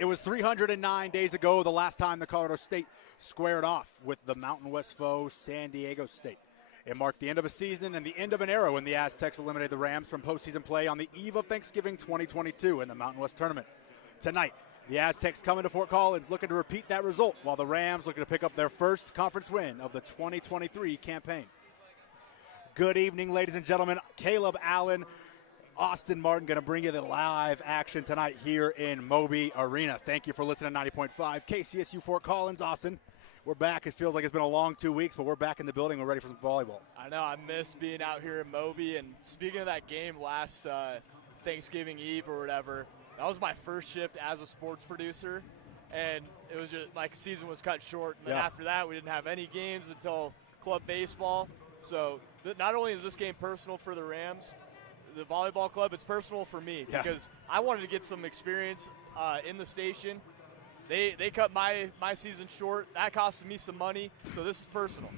It was 309 days ago, the last time the Colorado State squared off with the Mountain West foe, San Diego State. It marked the end of a season and the end of an era when the Aztecs eliminated the Rams from postseason play on the eve of Thanksgiving 2022 in the Mountain West tournament. Tonight, the Aztecs come into Fort Collins looking to repeat that result, while the Rams looking to pick up their first conference win of the 2023 campaign. Good evening, ladies and gentlemen. Caleb Allen, Austin Martin going to bring you the live action tonight here in Moby Arena. Thank you for listening to 90.5 KCSU Fort Collins. Austin, we're back. It feels like it's been a long 2 weeks, but we're back in the building. We're ready for some volleyball. I know. I miss being out here in Moby. And speaking of that game last Thanksgiving Eve or whatever, that was my first shift as a sports producer. And it was just like season was cut short. And then after that, we didn't have any games until club baseball. So not only is this game personal for the Rams, the volleyball club, it's personal for me because I wanted to get some experience in the station. They cut my season short. That costed me some money, so this is personal.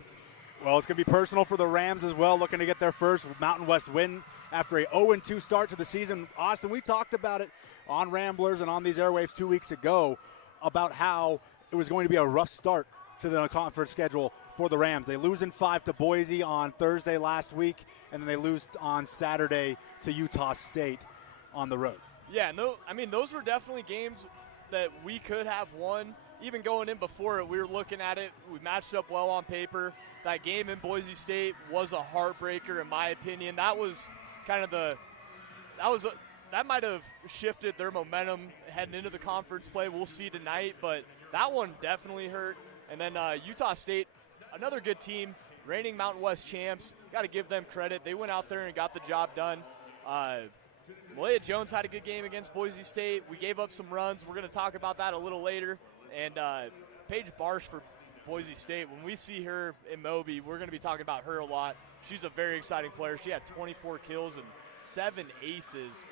Well, it's going to be personal for the Rams as well, looking to get their first Mountain West win after a 0-2 start to the season. Austin, we talked about it on Ramblers and on these airwaves 2 weeks ago about how it was going to be a rough start to the conference schedule for the Rams. They lose in 5 to Boise on Thursday last week, and then they lose on Saturday to Utah State on the road. Yeah, no, I mean, those were definitely games that we could have won. Even going in before it, we were looking at it. We matched up well on paper. That game in Boise State was a heartbreaker, in my opinion. That was kind of that might have shifted their momentum heading into the conference play. We'll see tonight, but that one definitely hurt. And then Utah State, another good team, reigning Mountain West champs. Got to give them credit. They went out there and got the job done. Malia Jones had a good game against Boise State. We gave up some runs. We're going to talk about that a little later. And Paige Barsh for Boise State, when we see her in Moby, we're going to be talking about her a lot. She's a very exciting player. She had 24 kills and 7 aces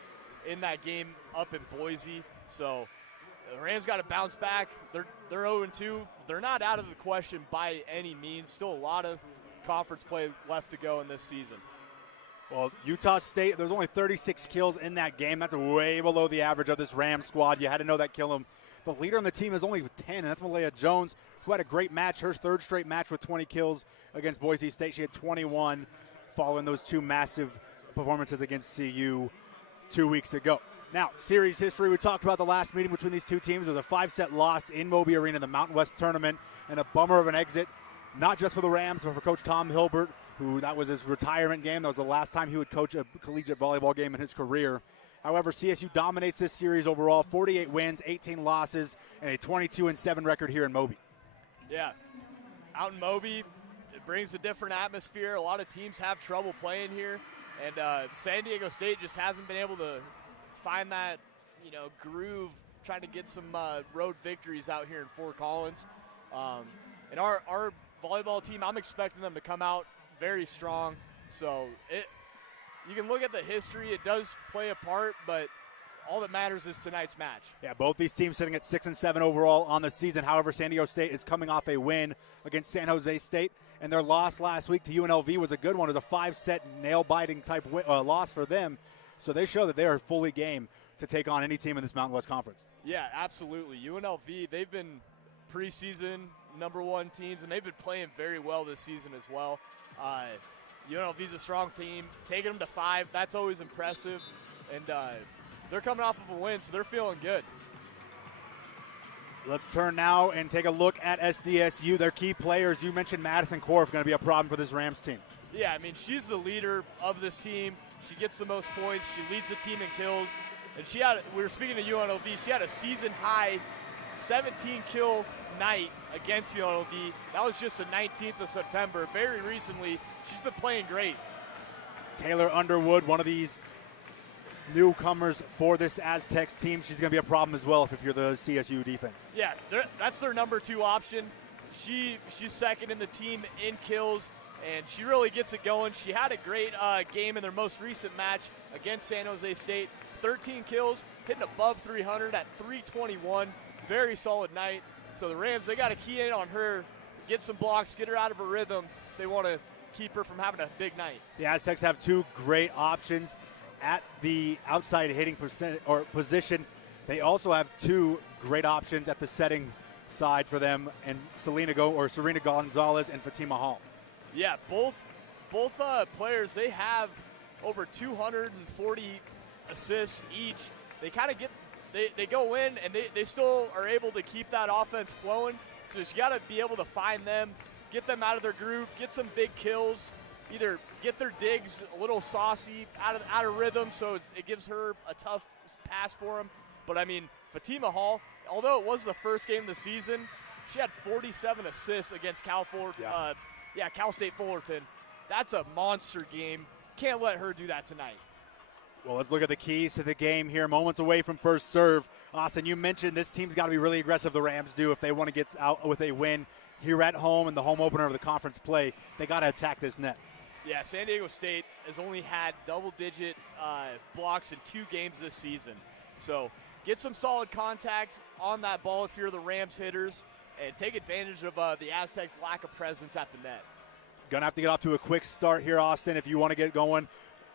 in that game up in Boise. So the Rams got to bounce back. They're 0-2. They're not out of the question by any means. Still a lot of conference play left to go in this season. Well, Utah State, there's only 36 kills in that game. That's way below the average of this Rams squad. You had to know that kill him. The leader on the team is only 10, and that's Malia Jones, who had a great match, her third straight match with 20 kills against Boise State. She had 21 following those 2 massive performances against CU 2 weeks ago. Now, series history, we talked about the last meeting between these two teams. It was a 5-set loss in Moby Arena in the Mountain West tournament, and a bummer of an exit, not just for the Rams, but for Coach Tom Hilbert, who that was his retirement game. That was the last time he would coach a collegiate volleyball game in his career. However, CSU dominates this series overall, 48 wins, 18 losses, and a 22-7 record here in Moby. Yeah, out in Moby, it brings a different atmosphere. A lot of teams have trouble playing here, and San Diego State just hasn't been able to find that, groove, trying to get some road victories out here in Fort Collins. And our volleyball team, I'm expecting them to come out very strong. So you can look at the history. It does play a part, but all that matters is tonight's match. Yeah, both these teams sitting at 6-7 overall on the season. However, San Diego State is coming off a win against San Jose State, and their loss last week to UNLV was a good one. It was a 5-set nail-biting type loss for them. So they show that they are fully game to take on any team in this Mountain West Conference. Yeah, absolutely. UNLV, they've been preseason #1 teams, and they've been playing very well this season as well. UNLV's a strong team. Taking them to 5, that's always impressive. And they're coming off of a win, so they're feeling good. Let's turn now and take a look at SDSU. Their key players, you mentioned Madison Korf, going to be a problem for this Rams team. Yeah, I mean, she's the leader of this team. She gets the most points. She leads the team in kills. And we were speaking to UNLV, she had a season-high 17-kill night against UNLV. That was just the 19th of September. Very recently, she's been playing great. Taylor Underwood, one of these newcomers for this Aztecs team. She's going to be a problem as well if you're the CSU defense. Yeah, that's their #2 option. She's second in the team in kills, and she really gets it going. She had a great game in their most recent match against San Jose State. 13 kills, hitting above 300 at 321. Very solid night. So the Rams, they got to key in on her, get some blocks, get her out of her rhythm. They want to keep her from having a big night. The Aztecs have 2 great options at the outside hitting position. They also have 2 great options at the setting side for them, and Serena Gonzalez and Fatima Hall. Yeah, both players, they have over 240 assists each. They kind of they go in and they still are able to keep that offense flowing. So you got to be able to find them, get them out of their groove, get some big kills, either get their digs a little saucy, out of rhythm, so it gives her a tough pass for them. But I mean, Fatima Hall, although it was the first game of the season, she had 47 assists against Cal State Fullerton. That's a monster game. Can't let her do that tonight. Well, let's look at the keys to the game here. Moments away from first serve. Austin, you mentioned this team's got to be really aggressive, the Rams do, if they want to get out with a win here at home in the home opener of the conference play. They got to attack this net. Yeah, San Diego State has only had double-digit blocks in 2 games this season. So get some solid contact on that ball if you're the Rams hitters, and take advantage of the Aztecs' lack of presence at the net. Going to have to get off to a quick start here, Austin, if you want to get going.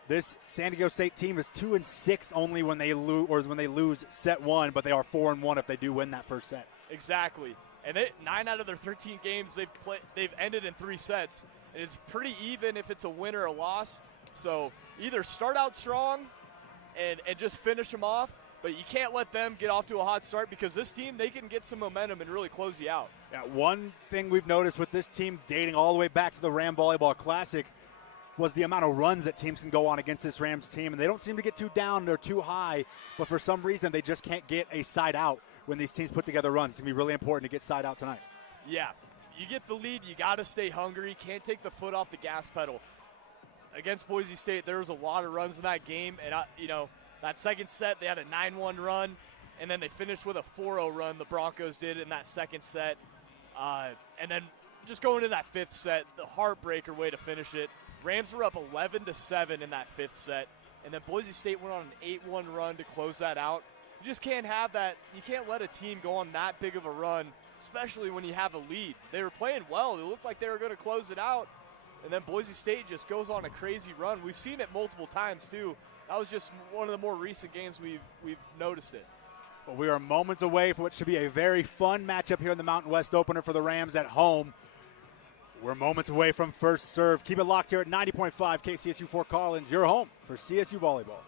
This San Diego State team is 2-6 only when they lose set 1, but they are 4-1 if they do win that first set. Exactly. And 9 out of their 13 games they've ended in 3 sets. And it's pretty even if it's a win or a loss. So either start out strong and just finish them off, but you can't let them get off to a hot start, because this team, they can get some momentum and really close you out. Yeah, one thing we've noticed with this team dating all the way back to the Ram Volleyball Classic was the amount of runs that teams can go on against this Rams team, and they don't seem to get too down or too high, but for some reason they just can't get a side out when these teams put together runs. It's going to be really important to get side out tonight. Yeah, you get the lead, you got to stay hungry, can't take the foot off the gas pedal. Against Boise State, there was a lot of runs in that game, and that second set they had a 9-1 run, and then they finished with a 4-0 run, the Broncos did in that second set. And then just going into that 5th set, the heartbreaker way to finish it. Rams were up 11-7 in that 5th set, and then Boise State went on an 8-1 run to close that out. You just can't have that. You can't let a team go on that big of a run, especially when you have a lead. They were playing well. It looked like they were going to close it out, and then Boise State just goes on a crazy run. We've seen it multiple times, too. That was just one of the more recent games we've noticed it. Well, we are moments away from what should be a very fun matchup here in the Mountain West opener for the Rams at home. We're moments away from first serve. Keep it locked here at 90.5 KCSU Fort Collins, your home for CSU Volleyball.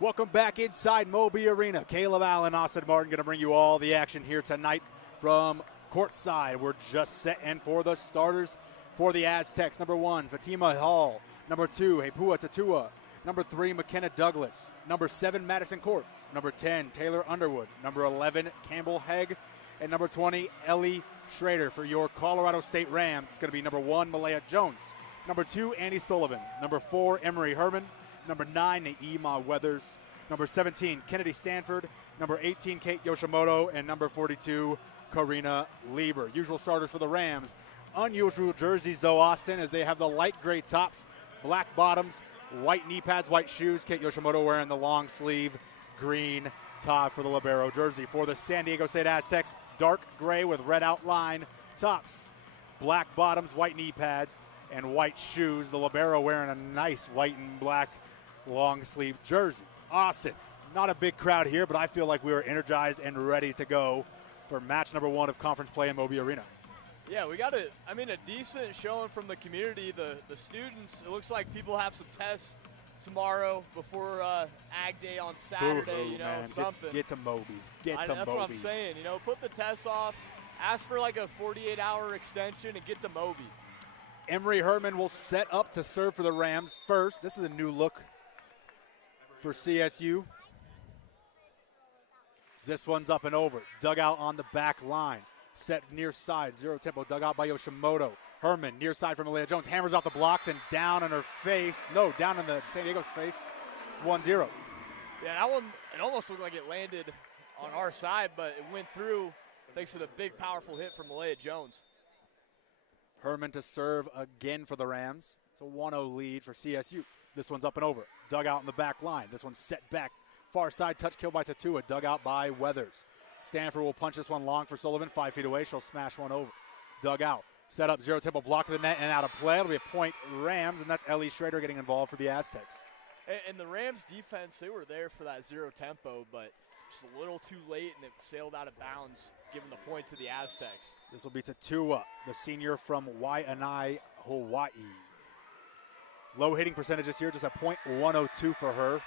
Welcome back inside Moby Arena. Caleb Allen, Austin Martin going to bring you all the action here tonight from courtside. We're just setting for the starters for the Aztecs. Number 1, Fatima Hall. Number 2, Hepua Tatua. Number 3, McKenna Douglas. Number 7, Madison Court. Number 10, Taylor Underwood. Number 11, Campbell Hegg. And number 20, Ellie Schrader. For your Colorado State Rams, it's going to be number 1, Malaya Jones. Number 2, Andy Sullivan. Number 4, Emery Herman. Number 9, Naima Weathers. Number 17, Kennedy Stanford. Number 18, Kate Yoshimoto. And number 42, Karina Lieber. Usual starters for the Rams. Unusual jerseys, though, Austin, as they have the light gray tops, black bottoms, white knee pads, white shoes. Kate Yoshimoto wearing the long sleeve green top for the libero jersey. For the San Diego State Aztecs, dark gray with red outline tops, black bottoms, white knee pads, and white shoes. The libero wearing a nice white and black long sleeve jersey. Austin, not a big crowd here, but I feel like we are energized and ready to go for match number 1 of conference play in Moby Arena. Yeah, we got a decent showing from the community. The students, it looks like people have some tests tomorrow before Ag Day on Saturday. Boo-hoo, man. Something. Get to Moby. That's what I'm saying. Put the tests off, ask for like a 48-hour extension, and get to Moby. Emery Herman will set up to serve for the Rams first. This is a new look for CSU. This one's up and over. Dugout on the back line. Set near side. Zero tempo. Dugout by Yoshimoto. Herman near side from Malaya Jones. Hammers off the blocks and down on her face. No, down on the San Diego's face. It's 1-0. Yeah, that one, it almost looked like it landed on our side, but it went through thanks to the big, powerful hit from Malaya Jones. Herman to serve again for the Rams. It's a 1-0 lead for CSU. This one's up and over. Dugout in the back line. This one's set back. Far side touch kill by Tatua. Dugout by Weathers. Stanford will punch this one long for Sullivan. 5 feet away. She'll smash one over. Dugout. Set up. Zero tempo. Block of the net and out of play. It'll be a point Rams, and that's Ellie Schrader getting involved for the Aztecs. And the Rams defense, they were there for that zero tempo, but just a little too late, and it sailed out of bounds, giving the point to the Aztecs. This will be Tatua, the senior from Waianae, Hawaii. Low hitting percentage this year, just a .102 for her.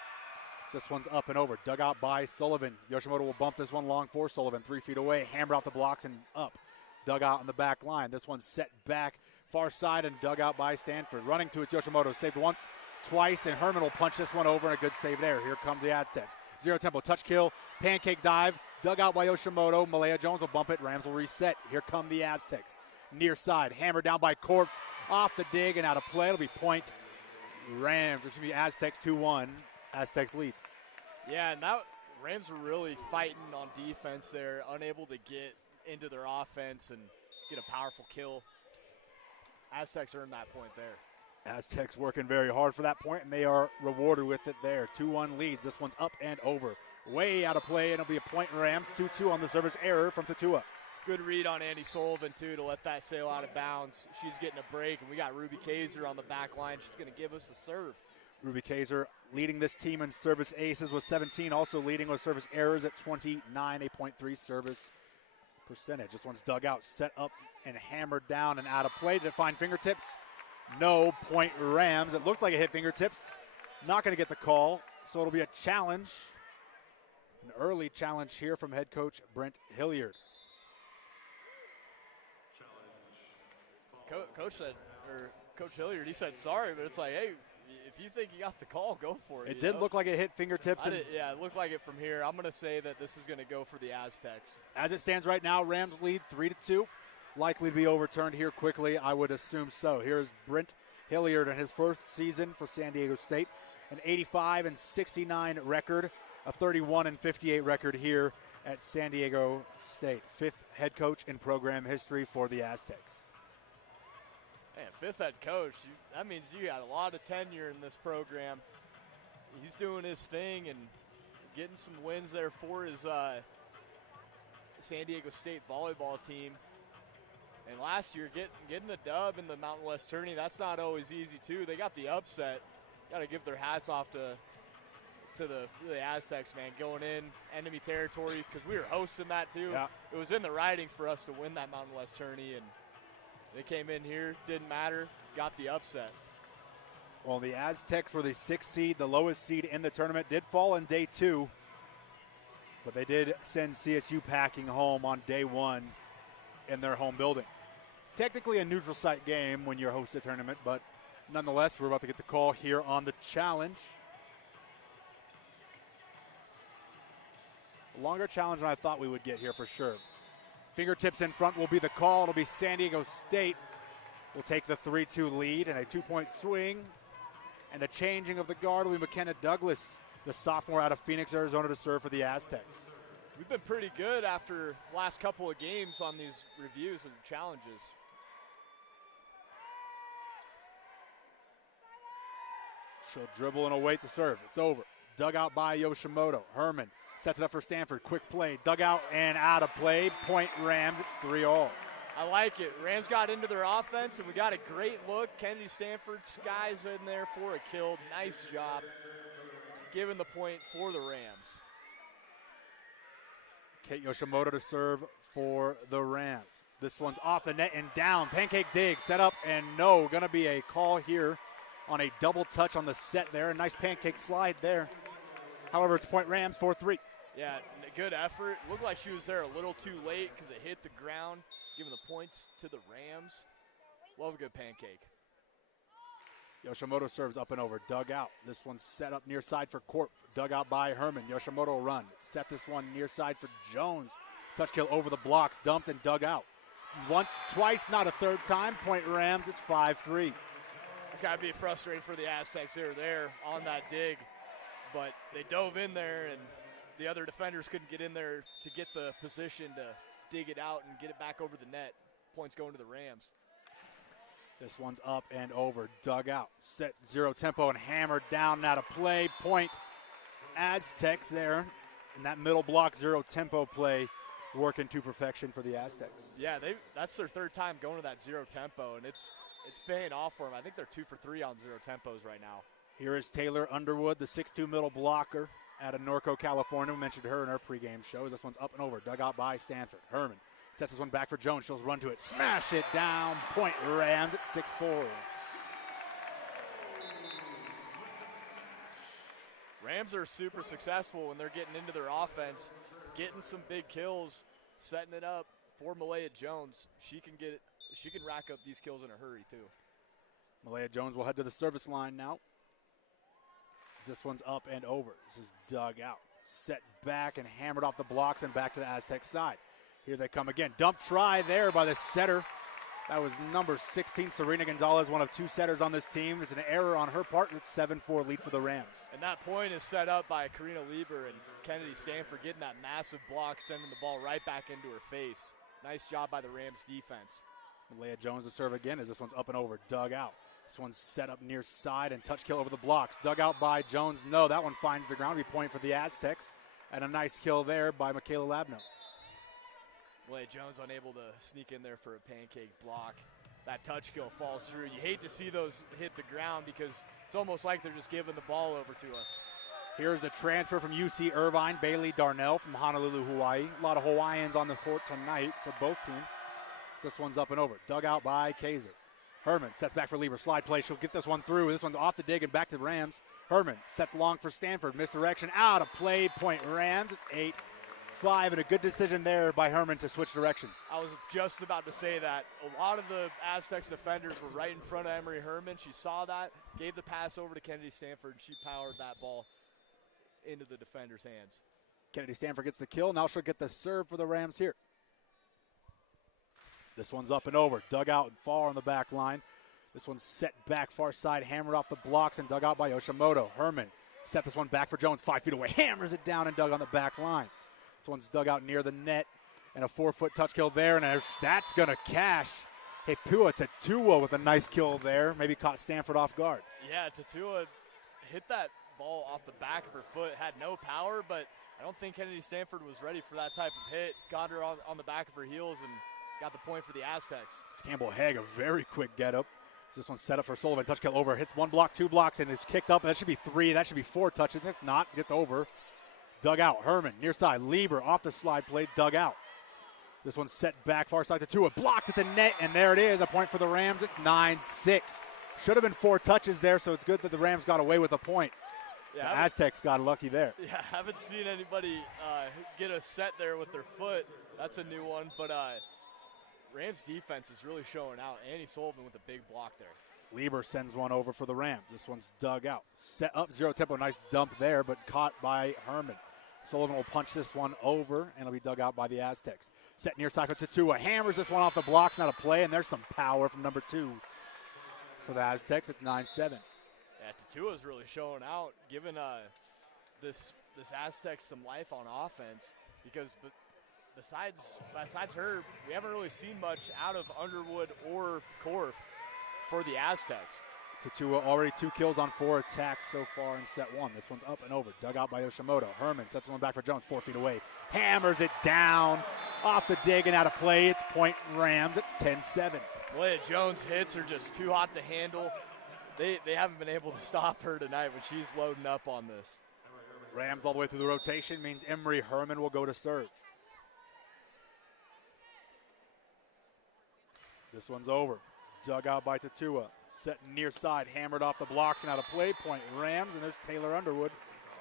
This one's up and over. Dugout by Sullivan. Yoshimoto will bump this one long for Sullivan. 3 feet away. Hammer off the blocks and up. Dugout on the back line. This one's set back far side and dugout by Stanford. Running to its Yoshimoto. Saved once, twice, and Herman will punch this one over, and a good save there. Here comes the Aztecs. Zero tempo. Touch kill. Pancake dive. Dugout by Yoshimoto. Malaya Jones will bump it. Rams will reset. Here come the Aztecs. Near side. Hammer down by Korf. Off the dig and out of play. It'll be point Rams. Which will be Aztecs 2-1. Aztecs lead. Yeah, and that Rams were really fighting on defense there, unable to get into their offense and get a powerful kill. Aztecs earned that point there. Aztecs working very hard for that point, and they are rewarded with it there. 2-1 leads. This one's up and over. Way out of play, and it'll be a point Rams. 2-2 on the service error from Tatua. Good read on Andy Sullivan, too, to let that sail out of bounds. She's getting a break, and we got Ruby Kaiser on the back line. She's going to give us the serve. Ruby Kaiser leading this team in service aces with 17, also leading with service errors at 29, 8.3 service percentage. This one's dug out, set up, and hammered down and out of play. Did it find fingertips? No, point Rams. It looked like it hit fingertips. Not going to get the call, so it'll be a challenge. An early challenge here from head coach Brent Hilliard. Coach Hilliard, he said sorry, but it's like, hey, if you think you got the call, go for it. It did look like it hit fingertips. Yeah, it looked like it from here. I'm going to say that this is going to go for the Aztecs. As it stands right now, Rams lead 3-2. Likely to be overturned here quickly, I would assume so. Here's Brent Hilliard in his first season for San Diego State. An 85-69 record, a 31-58 record here at San Diego State. Fifth head coach in program history for the Aztecs. Man, fifth head coach, that means you got a lot of tenure in this program. He's doing his thing and getting some wins there for his San Diego State volleyball team. And last year, getting the dub in the Mountain West tourney, that's not always easy, too. They got the upset. Got to give their hats off to the Aztecs, man, going in enemy territory, because we were hosting that, too. Yeah. It was in the writing for us to win that Mountain West tourney, and they came in here, didn't matter, got the upset. Well, the Aztecs were the 6th seed, the lowest seed in the tournament, did fall in day 2, but they did send CSU packing home on day 1 in their home building. Technically a neutral site game when you host a tournament, but nonetheless, we're about to get the call here on the challenge. A longer challenge than I thought we would get here for sure. Fingertips in front will be the call. It'll be San Diego State will take the 3-2 lead and a 2-point swing. And a changing of the guard will be McKenna Douglas, the sophomore out of Phoenix, Arizona, to serve for the Aztecs. We've been pretty good after the last couple of games on these reviews and challenges. She'll dribble and await the serve. It's over. Dug out by Yoshimoto. Herman sets it up for Stanford. Quick play. Dug out and out of play. Point Rams. It's 3-all. I like it. Rams got into their offense, and we got a great look. Kennedy Stanford skies in there for a kill. Nice job giving the point for the Rams. Kate Yoshimoto to serve for the Rams. This one's off the net and down. Pancake dig, set up, and no. Going to be a call here on a double touch on the set there. A nice pancake slide there. However, it's point Rams, 4-3. Yeah, good effort. Looked like she was there a little too late because it hit the ground, giving the points to the Rams. Love a good pancake. Yoshimoto serves up and over, dug out. This one's set up near side for Corp, dug out by Herman. Yoshimoto will run, set this one near side for Jones. Touch kill over the blocks, dumped and dug out. Once, twice, not a third time. Point Rams, it's 5-3. It's got to be frustrating for the Aztecs. They were there on that dig, but they dove in there and the other defenders couldn't get in there to get the position to dig it out and get it back over the net. Points going to the Rams. This one's up and over, dug out. Set zero tempo and hammered down and out of play. Point Aztecs there. In that middle block, zero tempo play working to perfection for the Aztecs. Yeah, that's their third time going to that zero tempo, and it's paying off for them. I think they're 2 for 3 on zero tempos right now. Here is Taylor Underwood, the 6'2 middle blocker out of Norco, California. We mentioned her in our pregame shows. This one's up and over, dug out by Stanford. Herman sets this one back for Jones. She'll run to it, smash it down. Point Rams at 6-4. Rams are super successful when they're getting into their offense, getting some big kills, setting it up for Malaya Jones. She can rack up these kills in a hurry too. Malaya Jones will head to the service line now. This one's up and over. This is dug out. Set back and hammered off the blocks and back to the Aztec side. Here they come again. Dump try there by the setter. That was number 16, Serena Gonzalez, one of 2 setters on this team. It's an error on her part. It's 7-4 lead for the Rams. And that point is set up by Karina Lieber and Kennedy Stanford getting that massive block, sending the ball right back into her face. Nice job by the Rams defense. Malaya Jones to serve again as this one's up and over, dug out. This one's set up near side and touch kill over the blocks. Dug out by Jones. No, that one finds the ground. We point for the Aztecs. And a nice kill there by Michaela Labno. Malaya Jones unable to sneak in there for a pancake block. That touch kill falls through. You hate to see those hit the ground because it's almost like they're just giving the ball over to us. Here's the transfer from UC Irvine, Bailey Darnell from Honolulu, Hawaii. A lot of Hawaiians on the court tonight for both teams. So this one's up and over. Dug out by Kaiser. Herman sets back for Lieber. Slide play. She'll get this one through. This one's off the dig and back to the Rams. Herman sets long for Stanford. Misdirection. Out of play. Point Rams. It's 8-5. And a good decision there by Herman to switch directions. I was just about to say that. A lot of the Aztecs defenders were right in front of Emery Herman. She saw that, gave the pass over to Kennedy Stanford, and she powered that ball into the defender's hands. Kennedy Stanford gets the kill. Now she'll get the serve for the Rams here. This one's up and over, dug out and far on the back line. This one's set back far side, hammered off the blocks and dug out by Yoshimoto. Herman set this one back for Jones, 5 feet away, hammers it down and dug on the back line. This one's dug out near the net and a 4-foot touch kill there, and that's going to cash. Hepua Tatua with a nice kill there, maybe caught Stanford off guard. Yeah, Tatua hit that ball off the back of her foot, had no power, but I don't think Kennedy Stanford was ready for that type of hit. Got her on the back of her heels and got the point for the Aztecs. It's Campbell Haig, a very quick get up. This one's set up for Sullivan. Touch kill over. Hits 1 block, 2 blocks, and is kicked up. That should be 3. That should be 4 touches. It's not. Gets over. Dug out. Herman near side. Lieber off the slide play. Dug out. This one's set back far side to Tua. Blocked at the net, and there it is. A point for the Rams. It's 9-6. Should have been 4 touches there, so it's good that the Rams got away with a point. Yeah, the Aztecs got lucky there. Yeah, I haven't seen anybody get a set there with their foot. That's a new one. But Rams defense is really showing out. Annie Sullivan with a big block there. Lieber sends one over for the Rams. This one's dug out. Set up 0 tempo. Nice dump there, but caught by Herman. Sullivan will punch this one over, and it'll be dug out by the Aztecs. Set near side for Tatua. Hammers this one off the blocks. Not a play, and there's some power from number 2 for the Aztecs. It's 9-7. Yeah, Tatua's really showing out, giving this Aztecs some life on offense because besides her, we haven't really seen much out of Underwood or Korf for the Aztecs. Tatua already 2 kills on 4 attacks so far in set 1. This one's up and over. Dug out by Yoshimoto. Herman sets one back for Jones, 4 feet away. Hammers it down off the dig and out of play. It's point Rams. It's 10-7. Malaya Jones' hits are just too hot to handle. They haven't been able to stop her tonight when she's loading up on this. Rams all the way through the rotation means Emery Herman will go to serve. This one's over. Dug out by Tatua. Set near side, hammered off the blocks and out of play. Point Rams, and there's Taylor Underwood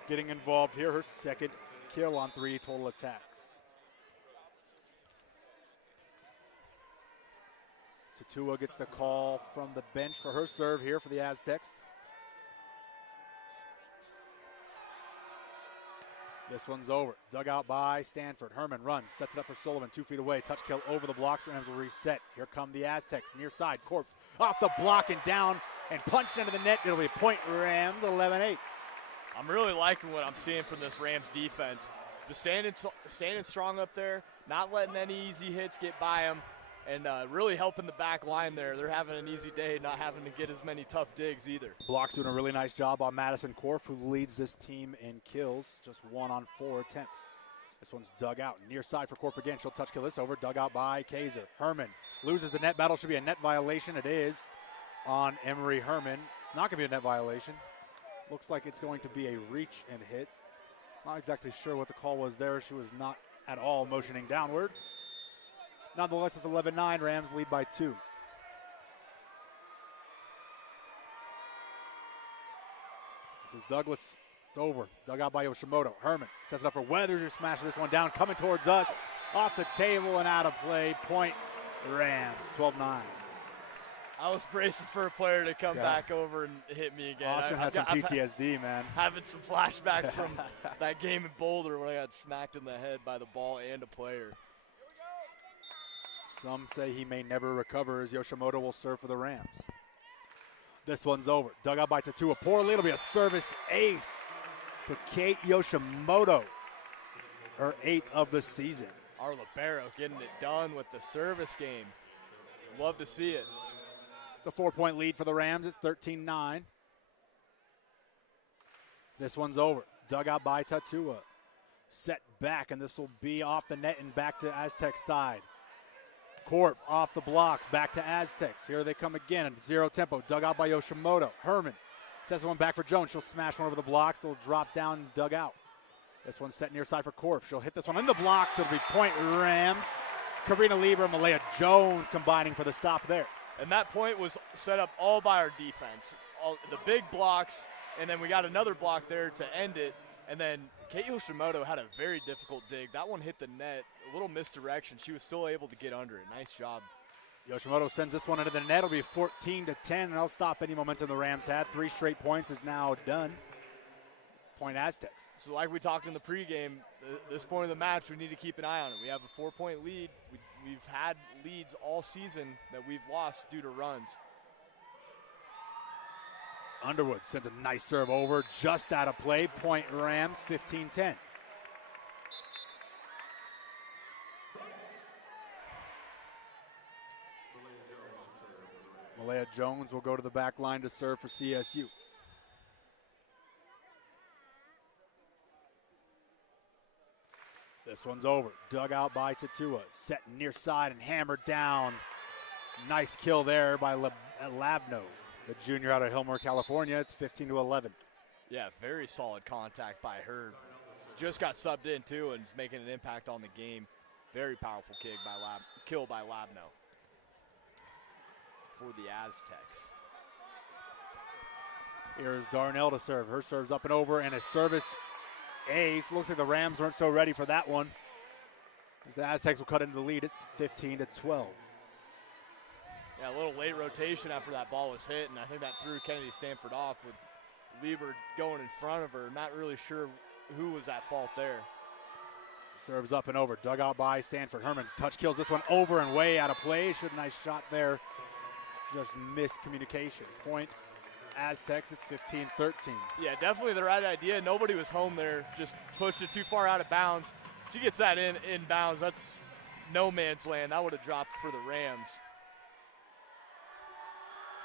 getting involved here. Her 2nd kill on 3 total attacks. Tatua gets the call from the bench for her serve here for the Aztecs. This one's over. Dug out by Stanford. Herman runs, sets it up for Sullivan, 2 feet away. Touch kill over the blocks. Rams will reset. Here come the Aztecs. Near side, Korf off the block and down and punched into the net. It'll be point Rams, 11-8. I'm really liking what I'm seeing from this Rams defense. Just standing strong up there, not letting any easy hits get by them, and really helping the back line there. They're having an easy day, not having to get as many tough digs either. Block's doing a really nice job on Madison Korf, who leads this team in kills, just 1 on 4 attempts. This one's dug out. Near side for Korf again. She'll touch kill this over. Dug out by Kaiser. Herman loses the net battle. Should be a net violation. It is on Emery Herman. It's not going to be a net violation. Looks like it's going to be a reach and hit. Not exactly sure what the call was there. She was not at all motioning downward. Nonetheless, it's 11-9. Rams lead by 2. This is Douglas. It's over. Dug out by Yoshimoto. Herman sets it up for Weathers, who smashes this one down. Coming towards us. Off the table and out of play. Point Rams, 12-9. I was bracing for a player to come back over and hit me again. Austin has some PTSD, man. Having some flashbacks from that game in Boulder when I got smacked in the head by the ball and a player. Some say he may never recover as Yoshimoto will serve for the Rams. This one's over. Dug out by Tatua. Poorly. It'll be a service ace for Kate Yoshimoto. Her 8th of the season. Our libero getting it done with the service game. Love to see it. It's a 4-point lead for the Rams. It's 13-9. This one's over. Dug out by Tatua. Set back, and this will be off the net and back to Aztec side. Korf off the blocks, back to Aztecs. Here they come again at 0 tempo. Dug out by Yoshimoto. Herman sets one back for Jones. She'll smash one over the blocks. It'll drop down and dug out. This one's set near side for Korf. She'll hit this one in the blocks. It'll be point Rams. Karina Lieber and Malaya Jones combining for the stop there. And that point was set up all by our defense. All the big blocks, and then we got another block there to end it. And then Kate Yoshimoto had a very difficult dig. That one hit the net, a little misdirection. She was still able to get under it. Nice job. Yoshimoto sends this one into the net. It'll be 14-10, and that'll stop any momentum the Rams had. 3 straight points is now done. Point Aztecs. So like we talked in the pregame, this point of the match, we need to keep an eye on it. We have a 4-point lead. We've had leads all season that we've lost due to runs. Underwood sends a nice serve over, just out of play. Point Rams, 15-10. Malaya Jones will go to the back line to serve for CSU. This one's over. Dug out by Tatua. Set near side and hammered down. Nice kill there by Labno, the junior out of Hillmore, California. It's 15-11. Yeah, very solid contact by her. Just got subbed in, too, and is making an impact on the game. Very powerful kill by Labno for the Aztecs. Here's Darnell to serve. Her serve's up and over, and a service ace. Looks like the Rams weren't so ready for that one. As the Aztecs will cut into the lead, it's 15-12. Yeah, a little late rotation after that ball was hit, and I think that threw Kennedy Stanford off with Lieber going in front of her. Not really sure who was at fault there. Serves up and over, dug out by Stanford. Herman touch kills this one over and way out of play. Should nice shot there. Just miscommunication. Point Aztecs, it's 15-13. Yeah, definitely the right idea. Nobody was home there. Just pushed it too far out of bounds. She gets that in bounds. That's no man's land. That would have dropped for the Rams.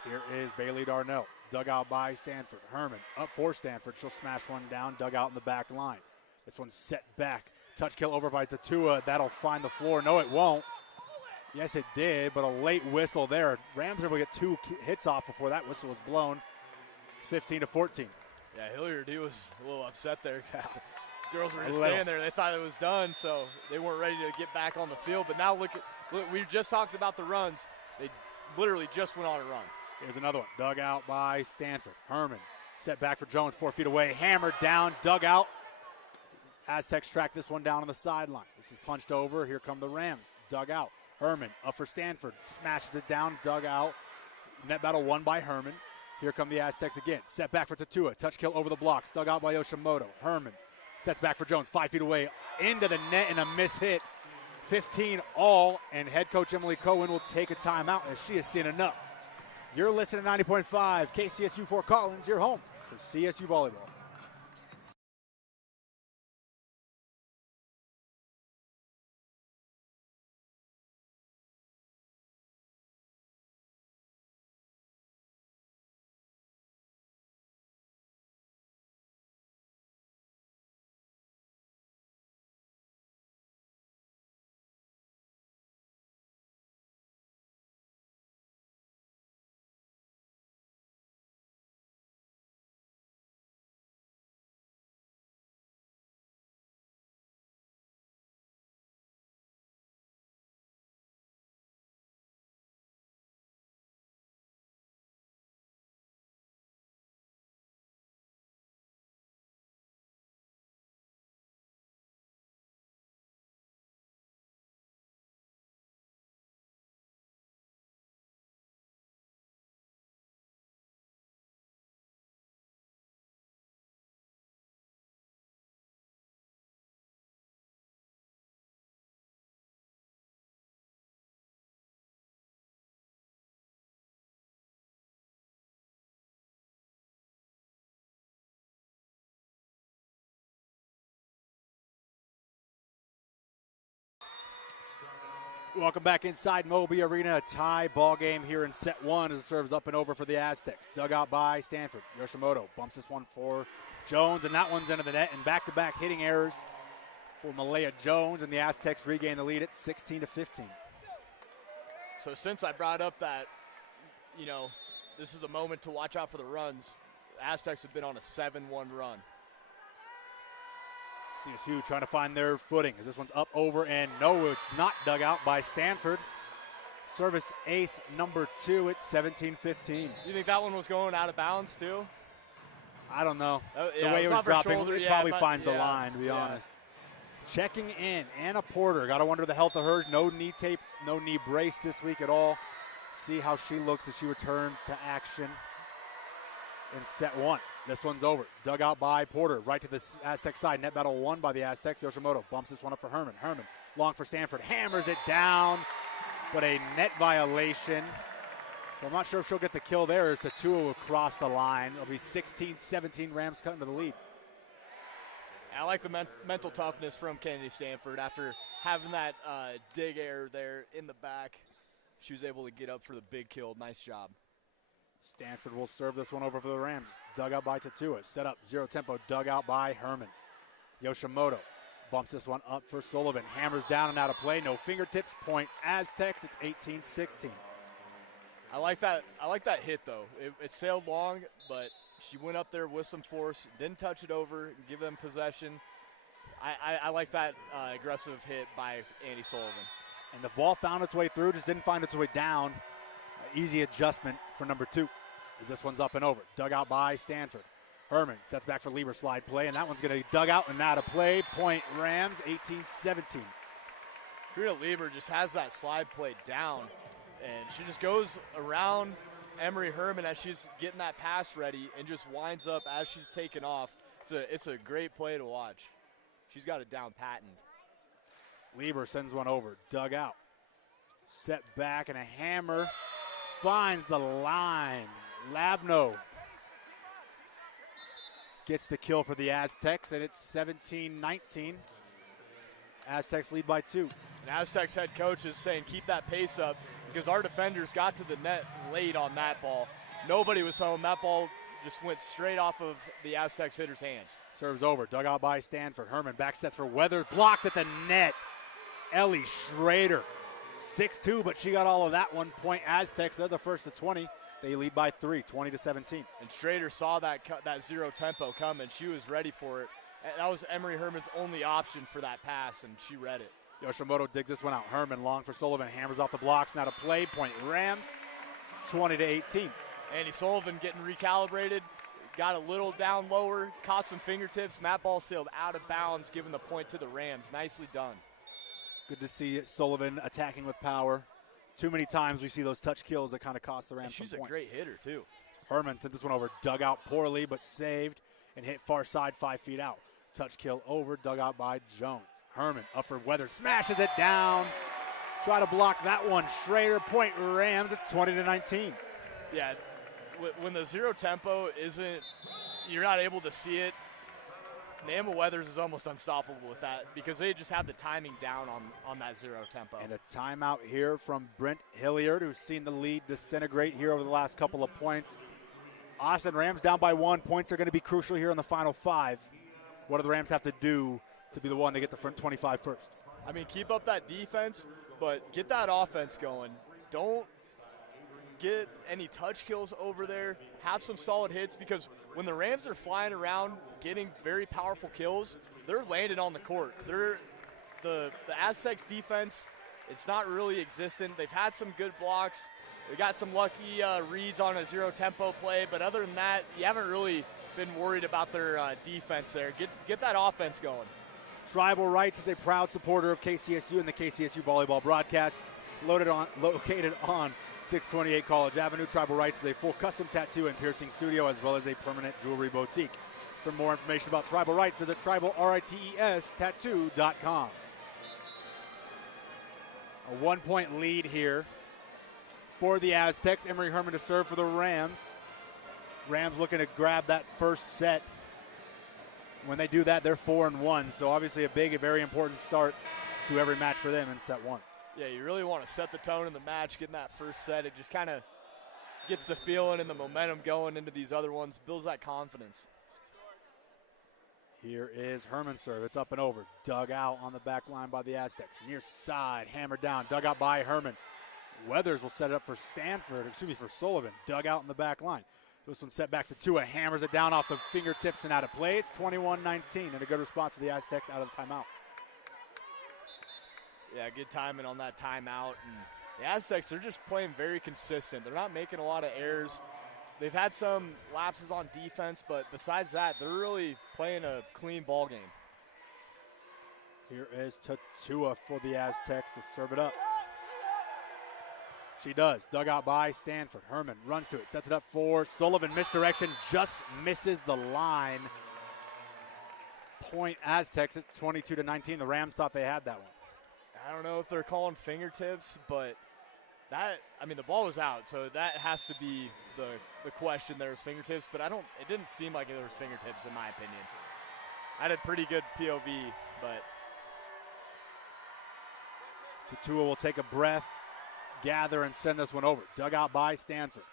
Here is Bailey Darnell. Dug out by Stanford. Herman up for Stanford. She'll smash one down. Dug out in the back line. This one's set back. Touch kill over by Tatua. That'll find the floor. No, it won't. Yes, it did, but a late whistle there. Rams are able to get 2 hits off before that whistle was blown. It's 15-14. Yeah, Hilliard, he was a little upset there. Girls were just standing there. They thought it was done, so they weren't ready to get back on the field. But now look, we just talked about the runs. They literally just went on a run. Here's another one. Dug out by Stanford. Herman set back for Jones, 4 feet away. Hammered down, dug out. Aztecs track this one down on the sideline. This is punched over. Here come the Rams. Dug out. Herman up for Stanford. Smashes it down, dug out. Net battle won by Herman. Here come the Aztecs again. Set back for Tatua. Touch kill over the blocks. Dug out by Yoshimoto. Herman sets back for Jones. 5 feet away. Into the net and a miss hit. 15 all. And head coach Emily Cohen will take a timeout as she has seen enough. You're listening to 90.5 KCSU Fort Collins, your home for CSU Volleyball. Welcome back inside Moby Arena. A tie ball game here in set 1 as it serves up and over for the Aztecs. Dug out by Stanford. Yoshimoto bumps this one for Jones, and that one's into the net. And back-to-back hitting errors for Malaya Jones, and the Aztecs regain the lead at 16-15. So since I brought up that, this is a moment to watch out for the runs, the Aztecs have been on a 7-1 run. CSU trying to find their footing as this one's up, over, and no, it's not. Dug out by Stanford. Service ace number 2. It's 17-15. You think that one was going out of bounds too? I don't know. The way it was dropping, it probably finds the line, to be honest. Checking in, Anna Porter. Got to wonder the health of her. No knee tape, no knee brace this week at all. See how she looks as she returns to action in set 1. This one's over. Dug out by Porter. Right to the Aztec side. Net battle won by the Aztecs. Yoshimoto bumps this one up for Herman. Herman long for Stanford. Hammers it down. But a net violation. So I'm not sure if she'll get the kill there as Tatua will cross the line. It'll be 16-17. Rams cutting to the lead. I like the mental toughness from Kennedy Stanford after having that dig error there in the back. She was able to get up for the big kill. Nice job. Stanford will serve this one over for the Rams. Dug out by Tatua. Set up, 0 tempo. Dug out by Herman. Yoshimoto bumps this one up for Sullivan. Hammers down and out of play. No fingertips. Point Aztecs. It's 18-16. I like that hit, though. It sailed long, but she went up there with some force. Didn't touch it over. Give them possession. I like that aggressive hit by Andy Sullivan. And the ball found its way through. Just didn't find its way down. Easy adjustment for number 2. as this one's up and over. Dug out by Stanford. Herman sets back for Lieber slide play, and that one's going to be dug out and out of play. Point Rams, 18-17. Karina Lieber just has that slide play down, and she just goes around Emery Herman as she's getting that pass ready and just winds up as she's taking off. It's a great play to watch. She's got it down patent. Lieber sends one over, dug out. Set back, and a hammer finds the line. Labno gets the kill for the Aztecs, and it's 17-19. Aztecs lead by 2. And Aztecs head coach is saying keep that pace up because our defenders got to the net late on that ball. Nobody was home. That ball just went straight off of the Aztecs hitter's hands. Serves over, dug out by Stanford. Herman back sets for Weathers, blocked at the net. Ellie Schrader, 6'2", but she got all of that. 1 point Aztecs, they're the first to 20. They lead by 3, 20-17. And Schrader saw that zero tempo coming. She was ready for it. That was Emery Herman's only option for that pass, and she read it. Yoshimoto digs this one out. Herman long for Sullivan, hammers off the blocks. Now to play, point Rams, 20-18. Andy Sullivan getting recalibrated, got a little down lower, caught some fingertips, and that ball sailed out of bounds, giving the point to the Rams. Nicely done. Good to see Sullivan attacking with power. Too many times we see those touch kills that kind of cost the Rams some points. She's a great hitter, too. Herman sent this one over, dug out poorly, but saved and hit far side 5 feet out. Touch kill over, dug out by Jones. Herman up for Weathers, smashes it down. Try to block that one. Schrader, point Rams, it's 20-19. Yeah, when the zero tempo isn't, you're not able to see it, Nama Weathers is almost unstoppable with that because they just have the timing down on that zero tempo. And a timeout here from Brent Hilliard, who's seen the lead disintegrate here over the last couple of points. Austin Rams down by 1. Points are going to be crucial here in the final 5. What do the Rams have to do to be the one to get the front 25 first? I mean, keep up that defense, but get that offense going. Don't get any touch kills over there. Have some solid hits because when the Rams are flying around getting very powerful kills, they're landing on the court. The Aztecs defense, it's not really existent. They've had some good blocks. They got some lucky reads on a zero tempo play, but other than that, you haven't really been worried about their defense there. Get that offense going. Tribal Rights is a proud supporter of KCSU and the KCSU Volleyball broadcast. Located on 628 College Avenue. Tribal Rights is a full custom tattoo and piercing studio as well as a permanent jewelry boutique. For more information about Tribal Rights, visit tribalritestattoo.com. A 1 point lead here for the Aztecs. Emery Herman to serve for the Rams. Rams looking to grab that first set. When they do that, they're 4-1. So obviously a very important start to every match for them in set 1. Yeah, you really want to set the tone in the match, getting that first set. It just kind of gets the feeling and the momentum going into these other ones, builds that confidence. Here is Herman's serve. It's up and over. Dug out on the back line by the Aztecs. Near side, hammered down, dug out by Herman. Weathers will set it up for for Sullivan. Dug out in the back line. This one set back to Tua. Hammers it down off the fingertips and out of play. It's 21-19, and a good response for the Aztecs out of the timeout. Yeah, good timing on that timeout. And the Aztecs, they're just playing very consistent. They're not making a lot of errors. They've had some lapses on defense, but besides that, they're really playing a clean ball game. Here is Tatua for the Aztecs to serve it up. She does. Dug out by Stanford. Herman runs to it, sets it up for Sullivan. Misdirection, just misses the line. Point Aztecs, it's 22-19. The Rams thought they had that one. I don't know if they're calling fingertips, but the ball was out, so that has to be the question there is fingertips, but it didn't seem like there was fingertips in my opinion. I had a pretty good POV, but. Tatua will take a breath, gather, and send this one over. Dug out by Stanford.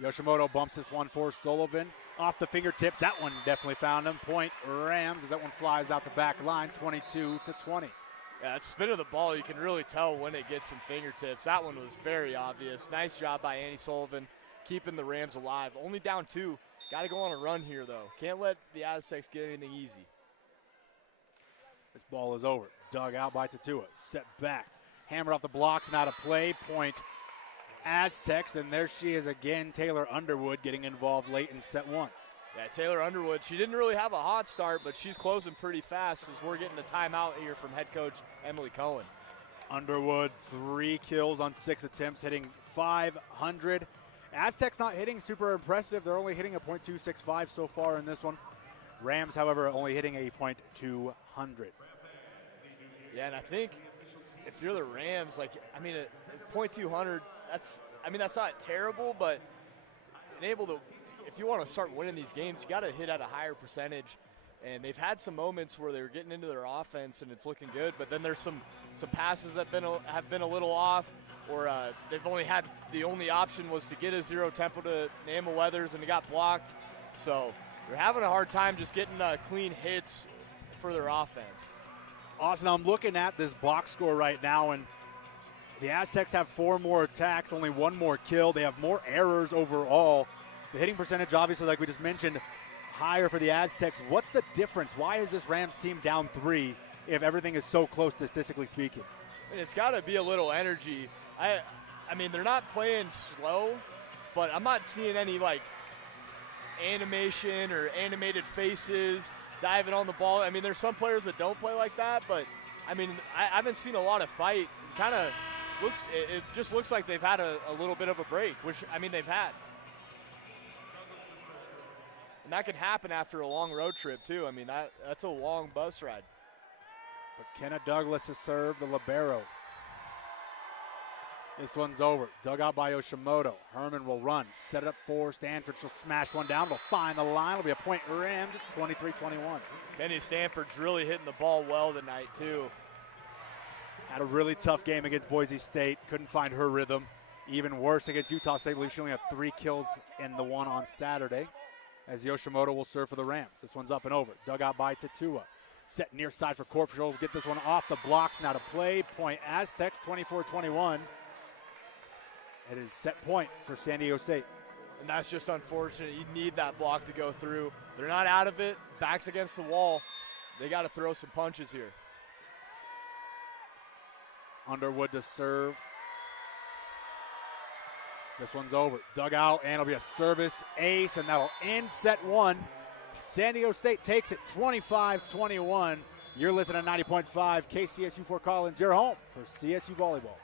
Yoshimoto bumps this one for Sullivan. Off the fingertips, that one definitely found him. Point Rams as that one flies out the back line, 22-20. Yeah, that spin of the ball, you can really tell when it gets some fingertips. That one was very obvious. Nice job by Annie Sullivan keeping the Rams alive. Only down 2. Got to go on a run here, though. Can't let the Aztecs get anything easy. This ball is over. Dug out by Tatua. Set back. Hammered off the blocks and out of play. Point Aztecs, and there she is again, Taylor Underwood getting involved late in set one. Yeah, Taylor Underwood, she didn't really have a hot start, but she's closing pretty fast as we're getting the timeout here from head coach Emily Cohen. Underwood, 3 kills on 6 attempts, hitting .500. Aztecs not hitting super impressive. They're only hitting a .265 so far in this one. Rams, however, only hitting a .200. Yeah, and I think if you're the Rams, like, I mean, at .200, that's not terrible, but able to, if you want to start winning these games, you got to hit at a higher percentage. And they've had some moments where they're getting into their offense and it's looking good, but then there's some passes that have been a little off, or they've only had the only option was to get a zero tempo to Naima Weathers, and it got blocked. So they're having a hard time just getting clean hits for their offense. Austin, I'm looking at this box score right now, and the Aztecs have 4 more attacks, only 1 more kill. They have more errors overall. The hitting percentage, obviously, like we just mentioned, higher for the Aztecs. What's the difference? Why is this Rams team down 3 if everything is so close, statistically speaking? And it's got to be a little energy. I mean, they're not playing slow, but I'm not seeing any, like, animation or animated faces diving on the ball. I mean, there's some players that don't play like that, but, I mean, I haven't seen a lot of fight. It just looks like they've had a little bit of a break, which, I mean, they've had. And that can happen after a long road trip, too. I mean, that's a long bus ride. But Kenna Douglas to serve the libero. This one's over. Dug out by Yoshimoto. Herman will run. Set it up for Stanford. She'll smash one down. It'll find the line. It'll be a point Rams. It's 23-21. Kenny Stanford's really hitting the ball well tonight, too. Had a really tough game against Boise State. Couldn't find her rhythm. Even worse against Utah State. I believe she only had 3 kills in the one on Saturday. As Yoshimoto will serve for the Rams. This one's up and over. Dug out by Tatua. Set near side for Corp. She'll get this one off the blocks. Now to play. Point Aztecs, 24-21. It is set point for San Diego State. And that's just unfortunate. You need that block to go through. They're not out of it. Backs against the wall. They got to throw some punches here. Underwood to serve. This one's over. Dug out, and it'll be a service ace, and that'll end set 1. San Diego State takes it 25-21. You're listening to 90.5 KCSU Fort Collins, your home for CSU Volleyball.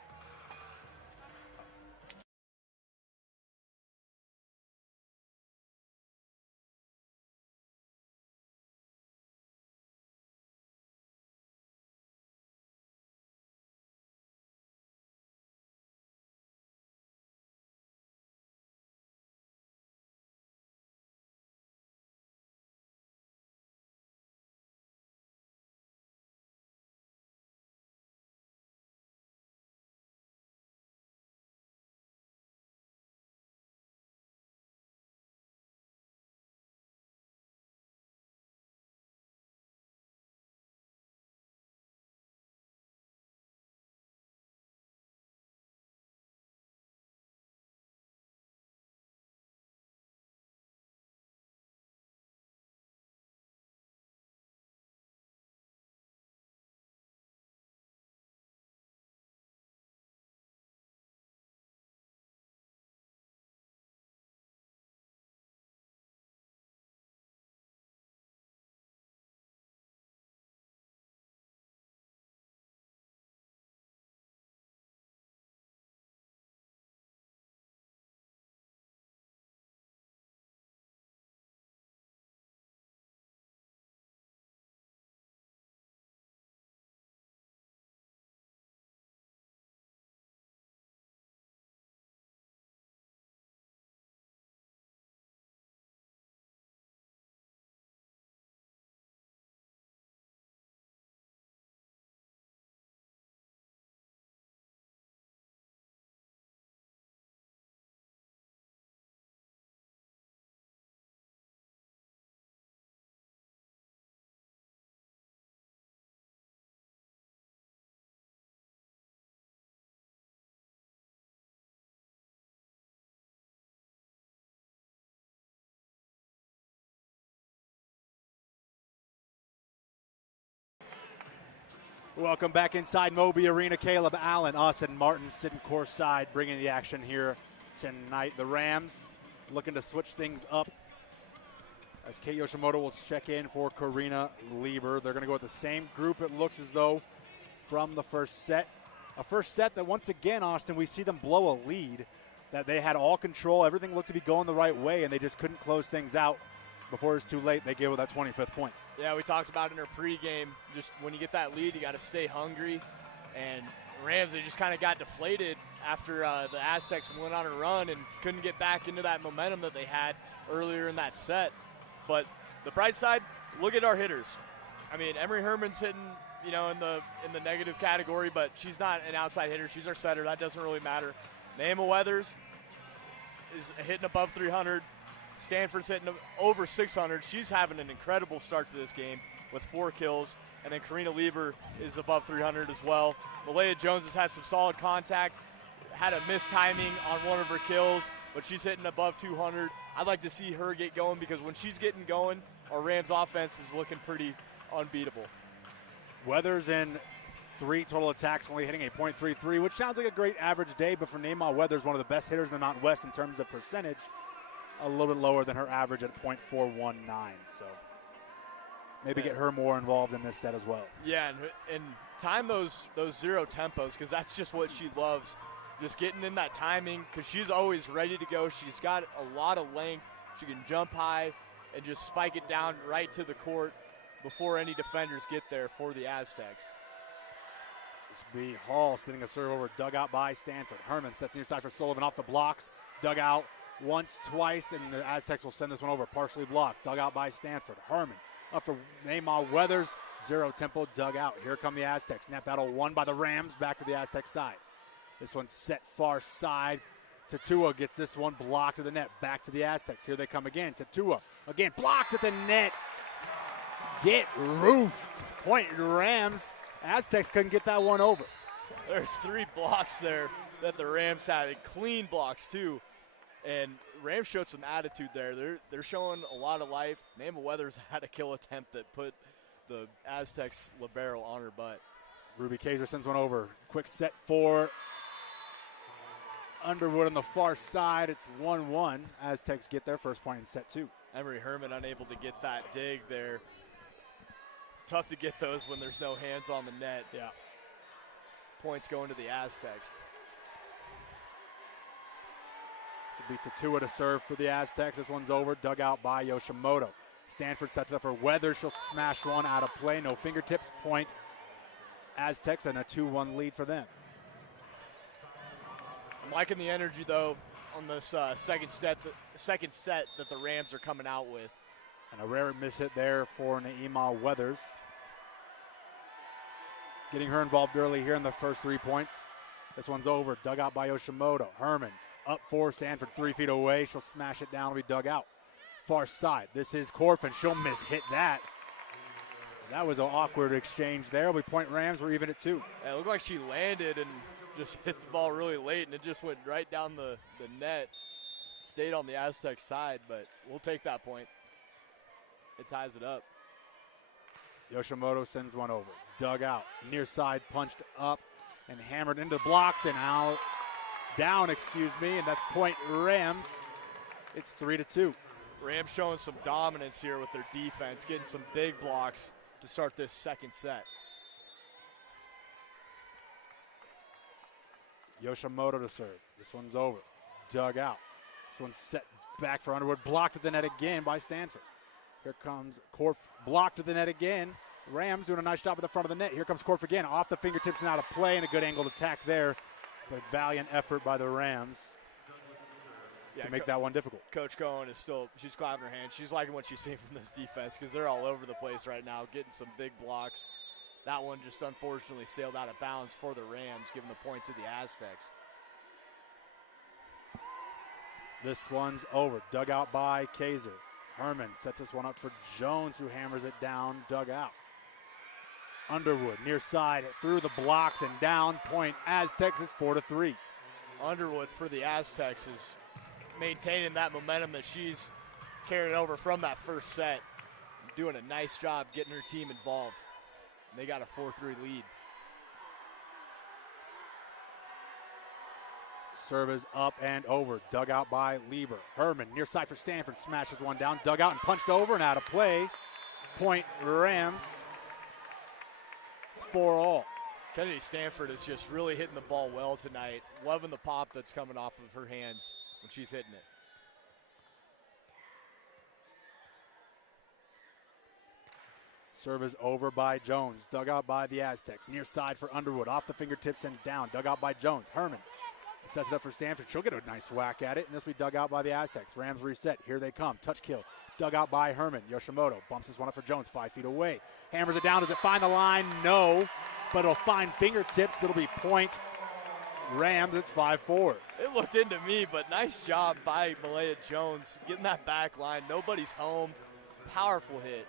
Welcome back inside Moby Arena. Caleb Allen, Austin Martin sitting courtside, bringing the action here tonight. The Rams looking to switch things up as Kate Yoshimoto will check in for Karina Lieber. They're going to go with the same group, it looks as though, from the first set. A first set that, once again, Austin, we see them blow a lead, that they had all control. Everything looked to be going the right way, and they just couldn't close things out. Before it was too late, they gave it that 25th point. Yeah, we talked about it in our pregame. Just when you get that lead, you got to stay hungry. And Rams, they just kind of got deflated after the Aztecs went on a run and couldn't get back into that momentum that they had earlier in that set. But the bright side, look at our hitters. I mean, Emery Herman's hitting, in the negative category, but she's not an outside hitter. She's our setter. That doesn't really matter. Naima Weathers is hitting above 300. Stanford's hitting over 600. She's having an incredible start to this game with 4 kills. And then Karina Lieber is above 300 as well. Malaya Jones has had some solid contact, had a mistiming on one of her kills, but she's hitting above 200. I'd like to see her get going because when she's getting going, our Rams offense is looking pretty unbeatable. Weathers in 3 total attacks, only hitting a .33, which sounds like a great average day, but for Naima Weathers, one of the best hitters in the Mountain West in terms of percentage, a little bit lower than her average at .419. So maybe get her more involved in this set as well. Yeah, and time those zero tempos because that's just what she loves, just getting in that timing because she's always ready to go. She's got a lot of length. She can jump high and just spike it down right to the court before any defenders get there for the Aztecs. This will be Hall sending a serve over, dugout by Stanford. Herman sets near side for Sullivan off the blocks, dugout once, twice, and the Aztecs will send this one over, partially blocked. Dug out by Stanford. Herman up for Naima Weathers. 0 tempo, dug out. Here come the Aztecs. Net battle won by the Rams. Back to the Aztec side. This one set far side. Tatua gets this one blocked to the net. Back to the Aztecs. Here they come again. Tatua again blocked at the net. Get roofed. Point Rams. Aztecs couldn't get that one over. There's 3 blocks there that the Rams had, and clean blocks too. And Rams showed some attitude there. They're showing a lot of life. Naima Weathers had a kill attempt that put the Aztecs libero on her butt. Ruby Kaiser sends one over. Quick set for Underwood on the far side. It's 1-1. Aztecs get their first point in set 2. Emery Herman unable to get that dig there. Tough to get those when there's no hands on the net. Yeah. Points going to the Aztecs. Should be Tatua to serve for the Aztecs. This one's over. Dug out by Yoshimoto. Stanford sets it up for Weathers. She'll smash one out of play. No fingertips. Point Aztecs and a 2-1 lead for them. I'm liking the energy, though, on this second set that the Rams are coming out with. And a rare miss hit there for Naima Weathers. Getting her involved early here in the first 3 points. This one's over. Dug out by Yoshimoto. Herman up for Stanford 3 feet away. She'll smash it down. It'll be dug out. Far side. This is Corfin. She'll miss hit that. That was an awkward exchange there. It'll be point Rams. We're even at 2. Yeah, it looked like she landed and just hit the ball really late, and it just went right down the net. Stayed on the Aztec side, but we'll take that point. It ties it up. Yoshimoto sends one over. Dug out. Near side punched up and hammered into the blocks and out. Down, and that's point Rams. It's 3-2. Rams showing some dominance here with their defense, getting some big blocks to start this second set. Yoshimoto to serve. This one's over. Dug out. This one's set back for Underwood. Blocked at the net again by Stanford. Here comes Korf. Blocked at the net again. Rams doing a nice job at the front of the net. Here comes Korf again. Off the fingertips and out of play, and a good angled attack there. But valiant effort by the Rams to make that one difficult. Coach Cohen is she's clapping her hands. She's liking what she's seeing from this defense because they're all over the place right now, getting some big blocks. That one just unfortunately sailed out of bounds for the Rams, giving the point to the Aztecs. This one's over. Dug out by Kaiser. Herman sets this one up for Jones, who hammers it down, dug out. Underwood near side through the blocks and down. Point Aztecs is 4-3. Underwood for the Aztecs is maintaining that momentum that she's carried over from that first set. Doing a nice job getting her team involved. And they got a 4-3 lead. Service up and over. Dug out by Lieber. Herman near side for Stanford. Smashes one down. Dug out and punched over and out of play. Point Rams. It's 4-all. Kennedy Stanford is just really hitting the ball well tonight. Loving the pop that's coming off of her hands when she's hitting it. Service over by Jones. Dug out by the Aztecs. Near side for Underwood. Off the fingertips and down. Dug out by Jones. Herman sets it up for Stanford. She'll get a nice whack at it. And this will be dug out by the Aztecs. Rams reset. Here they come. Touch kill. Dug out by Herman. Yoshimoto bumps this one up for Jones. 5 feet away. Hammers it down. Does it find the line? No. But it'll find fingertips. It'll be point Rams. It's 5-4. It looked into me, but nice job by Malaya Jones getting that back line. Nobody's home. Powerful hit.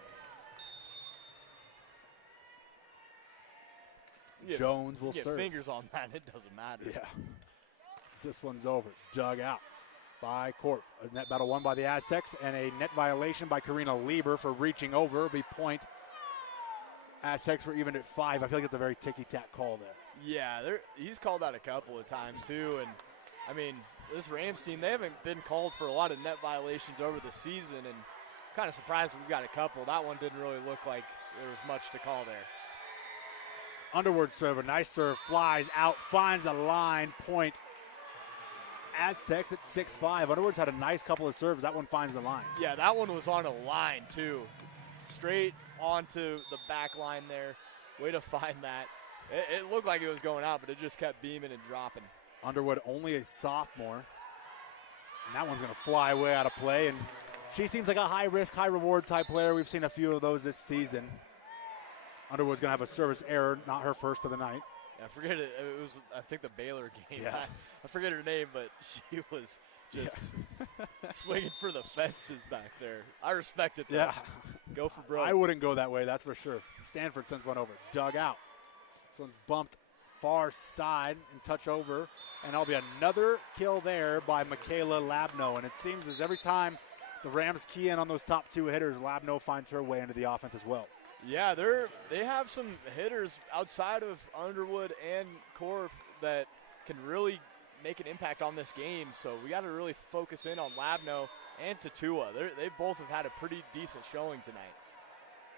Jones will get serve. Fingers on that, it doesn't matter. Yeah. This one's over. Dug out by Korf. A net battle won by the Aztecs, and a net violation by Karina Lieber for reaching over. It'll be point. Aztecs were even at 5. I feel like it's a very ticky-tack call there. Yeah, he's called that a couple of times too. And, I mean, this Rams team, they haven't been called for a lot of net violations over the season, and kind of surprised we've got a couple. That one didn't really look like there was much to call there. Underwood serve, a nice serve, flies out, finds the line, point. Aztecs at 6-5. Underwood's had a nice couple of serves. That one finds the line. Yeah, that one was on a line, too. Straight onto the back line there. Way to find that. It looked like it was going out, but it just kept beaming and dropping. Underwood only a sophomore. And that one's going to fly way out of play. And she seems like a high-risk, high-reward type player. We've seen a few of those this season. Underwood's going to have a service error, not her first of the night. I forget it. It was, I think, the Baylor game. Yeah. I forget her name, but she was just swinging for the fences back there. I respect it, though. Yeah. Go for broke. I wouldn't go that way, that's for sure. Stanford sends one over. Dug out. This one's bumped far side and touch over. And that'll be another kill there by Michaela Labno. And it seems as every time the Rams key in on those top two hitters, Labno finds her way into the offense as well. Yeah, they have some hitters outside of Underwood and Korf that can really make an impact on this game. So we got to really focus in on Labno and Tatua. They both have had a pretty decent showing tonight.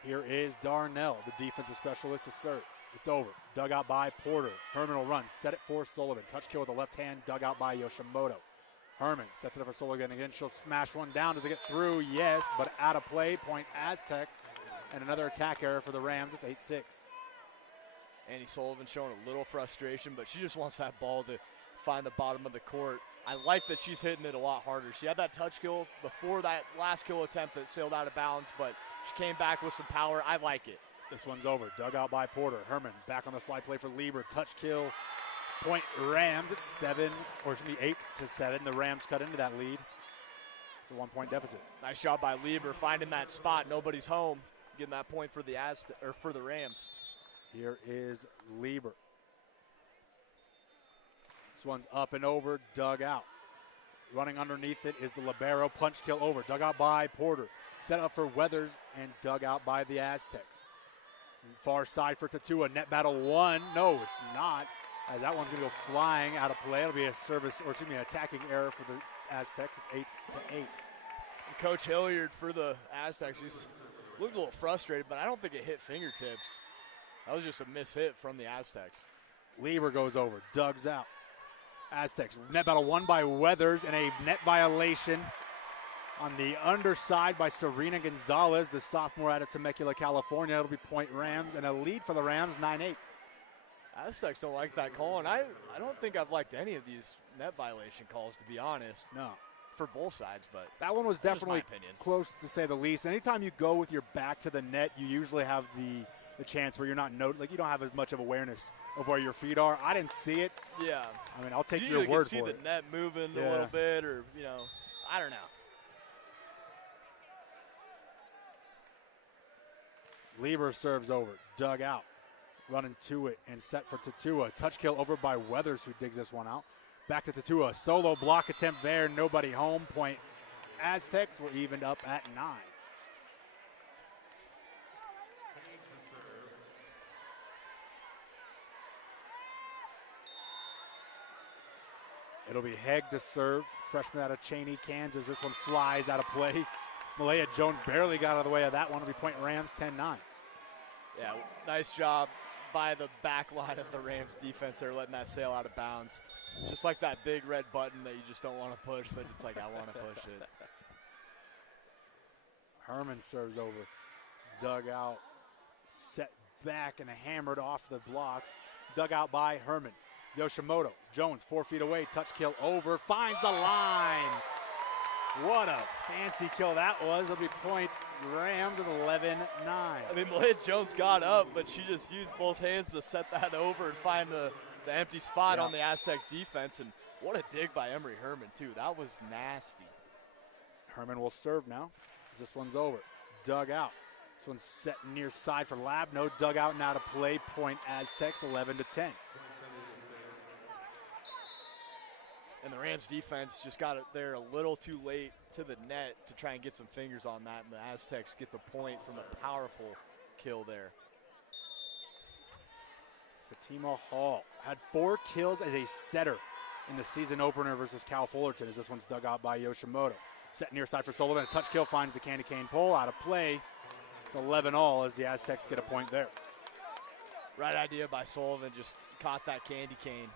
Here is Darnell, the defensive specialist, to serve. It's over. Dug out by Porter. Herman will run. Set it for Sullivan. Touch kill with the left hand. Dug out by Yoshimoto. Herman sets it up for Sullivan again. She'll smash one down. Does it get through? Yes, but out of play. Point Aztecs. And another attack error for the Rams. It's 8-6. Annie Sullivan showing a little frustration, but she just wants that ball to find the bottom of the court. I like that she's hitting it a lot harder. She had that touch kill before that last kill attempt that sailed out of bounds, but she came back with some power. I like it. This one's over. Dug out by Porter. Herman back on the slide play for Lieber. Touch kill. Point Rams. It's 8-7. The Rams cut into that lead. It's a 1-point deficit. Nice job by Lieber finding that spot. Nobody's home. Getting that point for the Rams. Here is Lieber. This one's up and over, dug out. Running underneath it is the libero. Punch kill over. Dug out by Porter. Set up for Weathers and dug out by the Aztecs. Far side for Tatua. Net battle one. No, it's not. As that one's going to go flying out of play. It'll be a service, or excuse me, an attacking error for the Aztecs. It's 8-8. And Coach Hilliard for the Aztecs, he's looked a little frustrated, but I don't think it hit fingertips. That was just a mishit from the Aztecs. Lieber goes over, dugs out. Aztecs, net battle won by Weathers, and a net violation on the underside by Serena Gonzalez, the sophomore out of Temecula, California. It'll be point Rams, and a lead for the Rams, 9-8. Aztecs don't like that call, and I don't think I've liked any of these net violation calls, to be honest. No. For both sides, but that one was definitely close, to say the least. Anytime you go with your back to the net, you usually have the chance where you're not you don't have as much of awareness of where your feet are. I didn't see it. Yeah. I mean, I'll take your word for it. You can see the net moving a little bit, or I don't know. Lieber serves over, dug out, running to it and set for Tatua. Touch kill over by Weathers, who digs this one out. Back to Tatua. Solo block attempt there. Nobody home. Point Aztecs were evened up at 9. It'll be Hegg to serve, freshman out of Cheney, Kansas. This one flies out of play. Malaya Jones barely got out of the way of that one. It'll be point Rams 10-9. Yeah, nice job by the back line of the Rams defense there, letting that sail out of bounds. Just like that big red button that you just don't want to push, but it's like, I want to push it. Herman serves over. It's dug out, set back, and hammered off the blocks. Dug out by Herman. Yoshimoto, Jones 4 feet away, touch kill over, finds the line. What a fancy kill that was. It'll be point Rams with 11-9. I mean, Malaya Jones got up, but she just used both hands to set that over and find the empty spot on the Aztecs defense. And what a dig by Emery Herman, too. That was nasty. Herman will serve now as this one's over. Dug out. This one's set near side for Lab. No dug out and out of play. Point Aztecs 11-10. And the Rams defense just got it there a little too late to the net to try and get some fingers on that. And the Aztecs get the point from a powerful kill there. Fatima Hall had 4 kills as a setter in the season opener versus Cal Fullerton, as this one's dug out by Yoshimoto. Set near side for Sullivan. A touch kill finds the candy cane pole out of play. It's 11-all as the Aztecs get a point there. Right idea by Sullivan, just caught that candy cane.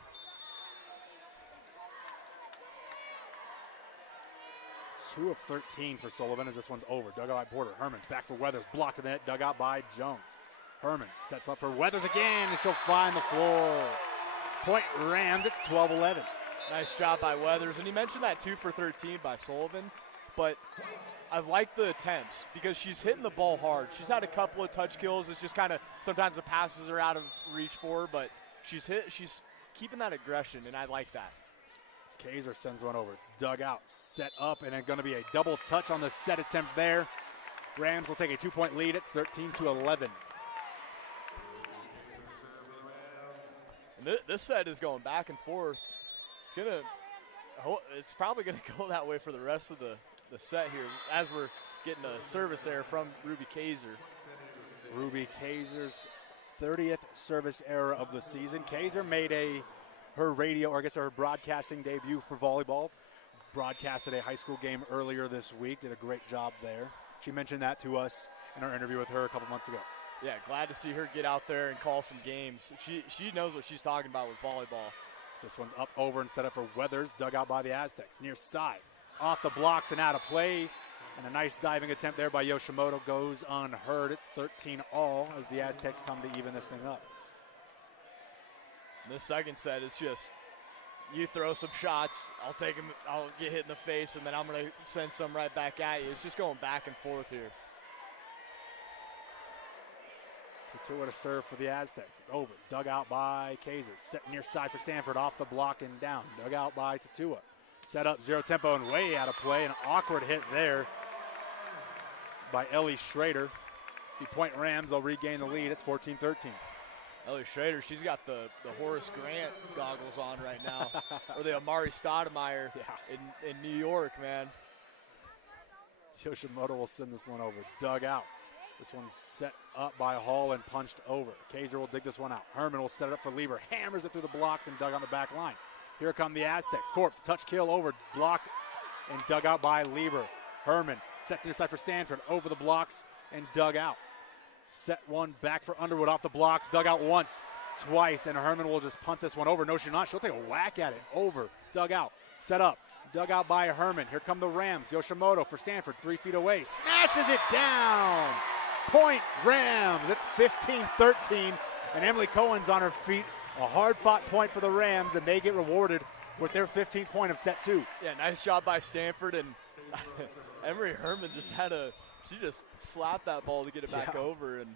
Two of 13 for Sullivan as this one's over. Dug out by Porter. Herman back for Weathers. Blocked in the net. Dug out by Jones. Herman sets up for Weathers again, and she'll find the floor. Point Rams. It's 12-11. Nice job by Weathers. And you mentioned that 2 for 13 by Sullivan, but I like the attempts because she's hitting the ball hard. She's had a couple of touch kills. It's just kind of sometimes the passes are out of reach for her, but she's keeping that aggression, and I like that. Kaiser sends one over. It's dug out, set up, and it's going to be a double touch on the set attempt there. Rams will take a 2-point lead. It's 13-11. And this set is going back and forth. It's probably going to go that way for the rest of the set here as we're getting a service error from Ruby Kaiser. Ruby Kaiser's 30th service error of the season. Kaiser made her broadcasting debut for volleyball. Broadcasted a high school game earlier this week. Did a great job there. She mentioned that to us in our interview with her a couple months ago. Yeah, glad to see her get out there and call some games. She knows what she's talking about with volleyball. So this one's up over and set up for Weathers. Dug out by the Aztecs. Near side. Off the blocks and out of play. And a nice diving attempt there by Yoshimoto goes unheard. It's 13-all as the Aztecs come to even this thing up. This second set is just you throw some shots, I'll take them, I'll get hit in the face, and then I'm going to send some right back at you. It's just going back and forth here. Tatua to serve for the Aztecs. It's over. Dug out by Kaiser. Set near side for Stanford. Off the block and down. Dug out by Tatua. Set up, 0 tempo and way out of play. An awkward hit there by Ellie Schrader. The point Rams, they'll regain the lead. It's 14-13. Ellie Schrader, she's got the Horace Grant goggles on right now. Or the Amari Stoudemire in New York, man. Yoshimoto will send this one over. Dug out. This one's set up by Hall and punched over. Kaiser will dig this one out. Herman will set it up for Lieber. Hammers it through the blocks and dug on the back line. Here come the Aztecs. Corp, touch kill over, blocked and dug out by Lieber. Herman sets near side for Stanford. Over the blocks and dug out. Set one back for Underwood off the blocks. Dug out once, twice, and Herman will just punt this one over. No, she'll not. She'll take a whack at it. Over, dug out, set up. Dug out by Herman. Here come the Rams. Yoshimoto for Stanford, 3 feet away. Smashes it down. Point Rams. It's 15-13, and Emily Cohen's on her feet. A hard-fought point for the Rams, and they get rewarded with their 15th point of set 2. Yeah, nice job by Stanford, and Emery Herman she just slapped that ball to get it back over, and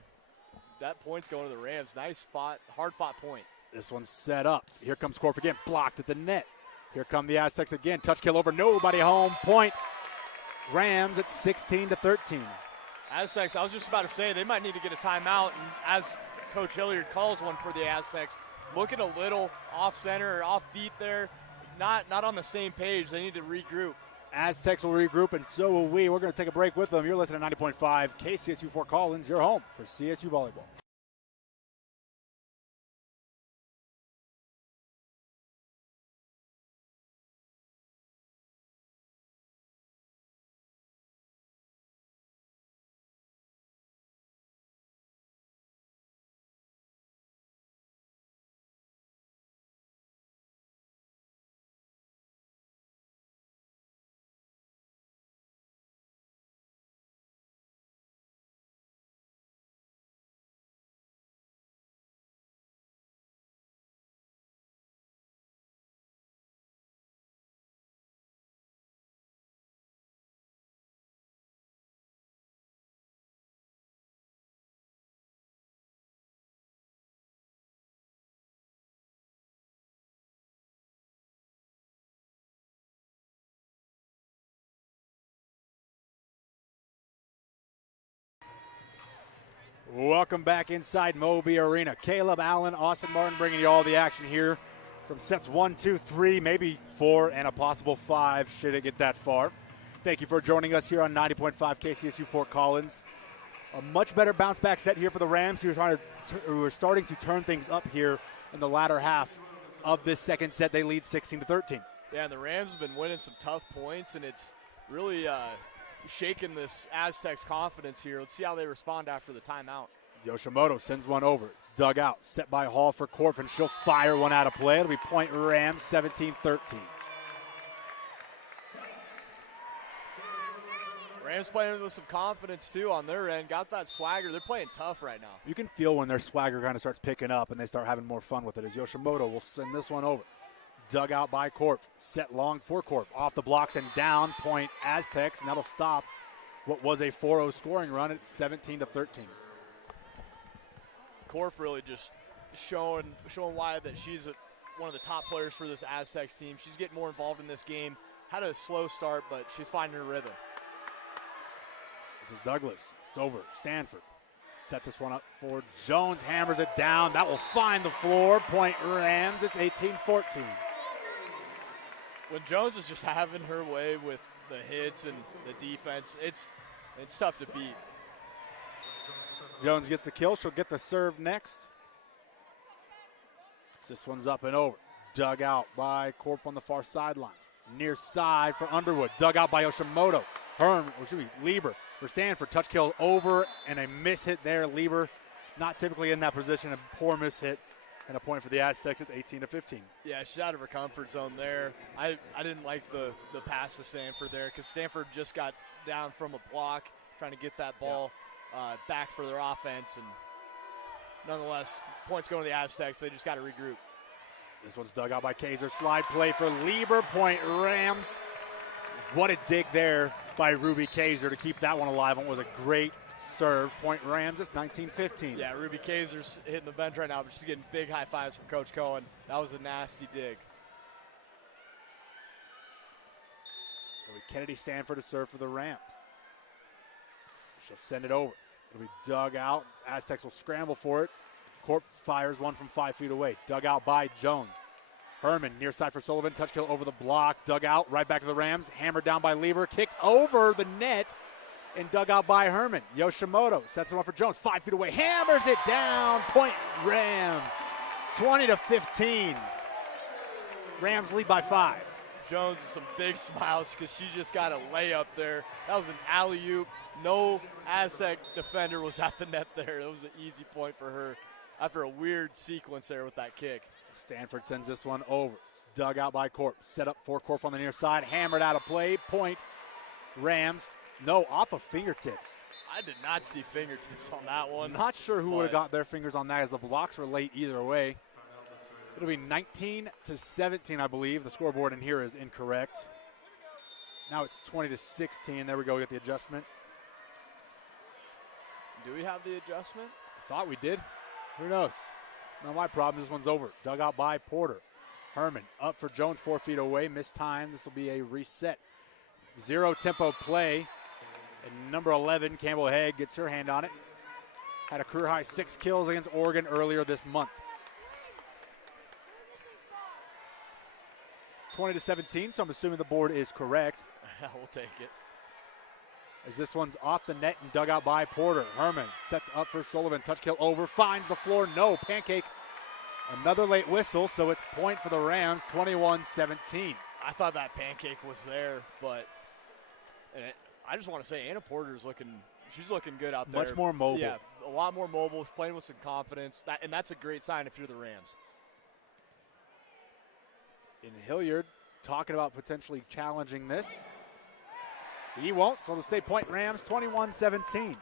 that point's going to the Rams. Nice fought, hard-fought point. This one's set up. Here comes Corp again, blocked at the net. Here come the Aztecs again. Touch kill over, nobody home. Point Rams at 16-13. Aztecs, I was just about to say, they might need to get a timeout, and as Coach Hilliard calls one for the Aztecs, looking a little off-center or off-beat there, not on the same page. They need to regroup. Aztecs will regroup, and so will we. We're going to take a break with them. You're listening to 90.5 KCSU Fort Collins, your home for CSU Volleyball. Welcome back inside Moby Arena. Caleb Allen, Austin Martin bringing you all the action here from sets 1, 2, 3, maybe 4, and a possible 5 should it get that far. Thank you for joining us here on 90.5 KCSU Fort Collins. A much better bounce back set here for the Rams, who are starting to turn things up here in the latter half of this second set. They lead 16-13. Yeah, and the Rams have been winning some tough points, and it's really shaking this Aztecs' confidence here. Let's see how they respond after the timeout. Yoshimoto sends one over. It's dug out. Set by Hall for Corp, and she'll fire one out of play. It'll be point Rams, 17-13. Rams playing with some confidence, too, on their end. Got that swagger. They're playing tough right now. You can feel when their swagger kind of starts picking up and they start having more fun with it, as Yoshimoto will send this one over. Dug out by Corp. Set long for Corp. Off the blocks and down. Point Aztecs, and that'll stop what was a 4-0 scoring run. It's 17-13. Corf really just showing why that she's one of the top players for this Aztecs team. She's getting more involved in this game. Had a slow start, but she's finding her rhythm. This is Douglas. It's over. Stanford sets this one up for Jones. Hammers it down. That will find the floor. Point Rams. It's 18-14. When Jones is just having her way with the hits and the defense, it's tough to beat. Jones gets the kill. She'll get the serve next. This one's up and over. Dug out by Corp on the far sideline. Near side for Underwood. Dug out by Yoshimoto. Lieber for Stanford. Touch kill over and a miss hit there. Lieber not typically in that position. A poor miss hit and a point for the Aztecs. It's 18-15. Yeah, she's out of her comfort zone there. I didn't like the pass to Stanford there because Stanford just got down from a block trying to get that ball back for their offense. And nonetheless, points going to the Aztecs. They just got to regroup. This one's dug out by Kaiser. Slide play for Lieber. Point Rams. What a dig there by Ruby Kaiser to keep that one alive. It was a great serve. Point Rams. It's 19-15. Yeah, Ruby Kaiser's hitting the bench right now, but she's getting big high fives from Coach Cohen. That was a nasty dig. It'll be Kennedy Stanford to serve for the Rams. She'll send it over. It'll be dug out. Aztecs will scramble for it. Corp fires one from 5 feet away. Dug out by Jones. Herman near side for Sullivan. Touch kill over the block. Dug out right back to the Rams. Hammered down by Lieber. Kicked over the net and dug out by Herman. Yoshimoto sets it up for Jones. 5 feet away. Hammers it down. Point Rams. 20-15. Rams lead by 5. Jones with some big smiles because she just got a layup there. That was an alley-oop. No Aztec defender was at the net there. It was an easy point for her after a weird sequence there with that kick. Stanford sends this one over. It's dug out by Corp. Set up for Corp on the near side. Hammered out of play. Point Rams. No, off of fingertips. I did not see fingertips on that one. Not sure who would have got their fingers on that, as the blocks were late either way. It'll be 19-17, I believe. The scoreboard in here is incorrect. Now it's 20-16. There we go. We got the adjustment. Do we have the adjustment? Thought we did. Who knows? Not my problem. This one's over. Dug out by Porter. Herman up for Jones 4 feet away. Missed time. This will be a reset. Zero tempo play. And number 11, Campbell Haig, gets her hand on it. Had a career high 6 kills against Oregon earlier this month. 20-17, so I'm assuming the board is correct. We'll take it. As this one's off the net and dug out by Porter. Herman sets up for Sullivan. Touch kill over. Finds the floor. No. Pancake. Another late whistle, so it's point for the Rams, 21-17. I thought that pancake was there, but I just want to say Anna Porter's she's looking good out there. Much more mobile. Yeah, a lot more mobile, playing with some confidence, and that's a great sign if you're the Rams. And Hilliard talking about potentially challenging this. He won't, so it'll stay point Rams, 21-17.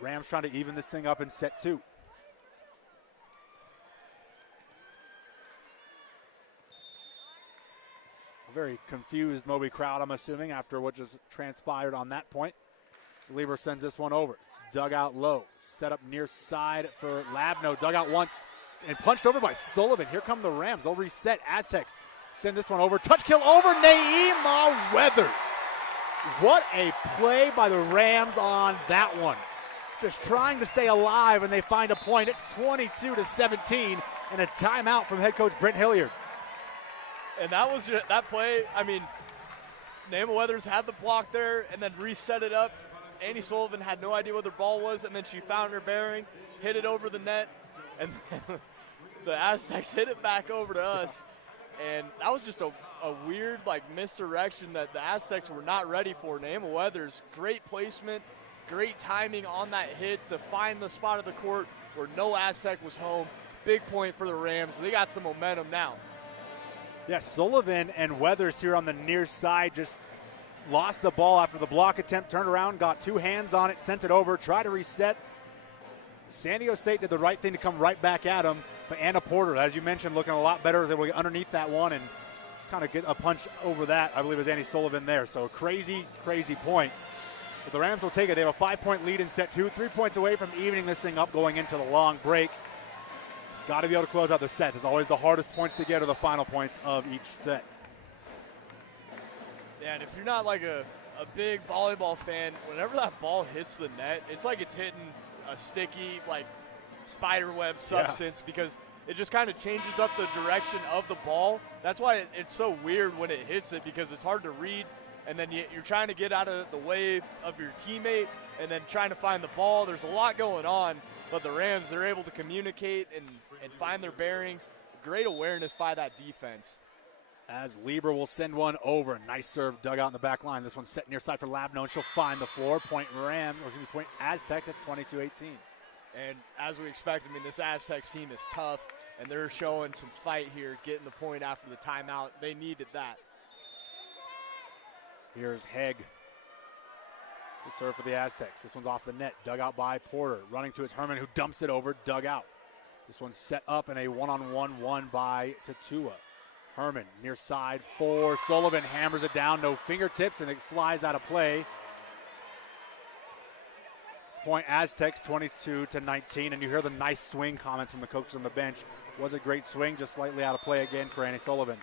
Rams trying to even this thing up in set 2. A very confused Moby crowd, I'm assuming, after what just transpired on that point. So Lieber sends this one over. It's dug out low. Set up near side for Labno. Dug out once and punched over by Sullivan. Here come the Rams. They'll reset. Aztecs send this one over. Touch kill over. Naima Weathers. What a play by the Rams on that one. just trying to stay alive, and they find a point. It's 22-17, and a timeout from head coach Brent Hilliard. And that was that play. I mean, Naima Weathers had the block there and then reset it up. Annie Sullivan had no idea where the ball was, and then she found her bearing, hit it over the net, and then the Aztecs hit it back over to us. And that was just a weird, like, misdirection that the Aztecs were not ready for. Naima Weathers, great placement, great timing on that hit to find the spot of the court where no Aztec was home. Big point for the Rams. They got some momentum now. Yes, Sullivan and Weathers here on the near side just lost the ball after the block attempt, turned around, got two hands on it, sent it over, tried to reset. San Diego State did the right thing to come right back at him, but Anna Porter, as you mentioned, looking a lot better, was able to get underneath that one and just kind of get a punch over that. I believe it was Annie Sullivan there. So a crazy, crazy point. But the Rams will take it. They have a 5-point lead in set 2, 3 points away from evening this thing up going into the long break. Got to be able to close out the sets. It's always the hardest points to get are the final points of each set. Yeah, and if you're not like a big volleyball fan, whenever that ball hits the net, it's like it's hitting a sticky, like, spider web substance because it just kind of changes up the direction of the ball. That's why it's so weird when it hits it, because it's hard to read, and then you're trying to get out of the way of your teammate and then trying to find the ball. There's a lot going on, but the Rams, they're able to communicate and find their bearing. Great awareness by that defense. As Lieber will send one over. Nice serve dug out in the back line. This one's set near side for Labno, and she'll find the floor. Point Rams, or excuse me, point Aztecs. That's 22-18. And as we expect, I mean, this Aztecs team is tough, and they're showing some fight here, getting the point after the timeout. They needed that. Here's Hegg to serve for the Aztecs. This one's off the net, dug out by Porter. Running to his Herman, who dumps it over, dug out. This one's set up in a one-on-one one by Tatua. Herman near side for Sullivan, hammers it down, no fingertips, and it flies out of play. Point Aztecs 22-19, and you hear the nice swing comments from the coaches on the bench. Was a great swing, just slightly out of play again for Annie Sullivan.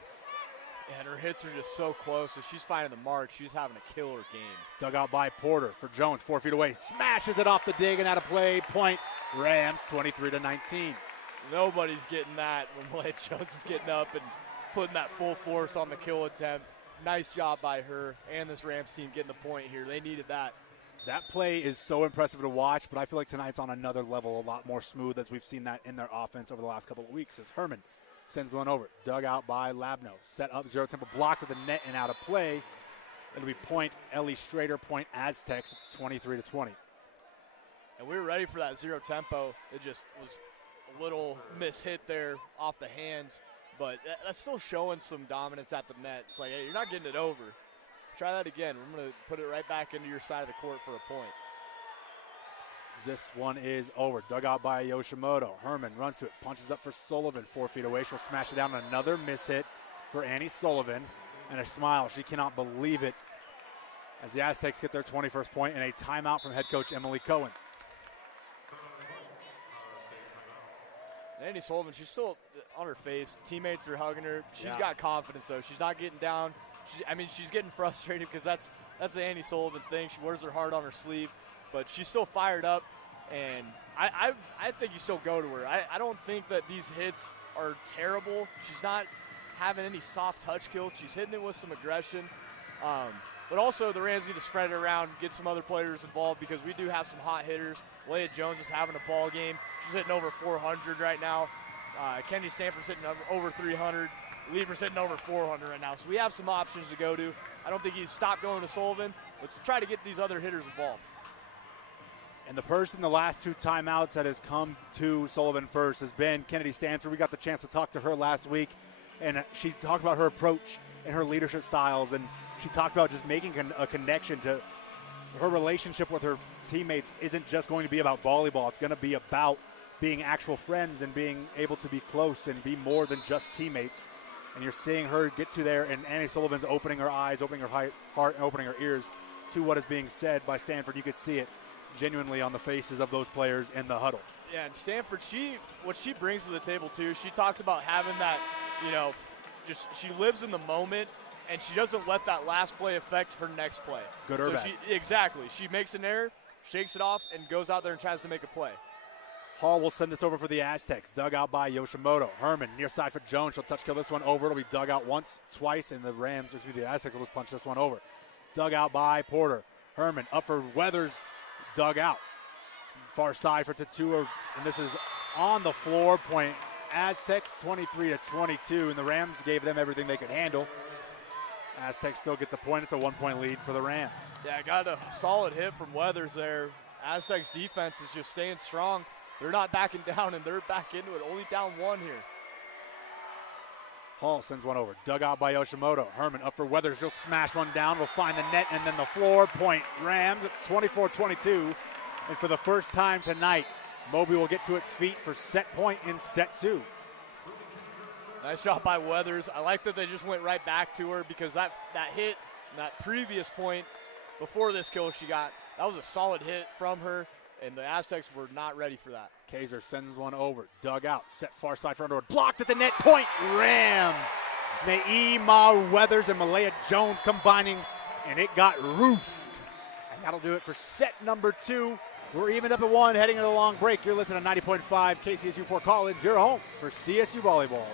And her hits are just so close, so she's finding the mark. She's having a killer game. Dug out by Porter for Jones, 4 feet away, smashes it off the dig and out of play. Point Rams 23-19. Nobody's getting that when Malaya Jones is getting up and putting that full force on the kill attempt. Nice job by her and this Rams team getting the point here. They needed that. That play is so impressive to watch, but I feel like tonight's on another level, a lot more smooth as we've seen that in their offense over the last couple of weeks as Herman sends one over. Dug out by Labno. Set up, zero tempo, blocked to the net and out of play. It'll be point Ellie Strader, point Aztecs. It's 23-20. And we were ready for that zero tempo. It just was a little mishit there off the hands, but that's still showing some dominance at the net. It's like, hey, you're not getting it over. Try that again. We're going to put it right back into your side of the court for a point. This one is over. Dug out by Yoshimoto. Herman runs to it, punches up for Sullivan, 4 feet away. She'll smash it down. Another mishit for Annie Sullivan, and a smile. She cannot believe it as the Aztecs get their 21st point and a timeout from head coach Emily Cohen. Annie Sullivan, she's still on her face. Teammates are hugging her. She's got confidence, though. She's not getting down. She's getting frustrated because that's the Annie Sullivan thing. She wears her heart on her sleeve, but she's still fired up, and I think you still go to her. I don't think that these hits are terrible. She's not having any soft touch kills. She's hitting it with some aggression. But also the Rams need to spread it around, get some other players involved because we do have some hot hitters. Leia Jones is having a ball game. She's hitting over 400 right now. Kendi Stanford's hitting over 300. Lieber's hitting over 400 right now. So we have some options to go to. I don't think he's stopped going to Sullivan, but to try to get these other hitters involved. And the person in the last two timeouts that has come to Sullivan first has been Kennedy Stanford. We got the chance to talk to her last week, and she talked about her approach and her leadership styles, and she talked about just making a connection to her relationship with her teammates isn't just going to be about volleyball. It's going to be about being actual friends and being able to be close and be more than just teammates. And you're seeing her get to there, and Annie Sullivan's opening her eyes, opening her heart, and opening her ears to what is being said by Stanford. You could see it genuinely on the faces of those players in the huddle. Yeah, and Stanford, what she brings to the table too, she talked about having that, she lives in the moment, and she doesn't let that last play affect her next play. Good or bad. Exactly. She makes an error, shakes it off, and goes out there and tries to make a play. Hall will send this over for the Aztecs. Dug out by Yoshimoto. Herman near side for Jones. She'll touch kill this one over. It'll be dug out once, twice, and the Aztecs will just punch this one over. Dug out by Porter. Herman up for Weathers. Dug out. Far side for Tatua, and this is on the floor. Point Aztecs 23-22, and the Rams gave them everything they could handle. Aztecs still get the point. It's a 1-point lead for the Rams. Yeah, got a solid hit from Weathers there. Aztecs defense is just staying strong. They're not backing down, and they're back into it. Only down one here. Hall sends one over. Dug out by Yoshimoto. Herman up for Weathers. She'll smash one down. Will find the net and then the floor. Point Rams. It's 24-22. And for the first time tonight, Moby will get to its feet for set point in set 2. Nice shot by Weathers. I like that they just went right back to her because that hit, that previous point before this kill she got, that was a solid hit from her, and the Aztecs were not ready for that. Kaiser sends one over. Dug out. Set far side for underwood. Blocked at the net. Point Rams. Naima Weathers and Malaya Jones combining, and it got roofed. And that'll do it for set number 2. We're even up at 1 heading into the long break. You're listening to 90.5 KCSU Fort Collins, your home for CSU Volleyball.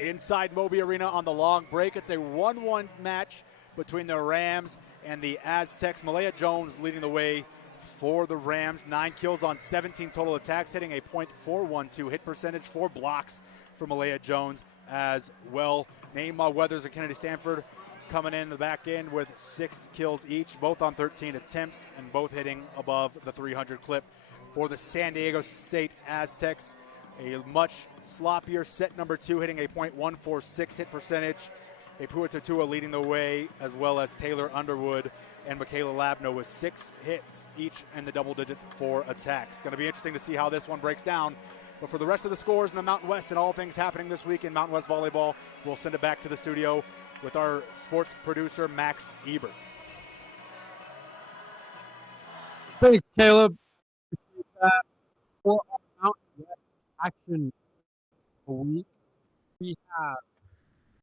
Inside Moby Arena on the long break, it's a 1-1 match between the Rams and the Aztecs. Malaya Jones leading the way for the Rams. 9 kills on 17 total attacks, hitting a .412 hit percentage, 4 blocks for Malaya Jones as well. Naima Weathers and Kennedy Stanford coming in the back end with 6 kills each, both on 13 attempts and both hitting above the 300 clip. For the San Diego State Aztecs, a much sloppier set number 2, hitting a .146 hit percentage. Epua Tatua leading the way, as well as Taylor Underwood and Michaela Labno with 6 hits each in the double digits for attacks. It's going to be interesting to see how this one breaks down. But for the rest of the scores in the Mountain West and all things happening this week in Mountain West Volleyball, we'll send it back to the studio with our sports producer, Max Ebert. Thanks, Caleb. For our Mountain West action a week, we have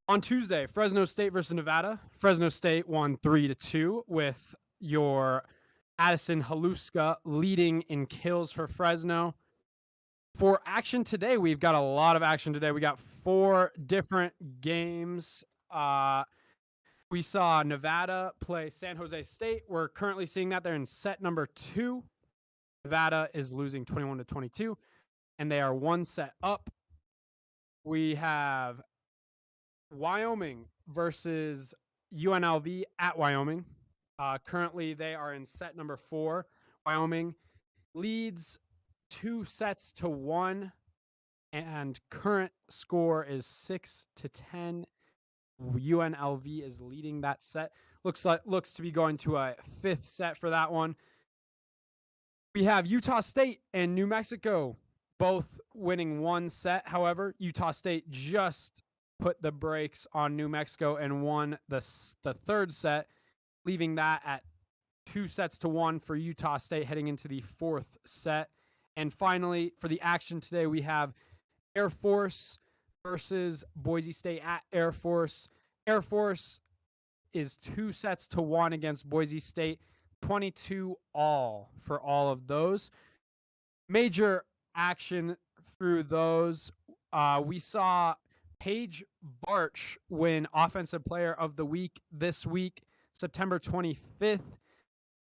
on Tuesday, Fresno State versus Nevada. Fresno State won 3-2 with your Addison Haluska leading in kills for Fresno. For action today, we've got a lot of action today. We got 4 different games. We saw Nevada play San Jose State. We're currently seeing that they're in set number 2. Nevada is losing 21-22, and they are 1 set up. We have Wyoming versus UNLV at Wyoming. Currently, they are in set number 4. Wyoming leads 2-1, and current score is 6-10. UNLV is leading that set. Looks to be going to a 5th set for that one. We have Utah State and New Mexico both winning 1 set. However, Utah State just put the brakes on New Mexico and won the 3rd set, leaving that at 2-1 for Utah State heading into the 4th set. And finally, for the action today, we have Air Force versus Boise State at Air Force. Air Force is 2-1 against Boise State, 22-all for all of those. Major action through those. We saw Paige Barch win Offensive Player of the Week this week, September 25th,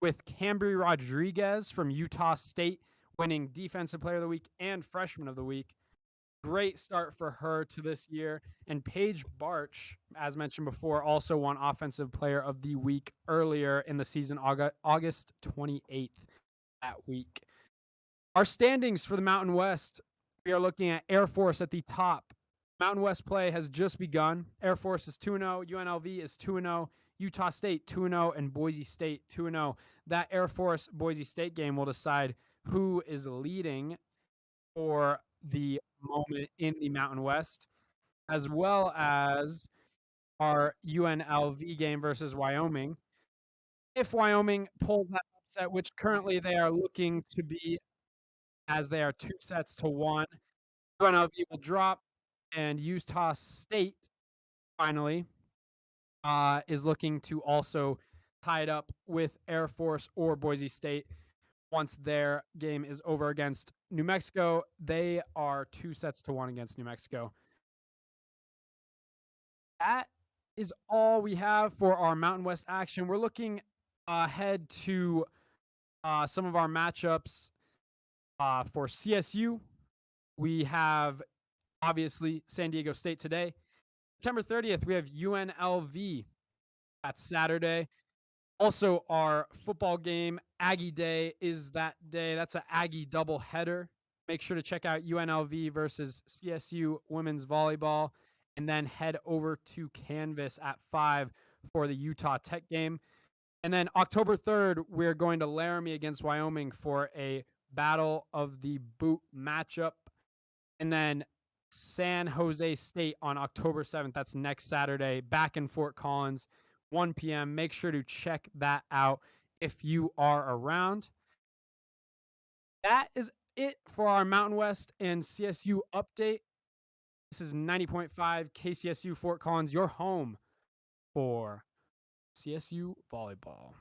with Cambry Rodriguez from Utah State winning Defensive Player of the Week and Freshman of the Week. Great start for her to this year. And Paige Barch, as mentioned before, also won Offensive Player of the Week earlier in the season, August 28th that week. Our standings for the Mountain West, we are looking at Air Force at the top. Mountain West play has just begun. Air Force is 2-0, UNLV is 2-0, Utah State 2-0, and Boise State 2-0. That Air Force-Boise State game will decide who is leading for the moment in the Mountain West, as well as our UNLV game versus Wyoming. If Wyoming pulls that upset, which currently they are looking to be, as they are 2-1, UNLV will drop, and Utah State finally is looking to also tie it up with Air Force or Boise State. Once their game is over against New Mexico, they are 2-1 against New Mexico. That is all we have for our Mountain West action. We're looking ahead to some of our matchups for CSU. We have, obviously, San Diego State today. September 30th, we have UNLV. That's Saturday. Also, our football game, Aggie Day, is that day. That's an Aggie doubleheader. Make sure to check out UNLV versus CSU Women's Volleyball, and then head over to Canvas at 5 for the Utah Tech game. And then October 3rd, we're going to Laramie against Wyoming for a Battle of the Boot matchup. And then San Jose State on October 7th. That's next Saturday, back in Fort Collins. 1 p.m. Make sure to check that out if you are around. That is it for our Mountain West and CSU update. This is 90.5 KCSU Fort Collins, your home for CSU Volleyball.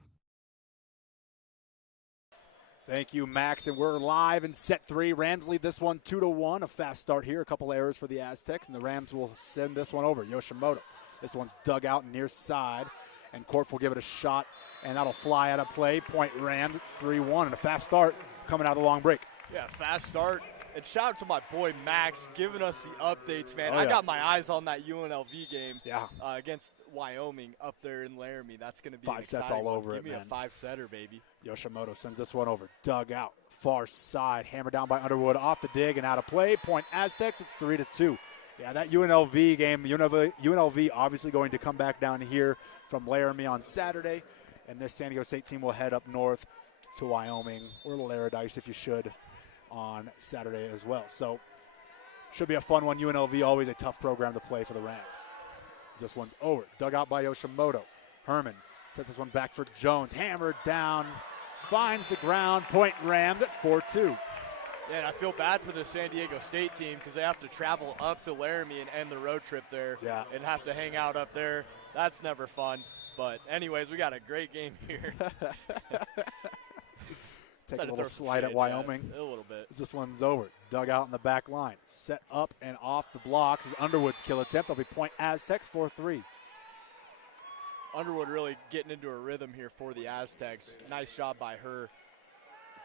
Thank you, Max. And we're live in set 3. Rams lead this one 2-1. A fast start here. A couple errors for the Aztecs, and the Rams will send this one over. Yoshimoto. This one's dug out near side, and Korf will give it a shot, and that'll fly out of play. Point Rams. It's 3-1, and a fast start coming out of the long break. Yeah, fast start. And shout out to my boy Max giving us the updates, man. Oh, yeah. I got my eyes on that UNLV game against Wyoming up there in Laramie. That's going to be 5 sets all over Give it, me man. a 5-setter, baby. Yoshimoto sends this one over. Dug out. Far side. Hammered down by Underwood. Off the dig and out of play. Point Aztecs. It's 3-2. Yeah, that UNLV game, UNLV obviously going to come back down here from Laramie on Saturday. And this San Diego State team will head up north to Wyoming or Laradice, if you should, on Saturday as well. So should be a fun one. UNLV always a tough program to play for the Rams. This one's over. Dug out by Yoshimoto. Herman sets this one back for Jones. Hammered down. Finds the ground. Point Rams. That's 4-2. Yeah, and I feel bad for the San Diego State team because they have to travel up to Laramie and end the road trip there and have to hang out up there. That's never fun. But anyways, we got a great game here. Take a Had to little throw some slide at shade, Wyoming. yeah, a little bit. As this one's over. Dug out in the back line. Set up and off the blocks is Underwood's kill attempt. That'll be point Aztecs 4-3. Underwood really getting into a rhythm here for the Aztecs. Nice job by her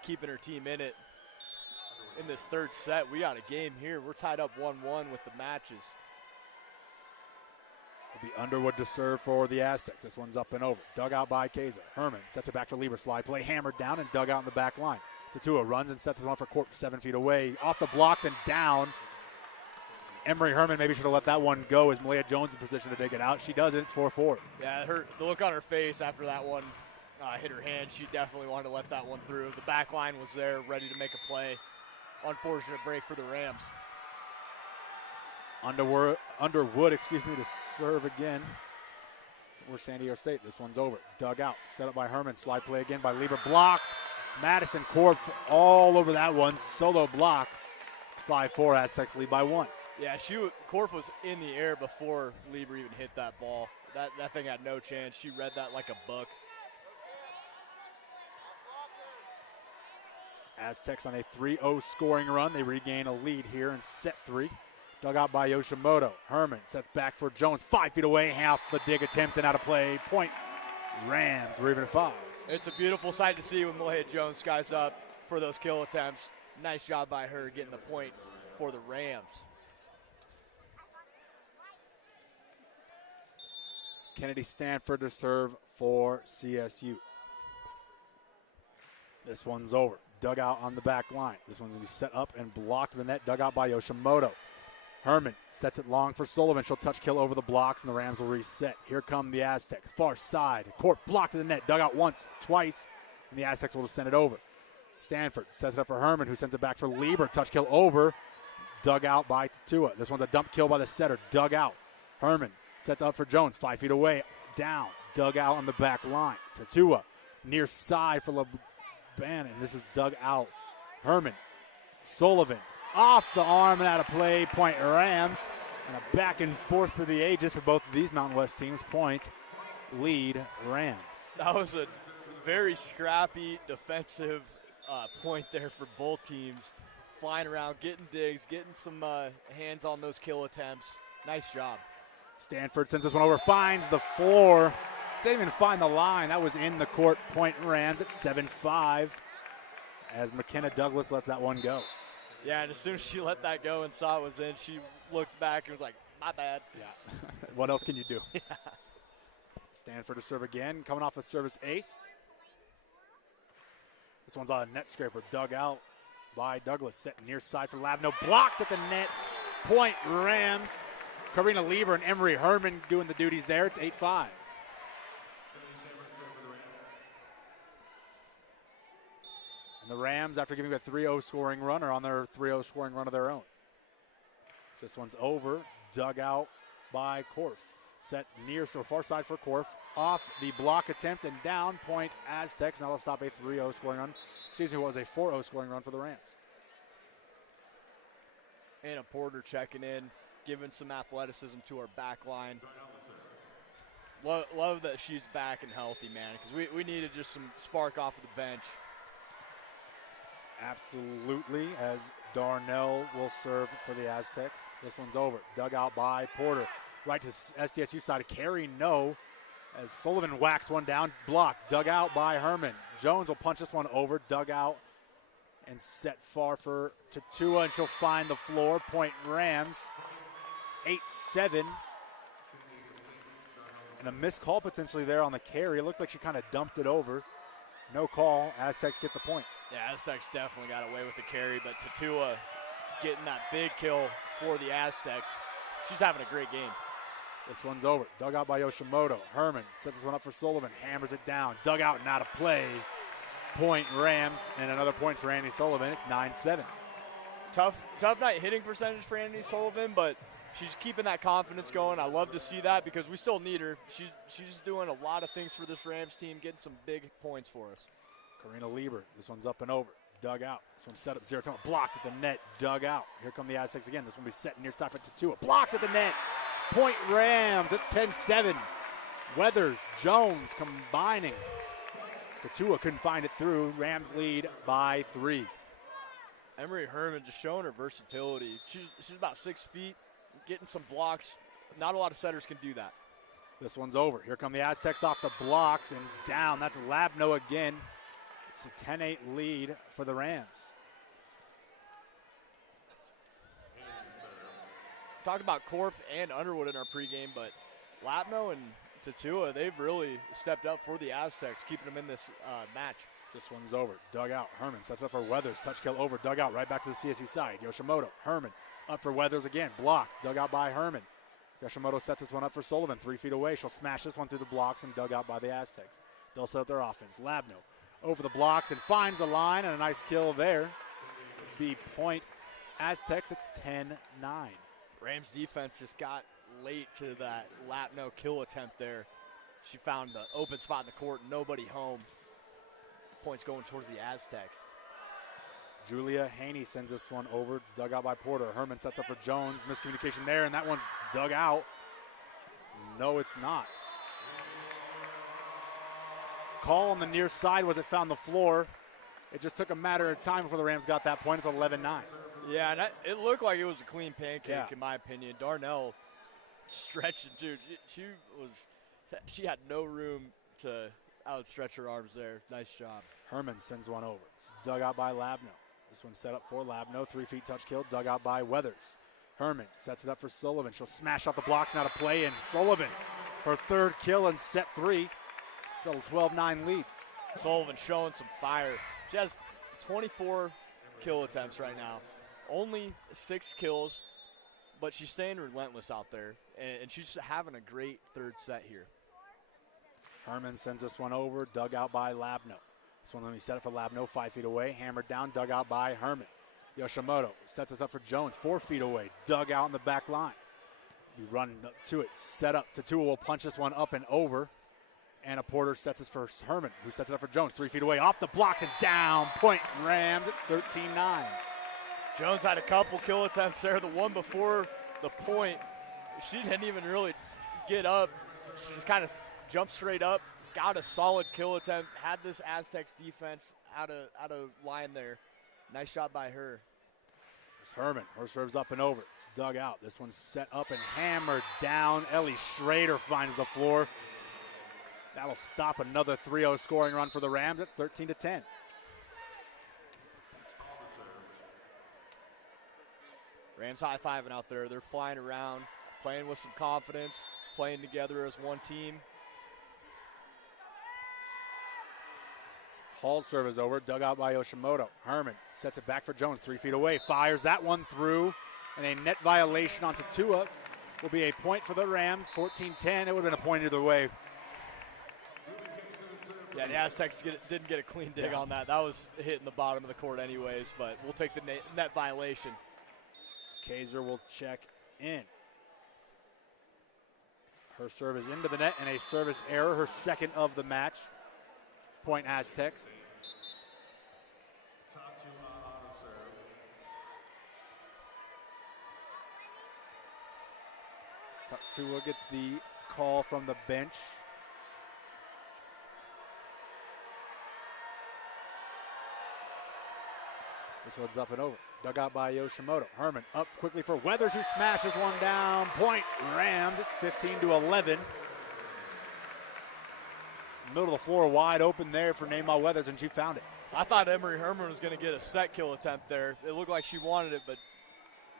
keeping her team in it. In this third set, we got a game here. We're tied up 1-1 with the matches. It'll be Underwood to serve for the Aztecs. This one's up and over. Dug out by Keza. Herman sets it back for Lieber. Slide play hammered down and dug out in the back line. Tatua runs and sets this one for Corp 7 feet away. Off the blocks and down. Emery Herman maybe should have let that one go as Malia Jones in position to dig it out. She does it. It's 4-4. Yeah, the look on her face after that one hit her hand, she definitely wanted to let that one through. The back line was there, ready to make a play. Unfortunate break for the Rams. Underwood, to serve again for San Diego State. This one's over. Dug out. Set up by Herman. Slide play again by Lieber. Blocked. Madison Corp all over that one. Solo block. It's 5-4. Aztecs lead by 1. Yeah, Corf was in the air before Lieber even hit that ball. That thing had no chance. She read that like a book. Aztecs on a 3-0 scoring run. They regain a lead here in set 3. Dug out by Yoshimoto. Herman sets back for Jones. 5 feet away. Half the dig attempt and out of play. Point Rams. We're even at 5. It's a beautiful sight to see when Malia Jones skies up for those kill attempts. Nice job by her getting the point for the Rams. Kennedy Stanford to serve for CSU. This one's over. Dug out on the back line. This one's going to be set up and blocked to the net. Dug out by Yoshimoto. Herman sets it long for Sullivan. She'll touch kill over the blocks, and the Rams will reset. Here come the Aztecs. Far side. Court blocked to the net. Dug out once, twice, and the Aztecs will just send it over. Stanford sets it up for Herman, who sends it back for Lieber. Touch kill over. Dug out by Tatua. This one's a dump kill by the setter. Dug out. Herman sets up for Jones. 5 feet away. Down. Dug out on the back line. Tatua near side for LeBannon. This is dug out. Herman. Sullivan. Off the arm and out of play. Point Rams. And a back and forth for the ages for both of these Mountain West teams. Point lead Rams. That was a very scrappy defensive point there for both teams. Flying around, getting digs, getting some hands on those kill attempts. Nice job. Stanford sends this one over, finds the floor. Didn't even find the line. That was in the court. Point Rams at 7-5 as McKenna Douglas lets that one go. Yeah, and as soon as she let that go and saw it was in, she looked back and was like, my bad. Yeah. What else can you do? Yeah. Stanford to serve again, coming off a service ace. This one's on a net scraper, dug out by Douglas. Set near side for Labno, blocked at the net. Point Rams. Karina Lieber and Emery Herman doing the duties there. It's 8-5. And the Rams, after giving a 3-0 scoring run, are on their 3-0 scoring run of their own. So this one's over, dug out by Korf. Set near, so far side for Korf. Off the block attempt and down, point Aztecs. Now they'll stop a 3-0 scoring run. Excuse me, what was a 4-0 scoring run for the Rams. Anna Porter checking in, giving some athleticism to our back line. Love that she's back and healthy, man, because we needed just some spark off of the bench. Absolutely, as Darnell will serve for the Aztecs. This one's over. Dug out by Porter. Right to SDSU side. Carry no. As Sullivan whacks one down. Blocked. Dug out by Herman. Jones will punch this one over. Dug out and set far for Tatua, and she'll find the floor. Point Rams. 8-7. And a missed call potentially there on the carry. It looked like she kind of dumped it over. No call. Aztecs get the point. Yeah, Aztecs definitely got away with the carry, but Tatua getting that big kill for the Aztecs. She's having a great game. This one's over. Dug out by Yoshimoto. Herman sets this one up for Sullivan. Hammers it down. Dug out and out of play. Point Rams, and another point for Andy Sullivan. It's 9-7. Tough night hitting percentage for Andy Sullivan, but she's keeping that confidence going. I love to see that because we still need her. She's doing a lot of things for this Rams team, getting some big points for us. Karina Lieber. This one's up and over. Dug out. This one's set up 0-2. Blocked at the net. Dug out. Here come the Aztecs again. This one will be set near side for Tatua. Blocked at the net. Point Rams. It's 10-7. Weathers, Jones combining Tatua couldn't find it through. Rams lead by 3. Emery Herman just showing her versatility. She's about 6 feet, getting some blocks. Not a lot of setters can do that. This one's over. Here come the Aztecs off the blocks and down. That's Labno again. It's a 10-8 lead for the Rams. Talked about Korf and Underwood in our pregame, but Labno and Tatua, they've really stepped up for the Aztecs, keeping them in this match. This one's over. Dug out. Herman sets up for Weathers. Touch kill over. Dug out. Right back to the CSU side. Yoshimoto. Herman up for Weathers again. Blocked. Dug out by Herman. Yoshimoto sets this one up for Sullivan. 3 feet away. She'll smash this one through the blocks and dug out by the Aztecs. They'll set up their offense. Labno over the blocks and finds the line, and a nice kill there. The point Aztecs. It's 10-9. Rams defense just got late to that Labno kill attempt there. She found the open spot in the court, nobody home. Points going towards the Aztecs. Julia Haney sends this one over. It's dug out by Porter. Herman sets up for Jones. Miscommunication there, and that one's dug out. No, it's not. Call on the near side was it found the floor. It just took a matter of time before the Rams got that point. It's 11-9. Yeah, and it looked like it was a clean pancake in my opinion. Darnell stretching too. She had no room to outstretch her arms there. Nice job. Herman sends one over. It's dug out by Labno. This one's set up for Labno. 3 feet touch kill. Dug out by Weathers. Herman sets it up for Sullivan. She'll smash off the blocks and out of play. And Sullivan, her 3rd kill in set 3. It's a 12-9 lead. Sullivan showing some fire. She has 24 kill attempts right now. Only 6 kills, but she's staying relentless out there. And she's having a great 3rd set here. Herman sends this one over, dug out by Labno. This one, let me set it for Labno, 5 feet away, hammered down, dug out by Herman. Yoshimoto sets us up for Jones, 4 feet away, dug out in the back line. You run to it, set up. Tatua will punch this one up and over. Anna Porter sets this for Herman, who sets it up for Jones, 3 feet away, off the blocks and down. Point Rams, it's 13-9. Jones had a couple kill attempts there. The one before the point, she didn't even really get up. She just kind of jumped straight up, got a solid kill attempt, had this Aztecs defense out of line there. Nice job by her. There's Herman. Her serves up and over. It's dug out. This one's set up and hammered down. Ellie Schrader finds the floor. That'll stop another 3-0 scoring run for the Rams. It's 13-10. Rams high-fiving out there. They're flying around, playing with some confidence, playing together as one team. Hall's serve is over, dug out by Yoshimoto. Herman sets it back for Jones, 3 feet away, fires that one through, and a net violation on Tatua will be a point for the Rams, 14-10. It would have been a point either way. Yeah, the Aztecs didn't get a clean dig on that. That was hitting the bottom of the court anyways, but we'll take the net violation. Kaiser will check in. Her serve is into the net and a service error, her 2nd of the match. Point Aztecs. Tatua gets the call from the bench. This one's up and over. Dug out by Yoshimoto. Herman up quickly for Weathers, who smashes one down. Point Rams. It's 15-11. Middle of the floor wide open there for Neymar Weathers, and she found it. I thought Emery Herman was going to get a set kill attempt there. It looked like she wanted it, but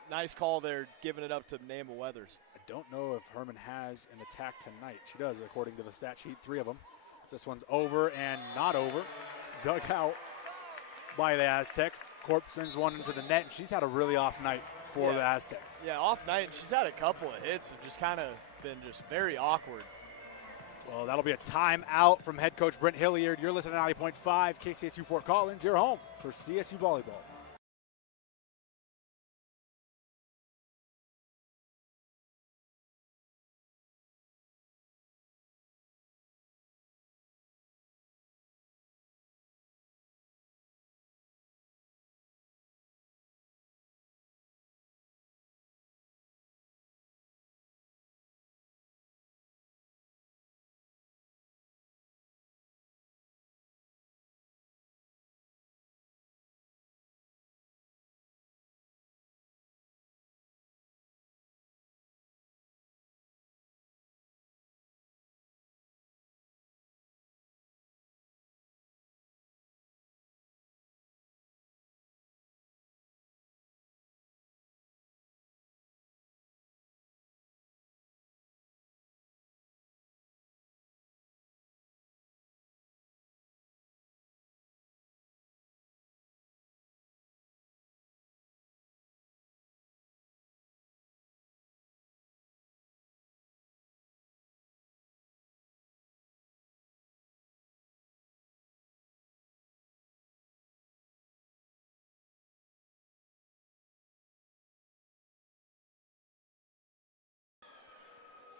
nice call there, giving it up to Neymar Weathers. I don't know if Herman has an attack tonight. She does, according to the stat sheet, 3 of them. This one's over and not over. Dug out by the Aztecs. Corp sends one into the net, and she's had a really off night for the Aztecs. Yeah, off night, and she's had a couple of hits and just kind of been just very awkward. Well, that'll be a timeout from head coach Brent Hilliard. You're listening to 90.5 KCSU Fort Collins, your home for CSU Volleyball.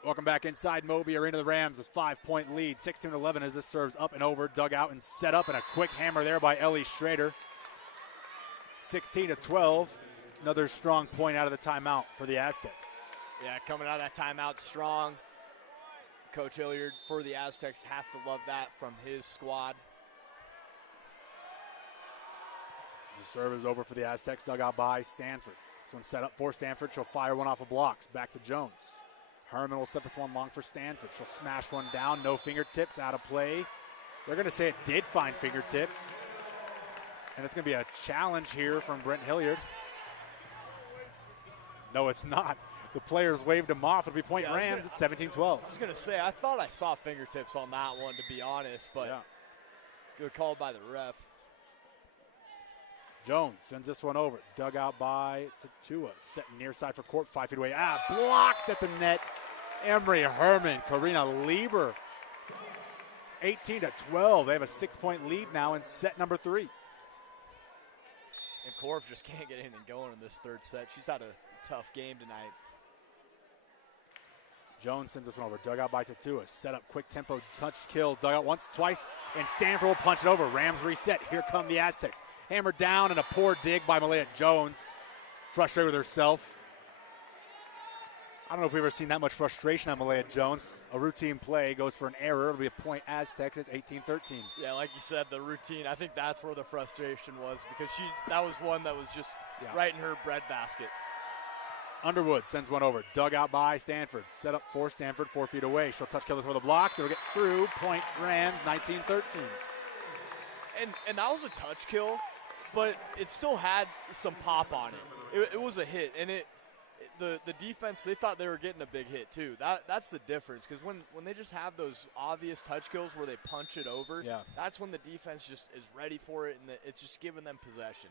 Welcome back inside Moby Arena. The Rams, a 5-point lead, 16-11 as this serves up and over, dug out and set up, and a quick hammer there by Ellie Schrader. 16-12, another strong point out of the timeout for the Aztecs. Yeah, coming out of that timeout strong. Coach Hilliard for the Aztecs has to love that from his squad. The serve is over for the Aztecs, dug out by Stanford. This one's set up for Stanford. She'll fire one off of blocks. Back to Jones. Herman will set this one long for Stanford. She'll smash one down. No fingertips, out of play. They're going to say it did find fingertips. And it's going to be a challenge here from Brent Hilliard. No, it's not. The players waved him off. It'll be point Rams at 17-12. I was going to say, I thought I saw fingertips on that one, to be honest, but good call by the ref. Jones sends this one over. Dug out by Tatua. Set near side for court, 5 feet away. Blocked at the net. Emery Herman, Karina Lieber. 18-12. They have a 6-point lead now in set number 3. And Korf just can't get anything going in this third set. She's had a tough game tonight. Jones sends this one over. Dug out by Tatua. Set up, quick tempo, touch, kill. Dug out once, twice, and Stanford will punch it over. Rams reset. Here come the Aztecs. Hammered down and a poor dig by Malaya Jones. Frustrated with herself. I don't know if we've ever seen that much frustration on Malaya Jones. A routine play goes for an error. It'll be a point Aztecs. It's 18-13. Yeah, like you said, the routine. I think that's where the frustration was because that was one that was just right in her breadbasket. Underwood sends one over. Dug out by Stanford. Set up for Stanford, 4 feet away. She'll touch kill this for the blocks. They'll get through. Point Rams, 19-13. And that was a touch kill, but it still had some pop on it. It was a hit, and the defense, they thought they were getting a big hit too. That's the difference, because when they just have those obvious touch kills where they punch it over, that's when the defense just is ready for it, and it's just giving them possession.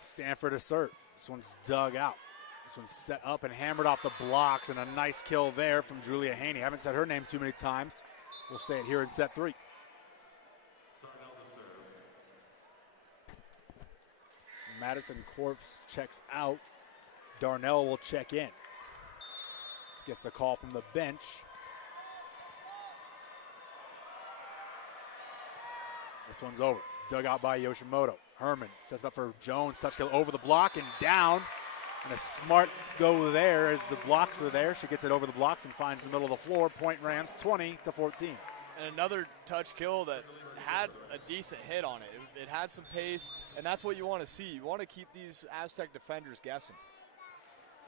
Stanford assert. This one's dug out. This one's set up and hammered off the blocks, and a nice kill there from Julia Haney. Haven't said her name too many times. We'll say it here in set 3. Madison Corpse checks out. Darnell will check in. Gets the call from the bench. This one's over. Dug out by Yoshimoto. Herman sets up for Jones. Touch kill over the block and down. And a smart go there as the blocks were there. She gets it over the blocks and finds the middle of the floor. Point Rams 20-14. And another touch kill that had a decent hit on it. It had some pace, and that's what you want to see. You want to keep these Aztec defenders guessing.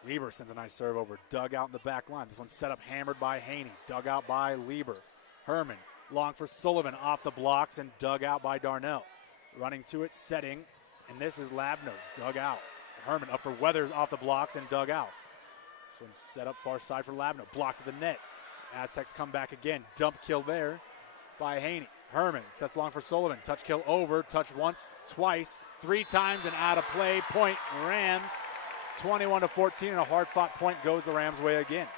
Lieber sends a nice serve over. Dug out in the back line. This one's set up, hammered by Haney. Dug out by Lieber. Herman long for Sullivan off the blocks and dug out by Darnell. Running to it, setting, and this is Labno. Dug out. Herman up for Weathers off the blocks and dug out. This one's set up far side for Labno. Blocked to the net. Aztecs come back again. Dump kill there by Haney. Herman sets long for Sullivan. Touch kill over. Touch once, twice, 3 times, and out of play. Point Rams. 21-14, and a hard-fought point goes the Rams' way again.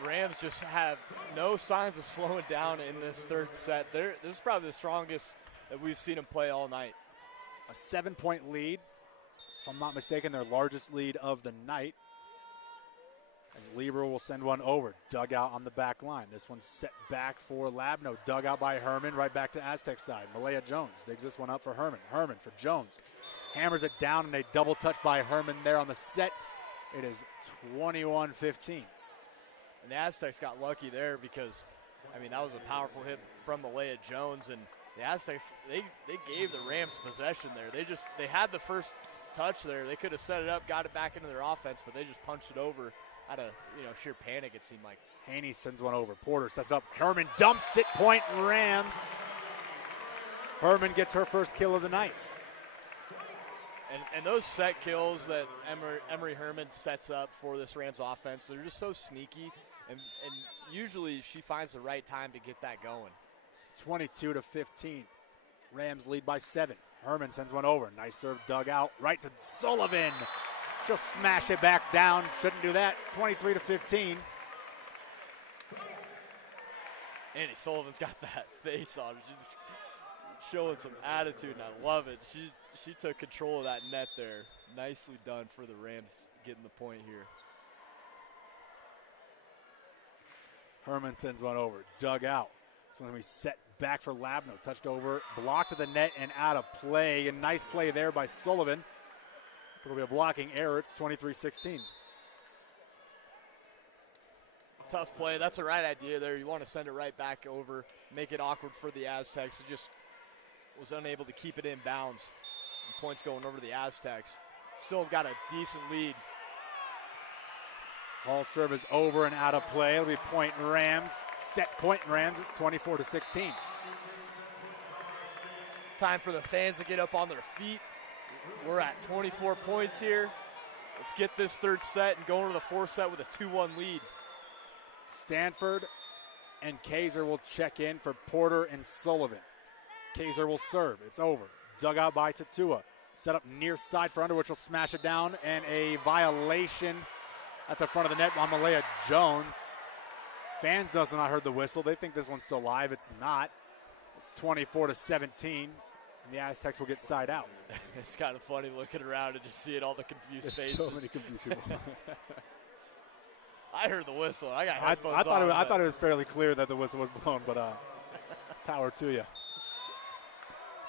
The Rams just have no signs of slowing down in this third set. This is probably the strongest that we've seen them play all night. A 7-point lead. If I'm not mistaken, their largest lead of the night. As Lieber will send one over. Dug out on the back line. This one's set back for Labno. Dug out by Herman. Right back to Aztec side. Malaya Jones digs this one up for Herman. Herman for Jones. Hammers it down, and a double touch by Herman there on the set. It is 21-15. And the Aztecs got lucky there because, I mean, that was a powerful hit from Malaya Jones. And the Aztecs, they gave the Rams possession there. They had the first touch there. They could have set it up, got it back into their offense, but they just punched it over. Out of sheer panic, it seemed like. Haney sends one over. Porter sets it up. Herman dumps it. Point Rams. Herman gets her first kill of the night. And those set kills that Emery Herman sets up for this Rams offense, they're just so sneaky. And usually she finds the right time to get that going. It's 22-15. Rams lead by 7. Herman sends one over. Nice serve dug out. Right to Sullivan. She'll smash it back down. Shouldn't do that. 23-15. Andy Sullivan's got that face on her. She's just showing some attitude, and I love it. She took control of that net there. Nicely done for the Rams getting the point here. Herman sends one over, dug out. It's when we set back for Labno. Touched over, blocked to the net and out of play. A nice play there by Sullivan. It'll be a blocking error. It's 23-16. Tough play. That's the right idea there. You want to send it right back over, make it awkward for the Aztecs. It just was unable to keep it in bounds. And points going over to the Aztecs. Still got a decent lead. Hall serve is over and out of play. It'll be point Rams. Set point Rams. It's 24-16. Time for the fans to get up on their feet. We're at 24 points here. Let's get this third set and go into the fourth set with a 2-1 lead. Stanford and Kaiser will check in for Porter and Sullivan. Kaiser will serve. It's over. Dug out by Tatua. Set up near side for Underwood. She'll smash it down. And a violation at the front of the net on Malaya Jones. Fans does not heard the whistle. They think this one's still live. It's not. It's 24-17. And the Aztecs will get side out. It's kind of funny looking around and just seeing all the confused faces. So many confused people. I heard the whistle. I got headphones I on. thought it was fairly clear that the whistle was blown, but power to you.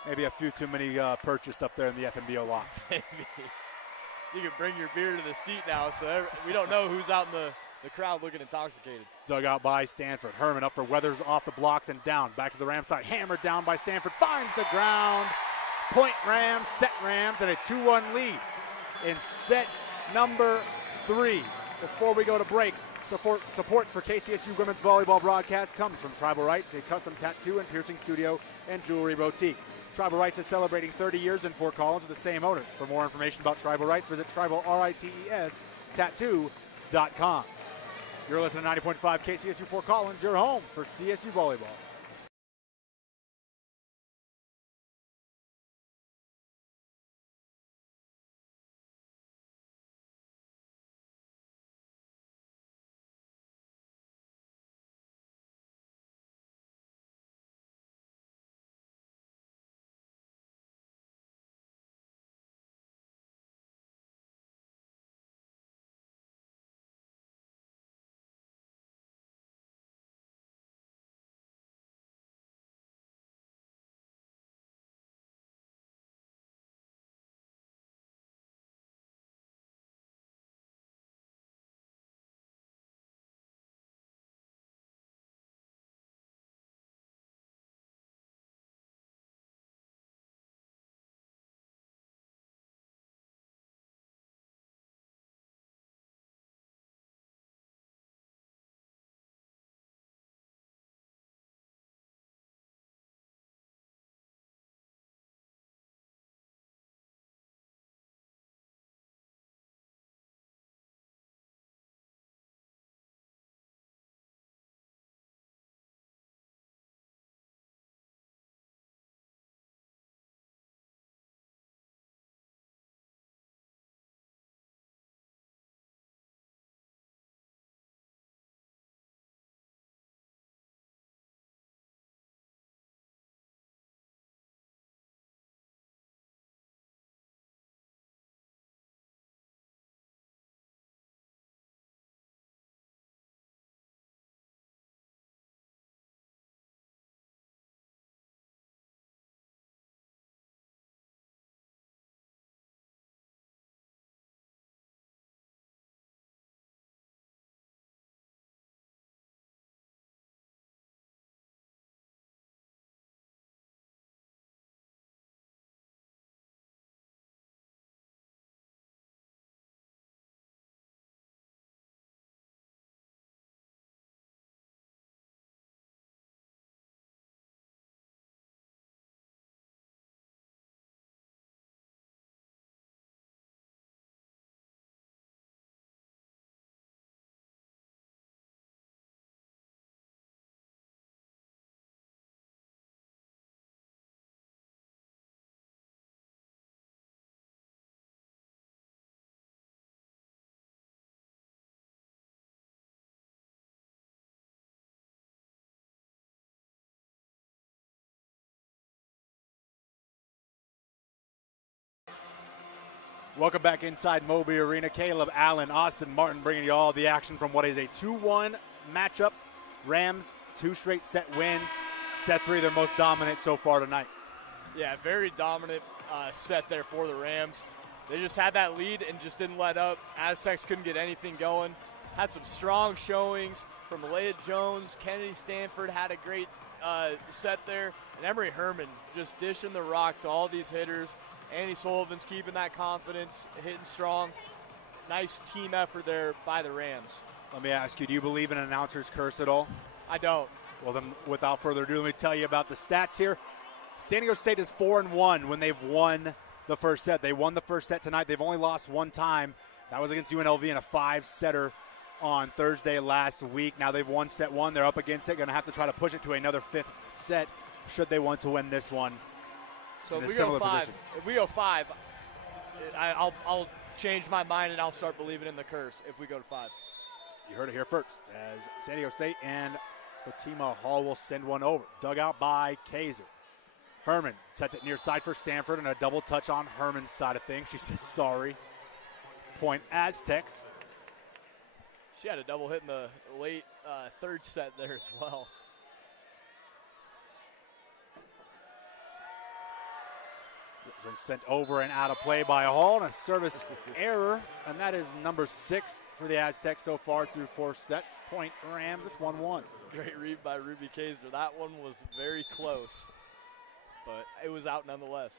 Maybe a few too many purchased up there in the FMBO lot. Maybe. So you can bring your beer to the seat now, so we don't know who's out in the crowd looking intoxicated. It's dug out by Stanford. Herman up for Weathers off the blocks and down. Back to the Rams side. Hammered down by Stanford. Finds the ground. Point Rams, set Rams, and a 2-1 lead in set number 3. Before we go to break, support for KCSU Women's Volleyball broadcast comes from Tribal Rights, a custom tattoo and piercing studio and jewelry boutique. Tribal Rights is celebrating 30 years in Fort Collins with the same owners. For more information about Tribal Rights, visit tribalritestattoo.com. You're listening to 90.5 KCSU Fort Collins, your home for CSU Volleyball. Welcome back inside Moby Arena. Caleb, Allen, Austin Martin bringing you all the action from what is a 2-1 matchup Rams, 2 straight set wins. Set 3, their most dominant so far tonight. Yeah, very dominant set there for the Rams. They just had that lead and just didn't let up. Aztecs couldn't get anything going. Had some strong showings from Malaya Jones. Kennedy Stanford had a great set there. And Emery Herman just dishing the rock to all these hitters. Andy Sullivan's keeping that confidence, hitting strong. Nice team effort there by the Rams. Let me ask you, do you believe in an announcer's curse at all? I don't. Well, then, without further ado, let me tell you about the stats here. San Diego State is 4-1 when they've won the first set. They won the first set tonight. They've only lost one time. That was against UNLV in a 5-setter on Thursday last week. Now they've won set 1. They're up against it. Going to have to try to push it to another 5th set should they want to win this one. So if we go 5, I'll change my mind and I'll start believing in the curse if we go to 5. You heard it here first, as San Diego State and Fatima Hall will send one over. Dug out by Kaiser. Herman sets it near side for Stanford, and a double touch on Herman's side of things. She says sorry. Point Aztecs. She had a double hit in the late third set there as well. This one's sent over and out of play by Hall, and a service error, and that is number 6 for the Aztecs so far through 4 sets. Point Rams, it's 1-1. Great read by Ruby Kaiser. That one was very close, but it was out nonetheless.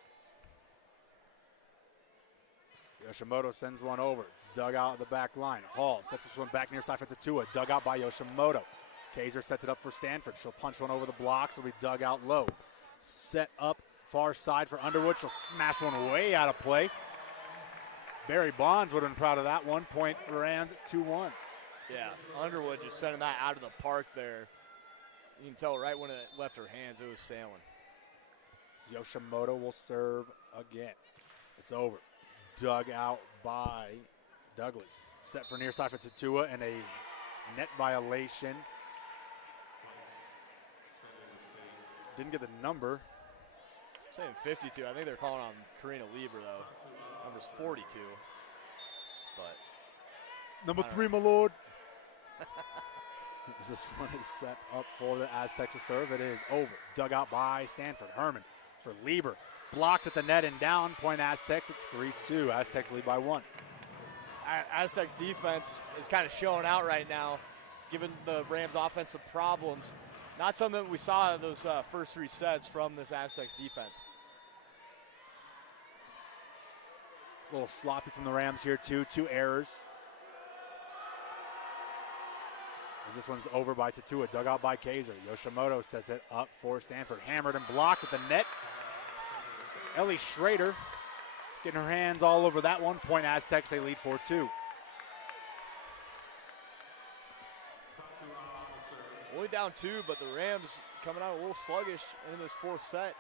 Yoshimoto sends one over. It's dug out of the back line. Hall sets this one back near side for Tatua. Dug out by Yoshimoto. Kaiser sets it up for Stanford. She'll punch one over the blocks. It'll be dug out low. Set up far side for Underwood. She'll smash one way out of play. Barry Bonds would have been proud of that one. Point Rams, it's 2-1. Yeah, Underwood just sending that out of the park there. You can tell right when it left her hands, it was sailing. Yoshimoto will serve again. It's over. Dug out by Douglas. Set for near side for Tatua, and a net violation. Didn't get the number. Saying 52. I think they're calling on Karina Lieber, though. Number's 42. But number 3, my lord. This one is set up for the Aztecs to serve. It is over. Dug out by Stanford. Herman for Lieber. Blocked at the net and down. Point Aztecs. It's 3-2. Aztecs lead by 1. Aztecs defense is kind of showing out right now, given the Rams' offensive problems. Not something that we saw in those first 3 sets from this Aztecs defense. A little sloppy from the Rams here, too. 2 errors. As this one's over by Tatua. Dug out by Kaiser. Yoshimoto sets it up for Stanford. Hammered and blocked at the net. Ellie Schrader getting her hands all over that one. Point Aztecs, they lead 4-2. Only down 2, but the Rams coming out a little sluggish in this 4th set.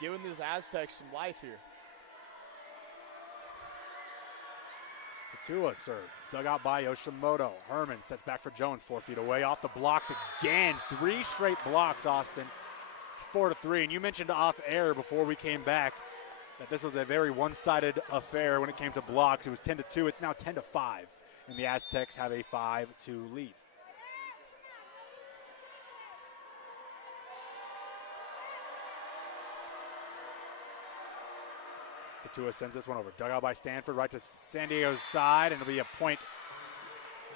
Giving these Aztecs some life here. Tatua serve. Dug out by Yoshimoto. Herman sets back for Jones, 4 feet away. Off the blocks again. 3 straight blocks, Austin. It's 4-3. And you mentioned off air before we came back that this was a very one-sided affair when it came to blocks. It was 10-2. It's now 10-5. And the Aztecs have a 5-2 lead. Tatua sends this one over. Dug out by Stanford, right to San Diego's side, and it'll be a point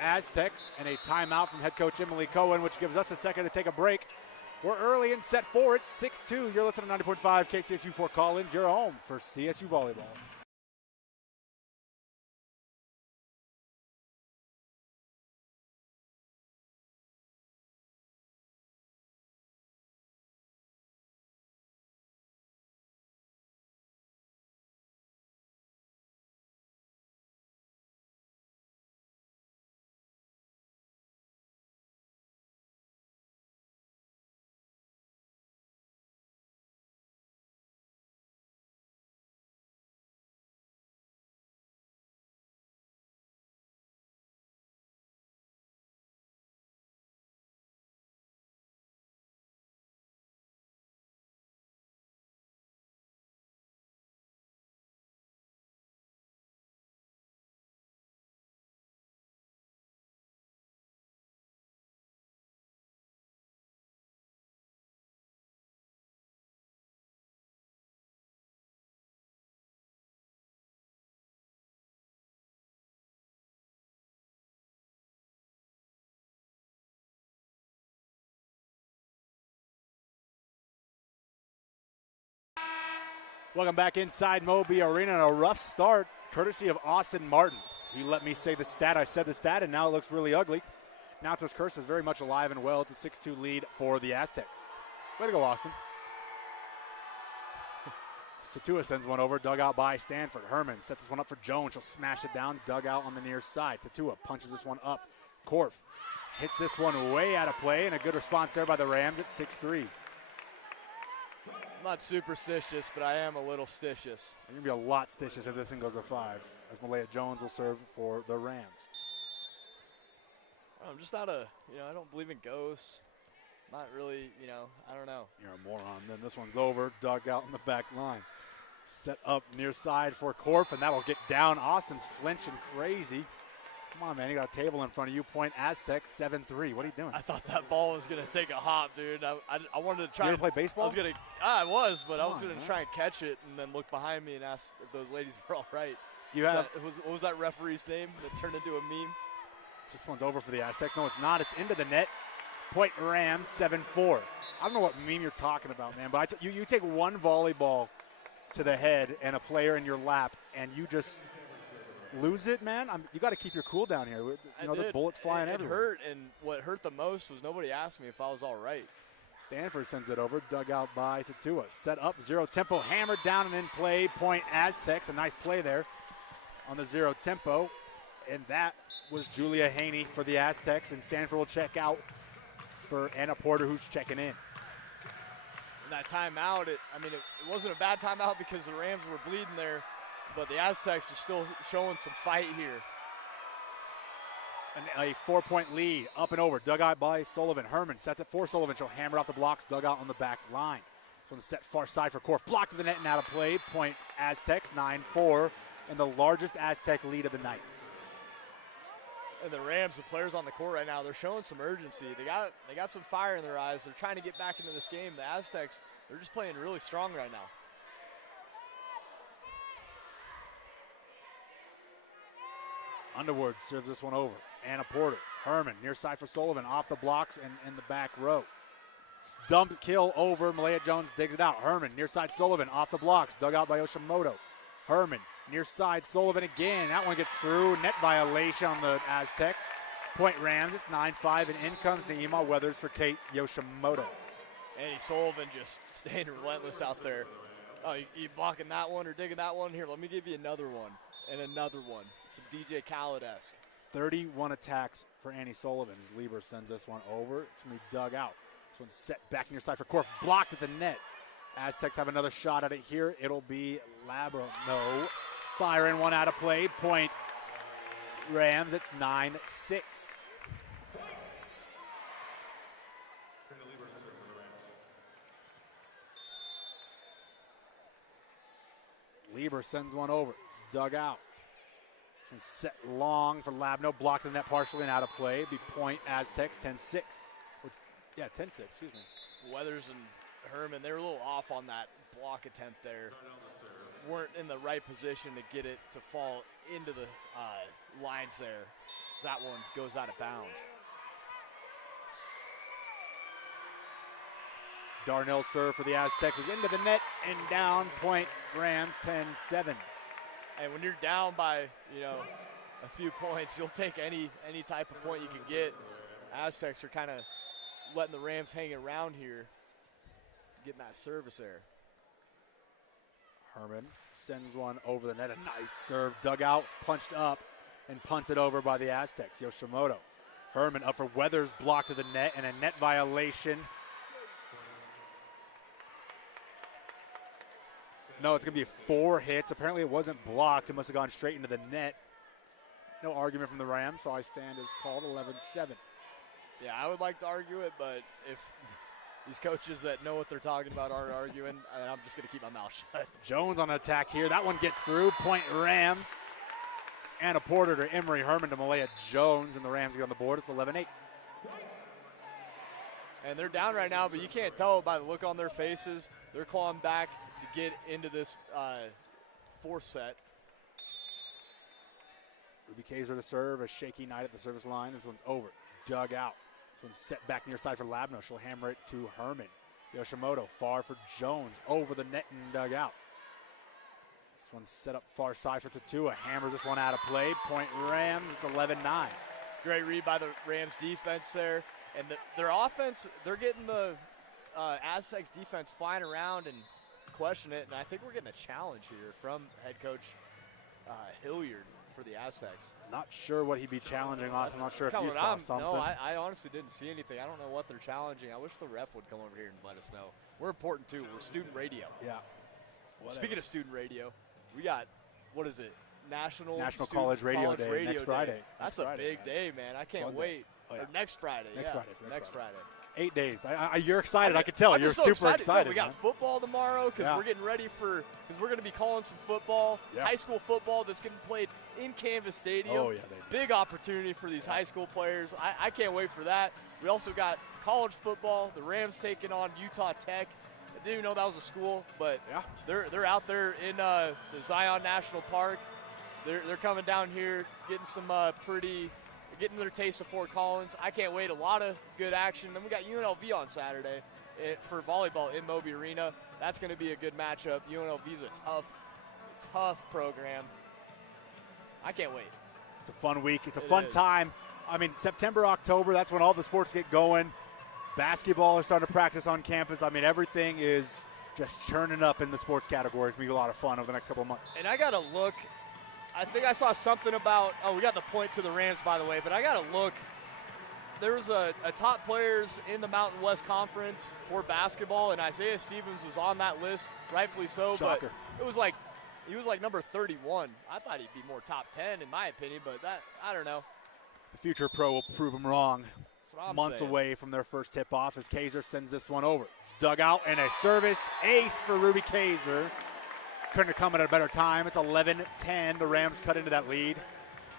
Aztecs and a timeout from head coach Emily Cohen, which gives us a second to take a break. We're early in set 4. It's 6-2. You're listening to 90.5 KCSU Fort Collins. You're home for CSU Volleyball. Welcome back inside Moby Arena, and a rough start courtesy of Austin Martin. He let me say the stat. I said the stat, and now it looks really ugly. Now it's curse is very much alive and well. It's a 6-2 lead for the Aztecs. Way to go, Austin. Tatua sends one over, dug out by Stanford. Herman sets this one up for Jones. She'll smash it down, dug out on the near side. Tatua punches this one up. Korf hits this one way out of play, and a good response there by the Rams at 6-3. I'm not superstitious, but I am a little stitious. You're going to be a lot stitious if this thing goes to 5, as Malaya Jones will serve for the Rams. I'm just not I don't believe in ghosts. Not really, I don't know. You're a moron. Then this one's over, dug out in the back line. Set up near side for Korf, and that'll get down. Austin's flinching crazy. Come on, man. You got a table in front of you. Point Aztecs 7-3. What are you doing? I thought that ball was going to take a hop, dude. I wanted to try. You ever play baseball? I was, but I was going to try and catch it and then look behind me and ask if those ladies were all right. What was that referee's name that turned into a meme? This one's over for the Aztecs. No, it's not. It's into the net. Point Rams 7-4. I don't know what meme you're talking about, man, but you take one volleyball to the head and a player in your lap, and you just lose it, man. You got to keep your cool down here. There's bullets flying everywhere. It hurt, and what hurt the most was nobody asked me if I was all right. Stanford sends it over, dug out by Tatua. Set up, 0 tempo, hammered down and in play. Point Aztecs, a nice play there on the 0 tempo. And that was Julia Haney for the Aztecs, and Stanford will check out for Anna Porter, who's checking in. That timeout, it wasn't a bad timeout because the Rams were bleeding there, but the Aztecs are still showing some fight here. And a 4-point lead, up and over, dug out by Sullivan. Herman sets it for Sullivan. She'll hammer off the blocks, dug out on the back line. So the set far side for Korf, blocked to the net and out of play. Point Aztecs 9-4, and the largest Aztec lead of the night. And the Rams, the players on the court right now, they're showing some urgency. They got some fire in their eyes. They're trying to get back into this game. The Aztecs, they're just playing really strong right now. Underwood serves this one over. Anna Porter. Herman near side for Sullivan. Off the blocks and in the back row. Dump kill over. Malaya Jones digs it out. Herman near side Sullivan. Off the blocks. Dug out by Yoshimoto. Herman near side Sullivan again. That one gets through. Net violation on the Aztecs. Point Rams. It's 9-5, and in comes Naima Weathers for Kate Yoshimoto. Annie Sullivan just staying relentless out there. Oh, you blocking that one or digging that one? Here, let me give you another one and another one. Some DJ Khaled-esque. 31 attacks for Annie Sullivan as Lieber sends this one over. It's going to be dug out. This one's set back near side for Korf. Blocked at the net. Aztecs have another shot at it here. It'll be Labro. No. Fire in, one out of play. Point Rams. It's 9-6. Lieber sends one over. It's dug out. This one's set long for Labno. Blocked in the net partially and out of play. It'd be point Aztecs 10-6. 10-6, excuse me. Weathers and Herman, they were a little off on that block attempt there. Weren't in the right position to get it to fall into the lines there. That one goes out of bounds. Darnell serve for the Aztecs is into the net and down. Point Rams 10-7. And when you're down by, a few points, you'll take any type of point you can get. Aztecs are kind of letting the Rams hang around here, getting that service there. Herman sends one over the net. A nice serve, dug out, punched up, and punted over by the Aztecs. Yoshimoto. Herman up for Weathers, blocked to the net, and a net violation. No, it's going to be 4 hits. Apparently it wasn't blocked. It must have gone straight into the net. No argument from the Rams, so I stand as called 11-7. Yeah, I would like to argue it, but if these coaches that know what they're talking about aren't arguing, I'm just going to keep my mouth shut. Jones on attack here. That one gets through. Point Rams. Anna Porter to Emery Herman to Malaya Jones, and the Rams get on the board. It's 11-8. And they're down right now, but you can't tell by the look on their faces. They're clawing back to get into this fourth set. Ruby Kaiser to serve. A shaky night at the service line. This one's over. Dug out. This one's set back near side for Labno. She'll hammer it to Herman. Yoshimoto far for Jones, over the net and dug out. This one's set up far side for Tatua. Hammers this one out of play. Point Rams. It's 11-9. Great read by the Rams defense there. And their offense, they're getting the Aztecs defense flying around and question it. And I think we're getting a challenge here from head coach Hilliard for the Aztecs. Not sure what he'd be challenging us. I'm not sure if you saw something. No, I honestly didn't see anything. I don't know what they're challenging. I wish the ref would come over here and let us know. We're important too. We're student radio. Yeah. Speaking of student radio, we got, what is it? National College Radio Day next Friday. That's a big day, man. I can't wait. Oh, yeah. Or next Friday. Next Friday. 8 days. You're excited. I can tell. You're so super excited. We got football tomorrow because we're getting ready because we're going to be calling some football, high school football that's getting played in Canvas Stadium. Oh, yeah. Big opportunity for these high school players. I can't wait for that. We also got college football. The Rams taking on Utah Tech. I didn't even know that was a school, but they're out there in the Zion National Park. They're coming down here, getting some getting their taste of Fort Collins. I can't wait. A lot of good action. Then we got UNLV on Saturday for volleyball in Moby Arena. That's going to be a good matchup. UNLV's a tough program. I can't wait. It's a fun week. It's a fun time. I mean, September, October, that's when all the sports get going. Basketball is starting to practice on campus. I mean, everything is just churning up in the sports categories. It's going to be a lot of fun over the next couple of months. And I got to look. I think I saw something about, we got the point to the Rams, by the way, but I got to look. There was a top players in the Mountain West Conference for basketball, and Isaiah Stevens was on that list, rightfully so. Shocker. But he was like number 31. I thought he'd be more top 10 in my opinion, but I don't know. The future pro will prove him wrong. That's what I'm Months saying. away from their first tip-off as Kaiser sends this one over. It's dug out and a service ace for Ruby Kaiser. Couldn't have come at a better time. It's 11-10. The Rams cut into that lead.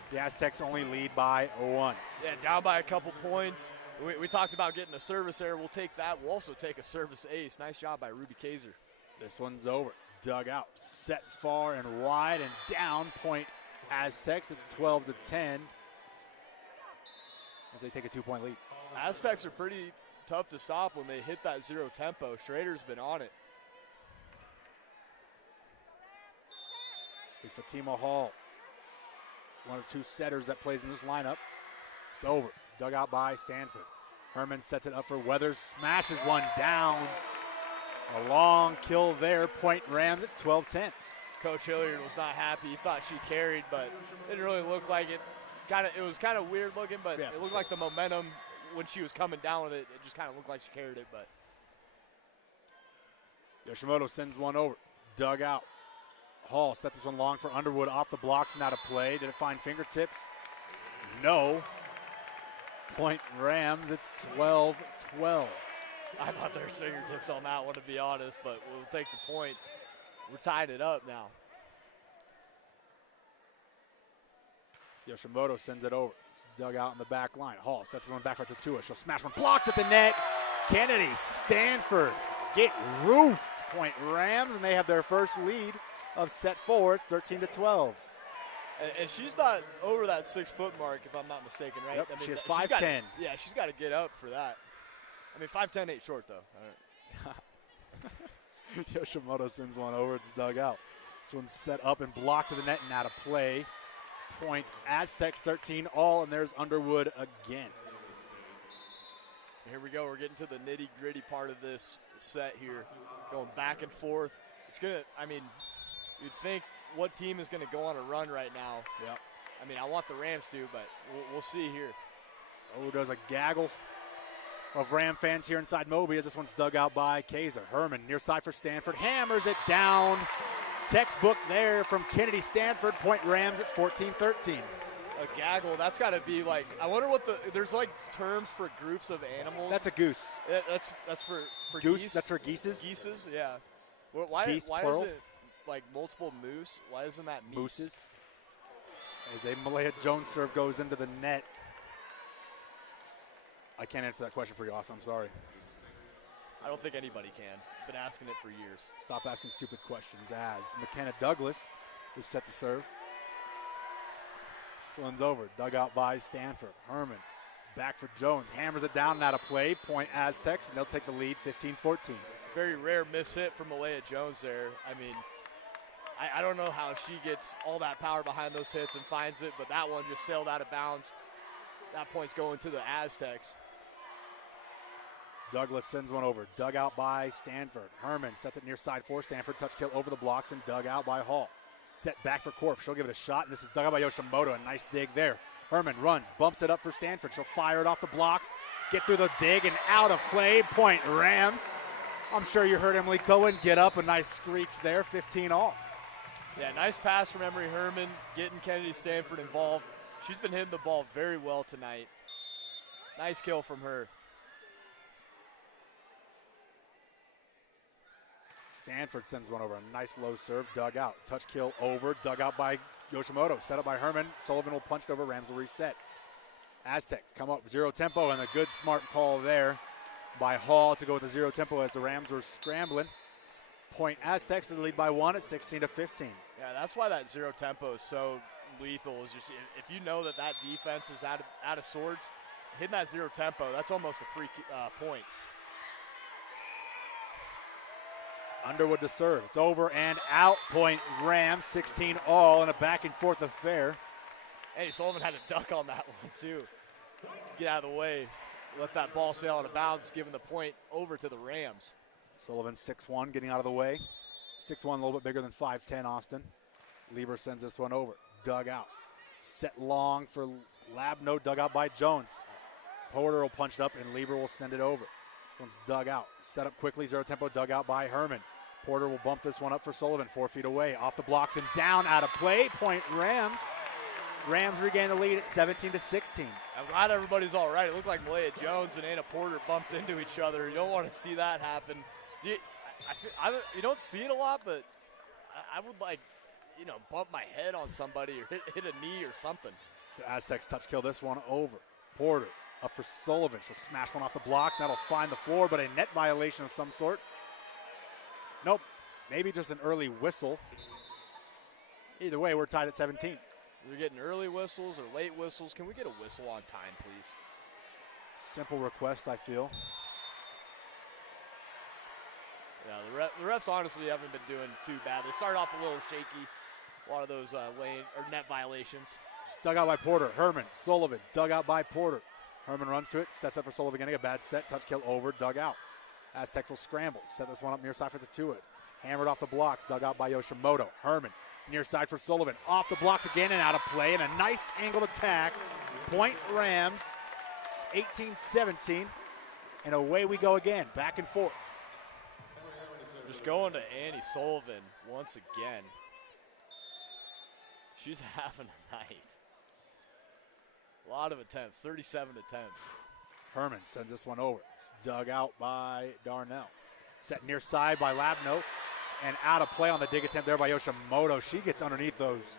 The Aztecs only lead by 1. Yeah, down by a couple points. We talked about getting a service error. We'll take that. We'll also take a service ace. Nice job by Ruby Kaiser. This one's over. Dug out. Set far and wide and down. Point Aztecs. It's 12-10 as they take a 2-point lead. Aztecs are pretty tough to stop when they hit that zero tempo. Schrader's been on it. Fatima Hall, one of two setters that plays in this lineup. It's over. Dug out by Stanford. Herman sets it up for Weathers. Smashes one down. A long kill there. Point Rams. It's 12-10. Coach Hilliard was not happy. He thought she carried, but it didn't really look like it. It was kind of weird looking, but it looked like the momentum when she was coming down with it, it just kind of looked like she carried it. But Yoshimoto sends one over. Dug out. Hall sets this one long for Underwood off the blocks and out of play. Did it find fingertips? No. Point Rams. It's 12-12. I thought there was fingertips on that one, to be honest, but we'll take the point. We're tying it up now. Yoshimoto sends it over. It's dug out in the back line. Hall sets this one back for Tatua. She'll smash one. Blocked at the net. Kennedy, Stanford get roofed. Point Rams, and they have their first lead of set 4. It's 13-12. And she's not over that 6-foot mark, if I'm not mistaken, right? Yep, I mean, she has 5'10". Yeah, she's got to get up for that. I mean, 5'10" ain't short, though. All right. Yoshimoto sends one over. It's dug out. This one's set up and blocked to the net and out of play. Point Aztecs 13 all, and there's Underwood again. Here we go. We're getting to the nitty-gritty part of this set here, going back and forth. It's going to, I mean, you'd think what team is going to go on a run right now. Yep. I mean, I want the Rams to, but we'll see here. So there's a gaggle of Ram fans here inside Moby as this one's dug out by Kaiser. Herman near side for Stanford. Hammers it down. Textbook there from Kennedy Stanford. Point Rams, it's 14-13. A gaggle, that's got to be like, I wonder what there's like terms for groups of animals. That's a goose. That's for goose, geese. That's for geeses. Geeses, yeah. Why Geese, is plural? it like multiple moose? Why isn't that meese? Mooses. As a Malaya Jones serve goes into the net. I can't answer that question for you, Austin. I'm sorry. I don't think anybody can. Been asking it for years. Stop asking stupid questions as McKenna Douglas is set to serve. This one's over. Dug out by Stanford. Herman Back for Jones. Hammers it down and out of play. Point Aztecs, and they'll take the lead 15-14. Very rare miss hit from Malaya Jones there. I mean, I don't know how she gets all that power behind those hits and finds it, but that one just sailed out of bounds. That point's going to the Aztecs. Douglas sends one over. Dug out by Stanford. Herman sets it near side for Stanford. Touch kill over the blocks and dug out by Hall. Set back for Korf. She'll give it a shot, and this is dug out by Yoshimoto. A nice dig there. Herman runs, bumps it up for Stanford. She'll fire it off the blocks, get through the dig, and out of play. Point Rams. I'm sure you heard Emily Cohen get up. A nice screech there, 15-all. Yeah, nice pass from Emery Herman, getting Kennedy Stanford involved. She's been hitting the ball very well tonight. Nice kill from her. Stanford sends one over. A nice low serve, dug out. Touch kill over, dug out by Yoshimoto. Set up by Herman. Sullivan will punch it over. Rams will reset. Aztecs come up 0 tempo, and a good smart call there by Hall to go with the 0 tempo as the Rams were scrambling. Point Aztecs to the lead by 1 at 16-15. Yeah, that's why that 0 tempo is so lethal. Is just if you know that defense is out of sorts, hitting that 0 tempo, that's almost a free point. Underwood to serve. It's over and out. Point Rams, 16-all in a back and forth affair. Andy Sullivan had to duck on that one too. Get out of the way. Let that ball sail out of bounds, giving the point over to the Rams. Sullivan 6'1", getting out of the way. 6'1", a little bit bigger than 5'10", Austin. Lieber sends this one over. Dug out. Set long for Labno. Dug out by Jones. Porter will punch it up, and Lieber will send it over. This one's dug out. Set up quickly, 0 tempo, dug out by Herman. Porter will bump this one up for Sullivan, 4 feet away. Off the blocks and down, out of play. Point Rams. Rams regain the lead at 17-16. I'm glad everybody's all right. It looked like Malaya Jones and Anna Porter bumped into each other. You don't want to see that happen. You don't see it a lot, but I would bump my head on somebody or hit a knee or something. It's the Aztecs touch kill this one over. Porter up for Sullivan. She'll smash one off the blocks. That'll find the floor, but a net violation of some sort. Nope. Maybe just an early whistle. Either way, we're tied at 17. We're getting early whistles or late whistles. Can we get a whistle on time, please? Simple request, I feel. Yeah, the refs honestly haven't been doing too bad. They started off a little shaky. A lot of those lane or net violations. Dug out by Porter. Herman, Sullivan, dug out by Porter. Herman runs to it, sets up for Sullivan, getting a bad set. Touch kill over, dug out. Aztecs will scramble. Set this one up near side for Tatua. Hammered off the blocks, dug out by Yoshimoto. Herman, near side for Sullivan. Off the blocks again and out of play, and a nice angled attack. Point Rams, 18-17. And away we go again, back and forth. Just going to Annie Sullivan once again. She's having a night. A lot of attempts, 37 attempts. Herman sends this one over. It's dug out by Darnell. Set near side by Labno. And out of play on the dig attempt there by Yoshimoto. She gets underneath those.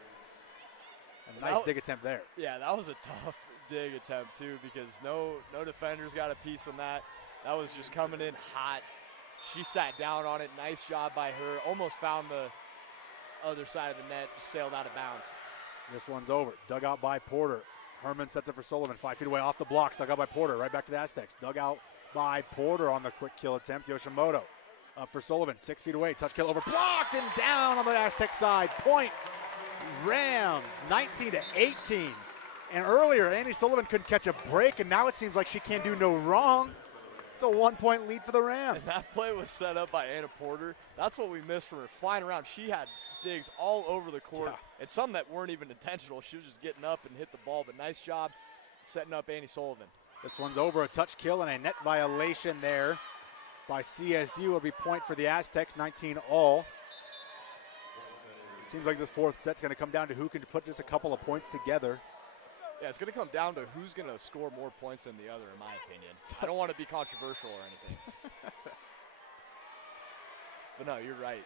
A nice dig attempt there. Yeah, that was a tough dig attempt too, because no defenders got a piece on that. That was just coming in hot. She sat down on it. Nice job by her. Almost found the other side of the net. Just sailed out of bounds. This one's over. Dug out by Porter. Herman sets it for Sullivan. 5 feet away off the blocks. Dug out by Porter. Right back to the Aztecs. Dug out by Porter on the quick kill attempt. Yoshimoto up for Sullivan. 6 feet away. Touch kill over. Blocked and down on the Aztec side. Point Rams 19-18. And earlier, Annie Sullivan couldn't catch a break, and now it seems like she can't do no wrong. It's a 1-point lead for the Rams. And that play was set up by Anna Porter. That's what we missed from her. Flying around, she had digs all over the court, and some that weren't even intentional. She was just getting up and hit the ball, but nice job setting up Annie Sullivan. This one's over, a touch kill and a net violation there by CSU. Will be point for the Aztecs, 19-all. It seems like this fourth set's going to come down to who can put just a couple of points together. Yeah, it's going to come down to who's going to score more points than the other, in my opinion. I don't want to be controversial or anything. But no, you're right.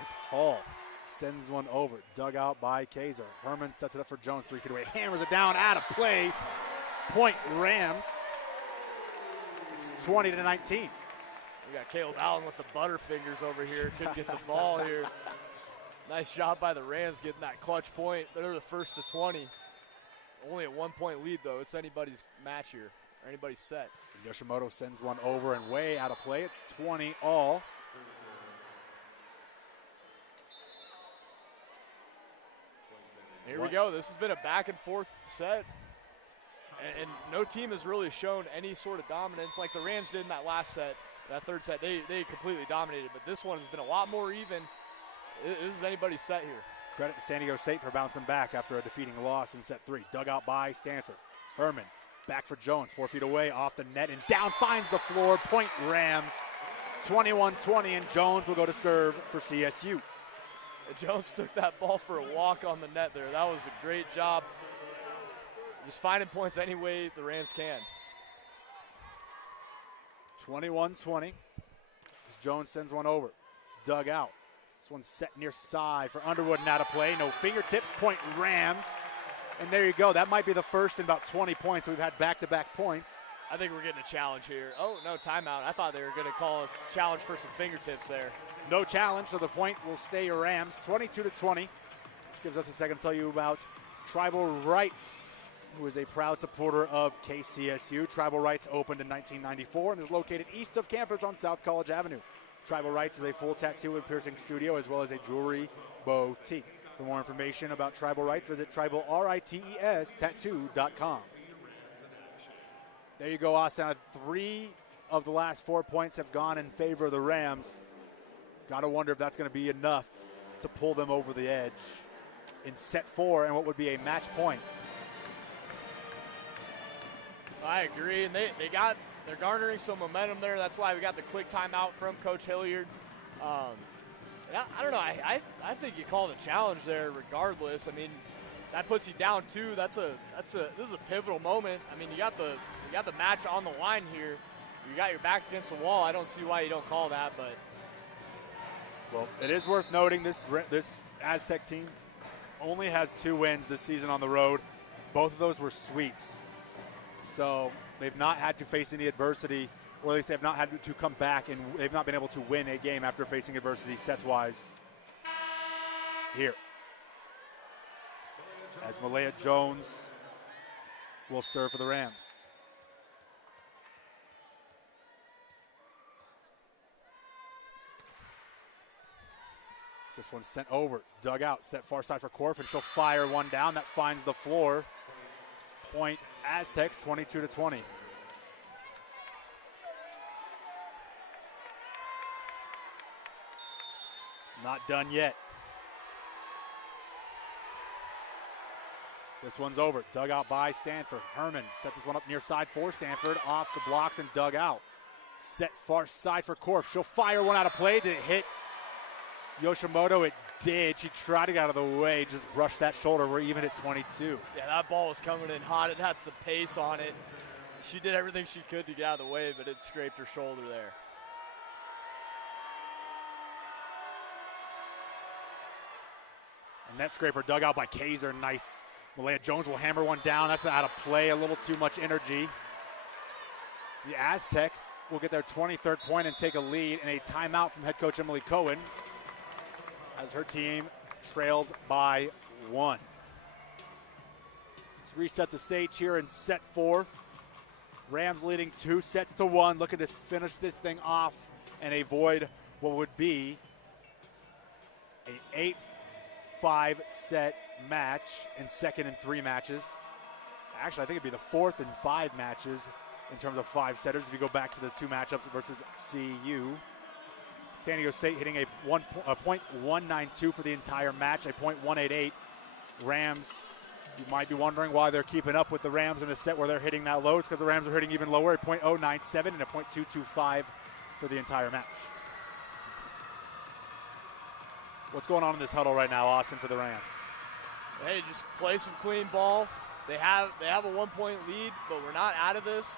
As Hall sends one over, dug out by Kaiser. Herman sets it up for Jones, 3 feet away, hammers it down, out of play. Point Rams. It's 20-19. We got Caleb Allen with the butterfingers over here. Couldn't get the ball here. Nice job by the Rams getting that clutch point. They're the first to 20. Only a 1-point lead, though. It's anybody's match here, or anybody's set. Yoshimoto sends one over and way out of play. It's 20 all. Here we go. This has been a back and forth set. And no team has really shown any sort of dominance like the Rams did in that last set. That third set, they completely dominated. But this one has been a lot more even. This is anybody's set here. Credit to San Diego State for bouncing back after a defeating loss in set 3. Dug out by Stanford. Herman back for Jones, 4 feet away, off the net and down, finds the floor. Point Rams, 21-20, and Jones will go to serve for CSU. And Jones took that ball for a walk on the net there. That was a great job. Just finding points any way the Rams can. 21-20. Jones sends one over. It's dug out. This one's set near side for Underwood and out of play. No fingertips, point Rams. And there you go. That might be the first in about 20 points. We've had back-to-back points. I think we're getting a challenge here. Oh, no, timeout. I thought they were going to call a challenge for some fingertips there. No challenge, so the point will stay Rams, 22-20. Which gives us a second to tell you about Tribal Rights, who is a proud supporter of KCSU. Tribal Rights opened in 1994 and is located east of campus on South College Avenue. Tribal Rights is a full tattoo and piercing studio as well as a jewelry boutique. For more information about Tribal Rights, visit tribalrites tattoo.com. There you go, Austin. 3 of the last 4 points have gone in favor of the Rams. Got to wonder if that's going to be enough to pull them over the edge in set 4 and what would be a match point. I agree, and they're garnering some momentum there. That's why we got the quick timeout from Coach Hilliard. I don't know. I think you call the challenge there regardless. I mean, that puts you down 2. This is a pivotal moment. I mean, you got the match on the line here. You got your backs against the wall. I don't see why you don't call that, but. Well, it is worth noting this Aztec team only has 2 wins this season on the road. Both of those were sweeps. So they've not had to face any adversity, or at least they've not had to come back, and they've not been able to win a game after facing adversity sets-wise here. As Malaya Jones will serve for the Rams. This one's sent over, dug out, set far side for Korf, and she'll fire one down. That finds the floor. Point Aztecs, 22-20. It's not done yet. This one's over, dug out by Stanford. Herman sets this one up near side for Stanford, off the blocks and dug out. Set far side for Korf. She'll fire one out of play. Did it hit Yoshimoto? It did. She tried to get out of the way, just brushed that shoulder. We're even at 22. Yeah, that ball was coming in hot. It had some pace on it. She did everything she could to get out of the way, but it scraped her shoulder there. And net scraper dug out by Kaiser. Nice. Malaya Jones will hammer one down. That's out of play. A little too much energy. The Aztecs will get their 23rd point and take a lead in a timeout from head coach Emily Cohen as her team trails by 1. Let's reset the stage here in set 4. Rams leading 2-1, looking to finish this thing off and avoid what would be a 8-5 set match in second and 3 matches. Actually, I think it'd be the 4th and 5 matches in terms of 5-setters if you go back to the 2 matchups versus CU. San Diego State hitting a .192 for the entire match, a .188. Rams, you might be wondering why they're keeping up with the Rams in a set where they're hitting that low. It's because the Rams are hitting even lower, a .097 and a .225 for the entire match. What's going on in this huddle right now, Austin, for the Rams? Hey, just play some clean ball. They have a 1-point lead, but we're not out of this.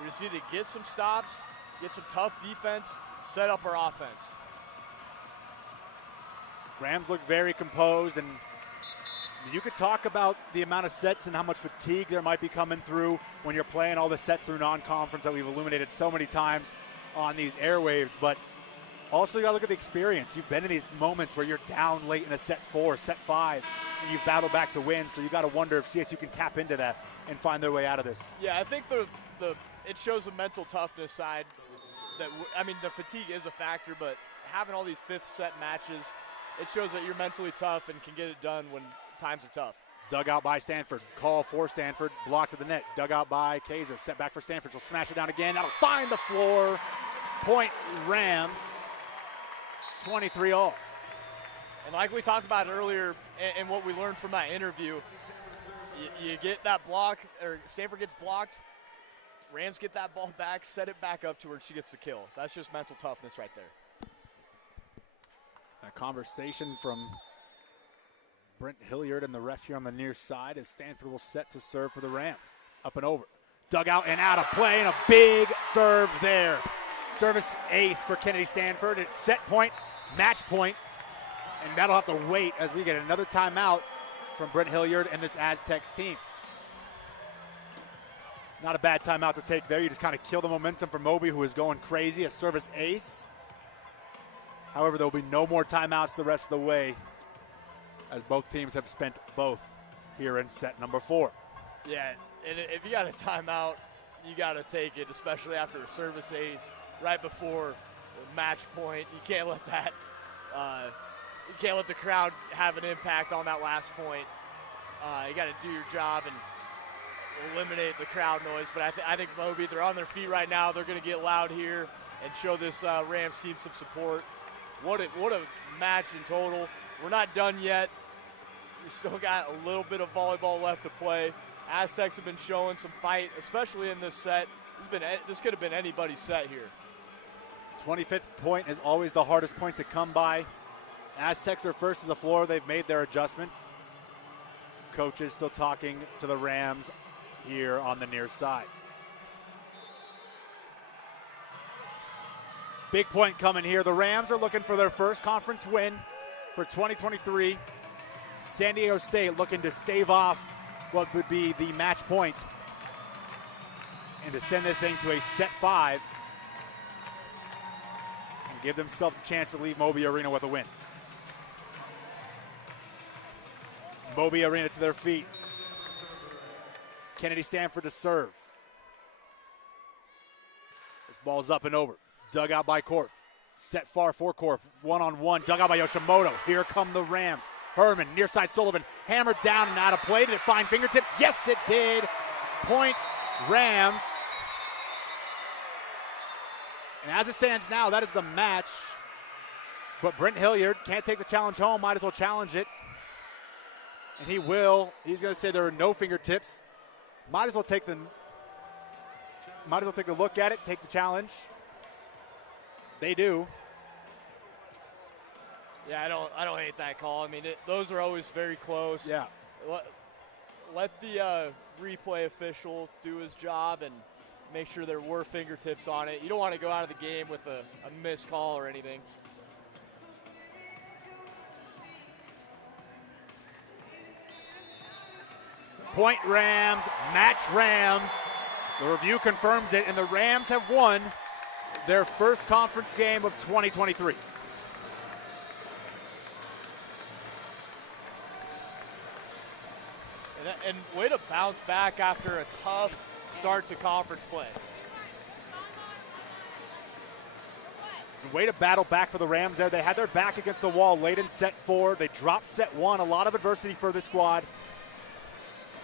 We just need to get some stops, get some tough defense, set up our offense. Rams look very composed, and you could talk about the amount of sets and how much fatigue there might be coming through when you're playing all the sets through non-conference that we've illuminated so many times on these airwaves, but Also, you got to look at the experience. You've been in these moments where you're down late in a set 4, set 5, and you've battled back to win. So you got to wonder if CSU can tap into that and find their way out of this. Yeah, I think it shows the mental toughness side. The fatigue is a factor, but having all these fifth set matches, it shows that you're mentally tough and can get it done when times are tough. Dug out by Stanford. Call for Stanford. Blocked to the net. Dug out by Kaiser. Set back for Stanford. She'll smash it down again. That'll find the floor. Point Rams. 23-all. And like we talked about earlier, and what we learned from that interview, you get that block, or Stanford gets blocked, Rams get that ball back, set it back up to her, and she gets the kill. That's just mental toughness right there. A conversation from Brent Hilliard and the ref here on the near side as Stanford will set to serve for the Rams. It's up and over. Dug out and out of play, and a big serve there. Service ace for Kennedy Stanford. It's set point, match point, and that'll have to wait as we get another timeout from Brent Hilliard and this Aztecs team. Not a bad timeout to take there. You just kind of kill the momentum for Moby, who is going crazy. A service ace. However, there will be no more timeouts the rest of the way, as both teams have spent both here in set number 4. Yeah, and if you got a timeout, you got to take it, especially after a service ace right before the match point. You can't let that. You can't let the crowd have an impact on that last point. You got to do your job and eliminate the crowd noise. But I think Moby, they're on their feet right now. They're going to get loud here and show this Rams team some support. What a match in total. We're not done yet. We still got a little bit of volleyball left to play. Aztecs have been showing some fight, especially in this set. This could have been anybody's set here. 25th point is always the hardest point to come by. Aztecs are first to the floor. They've made their adjustments. Coaches still talking to the Rams here on the near side. Big point coming here. The Rams are looking for their first conference win for 2023. San Diego State looking to stave off what would be the match point and to send this thing to a set 5 and give themselves a chance to leave Moby Arena with a win. Moby Arena to their feet. Kennedy Stanford to serve. This ball's up and over. Dug out by Korf. Set far for Korf. One-on-one. Dug out by Yoshimoto. Here come the Rams. Herman, near side Sullivan. Hammered down and out of play. Did it find fingertips? Yes, it did. Point Rams. And as it stands now, that is the match. But Brent Hilliard can't take the challenge home. Might as well challenge it. And he will. He's going to say there are no fingertips. Might as well take the look at it, take the challenge. They do. Yeah, I don't hate that call. I mean, those are always very close. Yeah. Let the replay official do his job and make sure there were fingertips on it. You don't want to go out of the game with a missed call or anything. Point Rams, match Rams. The review confirms it, and the Rams have won their first conference game of 2023. And way to bounce back after a tough start to conference play. Way to battle back for the Rams there. They had their back against the wall late in set 4. They dropped set 1. A lot of adversity for this squad.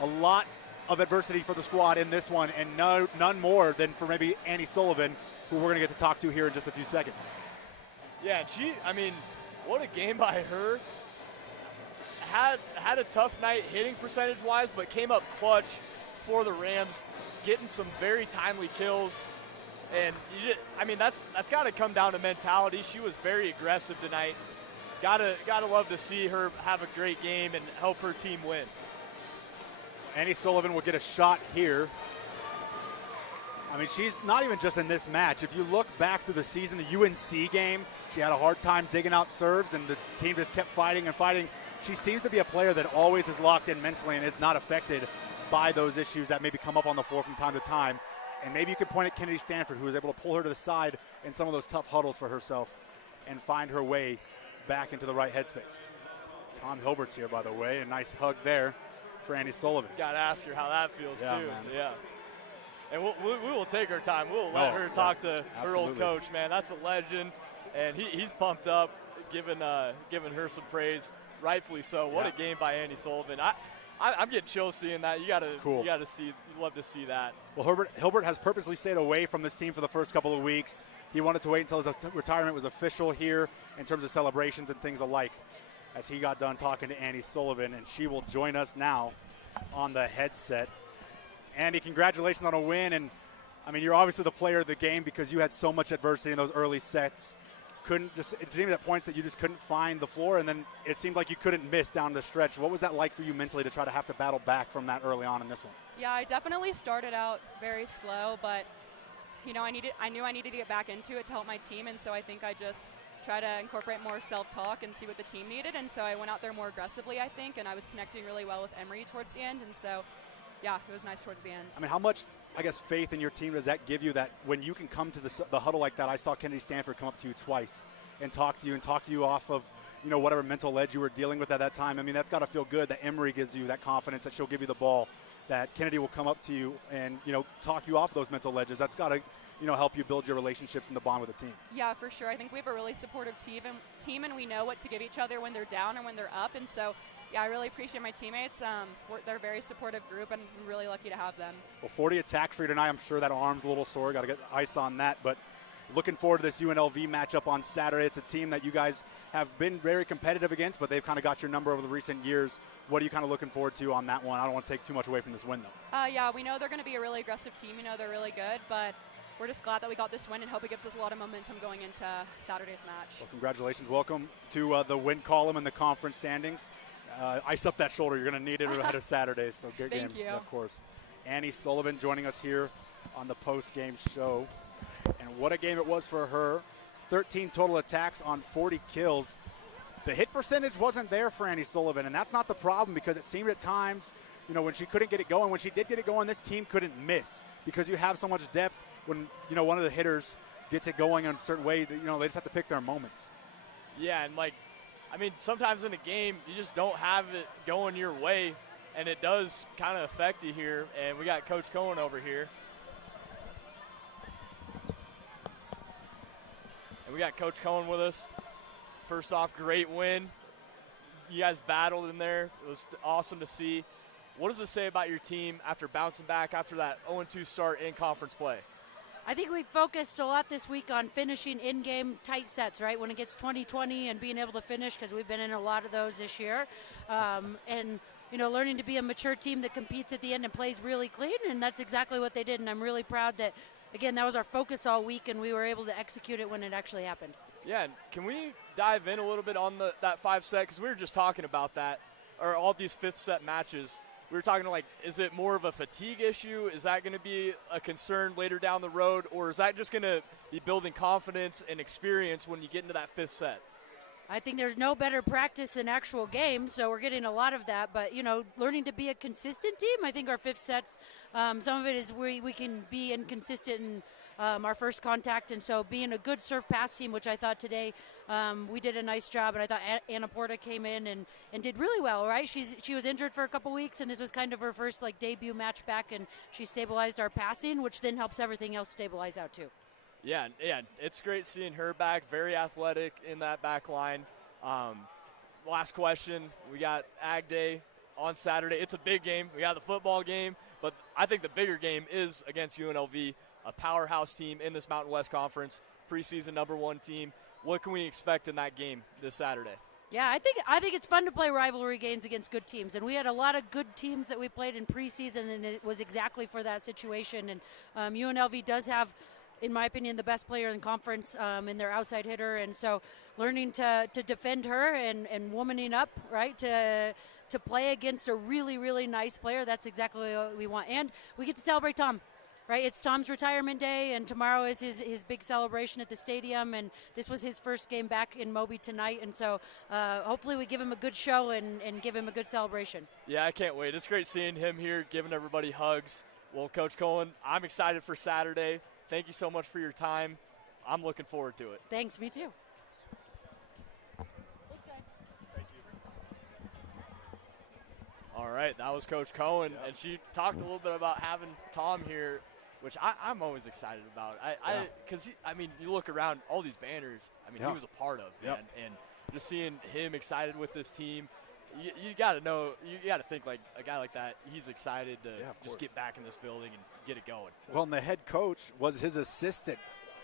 A lot of adversity for the squad in this one, and none more than for maybe Annie Sullivan, who we're going to get to talk to here in just a few seconds. Yeah, what a game by her. Had a tough night hitting percentage-wise, but came up clutch for the Rams, getting some very timely kills. And that's got to come down to mentality. She was very aggressive tonight. Gotta love to see her have a great game and help her team win. Annie Sullivan will get a shot here. I mean, she's not even just in this match. If you look back through the season, the UNC game, she had a hard time digging out serves, and the team just kept fighting and fighting. She seems to be a player that always is locked in mentally and is not affected by those issues that maybe come up on the floor from time to time. And maybe you could point at Kennedy Stanford, who was able to pull her to the side in some of those tough huddles for herself. and find her way back into the right headspace. Tom Hilbert's here, by the way. A nice hug there for Andy Sullivan. Got to ask her how that feels, Yeah, too. man. Yeah. And we will take our time. We'll let her talk to her old coach, man. That's a legend. And he's pumped up, giving her some praise, rightfully so. What a game by Andy Sullivan. I'm getting chills seeing that. You love to see that. Well, Hilbert has purposely stayed away from this team for the first couple of weeks. He wanted to wait until his retirement was official here in terms of celebrations and things alike, as he got done talking to Andy Sullivan, and she will join us now on the headset. Andy, congratulations on a win, and I mean, you're obviously the player of the game because you had so much adversity in those early sets. It seemed at points that you just couldn't find the floor, and then it seemed like you couldn't miss down the stretch. What was that like for you mentally to try to have to battle back from that early on in this one? Yeah, I definitely started out very slow, but you know, I knew I needed to get back into it to help my team, and so I think I just try to incorporate more self-talk and see what the team needed, and so I went out there more aggressively, I think, and I was connecting really well with Emery towards the end, and so yeah, it was nice towards the end. I mean, how much, I guess, faith in your team does that give you that when you can come to the huddle like that? I saw Kennedy Stanford come up to you twice and talk to you off of, you know, whatever mental edge you were dealing with at that time. I mean, that's got to feel good that Emery gives you that confidence that she'll give you the ball, that Kennedy will come up to you and, you know, talk you off those mental edges. That's got to, you know, help you build your relationships and the bond with the team. Yeah, for sure. I think we have a really supportive team, and we know what to give each other when they're down and when they're up, and so yeah, I really appreciate my teammates. They're a very supportive group, and I'm really lucky to have them. Well, 40 attacks for you tonight. I'm sure that arm's a little sore. Got to get ice on that. But looking forward to this UNLV matchup on Saturday. It's a team that you guys have been very competitive against, but they've kind of got your number over the recent years. What are you kind of looking forward to on that one? I don't want to take too much away from this win, though. Yeah, we know they're going to be a really aggressive team. You know, they're really good, but we're just glad that we got this win and hope it gives us a lot of momentum going into Saturday's match. Well, congratulations. Welcome to the win column in the conference standings. Ice up that shoulder. You're going to need it ahead of Saturday. So good game, Thank you. of course. Annie Sullivan joining us here on the post-game show. And what a game it was for her. 13 total attacks on 40 kills. The hit percentage wasn't there for Annie Sullivan, and that's not the problem because it seemed at times, you know, when she couldn't get it going, when she did get it going, this team couldn't miss because you have so much depth when, you know, one of the hitters gets it going in a certain way that, you know, they just have to pick their moments. Yeah, and like, I mean, sometimes in a game, you just don't have it going your way, and it does kind of affect you here. And we got Coach Cohen over here. And we got Coach Cohen with us. First off, great win. You guys battled in there. It was awesome to see. What does it say about your team after bouncing back after that 0-2 start in conference play? I think we focused a lot this week on finishing in-game tight sets, right? When it gets 20-20 and being able to finish, because we've been in a lot of those this year. And, you know, learning to be a mature team that competes at the end and plays really clean, and that's exactly what they did. And I'm really proud that, again, that was our focus all week, and we were able to execute it when it actually happened. Yeah, and can we dive in a little bit on that 5-set? Because we were just talking about that, or all these fifth-set matches. We were talking like, is it more of a fatigue issue? Is that going to be a concern later down the road? Or is that just going to be building confidence and experience when you get into that fifth set? I think there's no better practice than actual games, so we're getting a lot of that. But, you know, learning to be a consistent team, I think our fifth sets, some of it is we can be inconsistent in our first contact. And so being a good serve pass team, which I thought today we did a nice job. And I thought Anna Porta came in and did really well, right? She was injured for a couple weeks, and this was kind of her first, like, debut match back. And she stabilized our passing, which then helps everything else stabilize out too. Yeah, it's great seeing her back, very athletic in that back line. Last question, we got Ag Day on Saturday. It's a big game. We got the football game, but I think the bigger game is against UNLV, a powerhouse team in this Mountain West Conference, preseason #1 team. What can we expect in that game this Saturday? Yeah, I think it's fun to play rivalry games against good teams, and we had a lot of good teams that we played in preseason, and it was exactly for that situation. And UNLV does have, in my opinion, the best player in the conference in their outside hitter, and so learning to defend her and womaning up, right, to play against a really, really nice player, that's exactly what we want. And we get to celebrate Tom. Right, it's Tom's retirement day, and tomorrow is his big celebration at the stadium, and this was his first game back in Moby tonight, and so hopefully we give him a good show and give him a good celebration. Yeah, I can't wait. It's great seeing him here, giving everybody hugs. Well, Coach Cohen, I'm excited for Saturday. Thank you so much for your time. I'm looking forward to it. Thanks, me too. All right, that was Coach Cohen, and she talked a little bit about having Tom here, which I'm always excited about. Because you look around all these banners. He was a part of, man, and just seeing him excited with this team. You got to know, you got to think like a guy like that, he's excited to just get back in this building and get it going. Well, and the head coach was his assistant.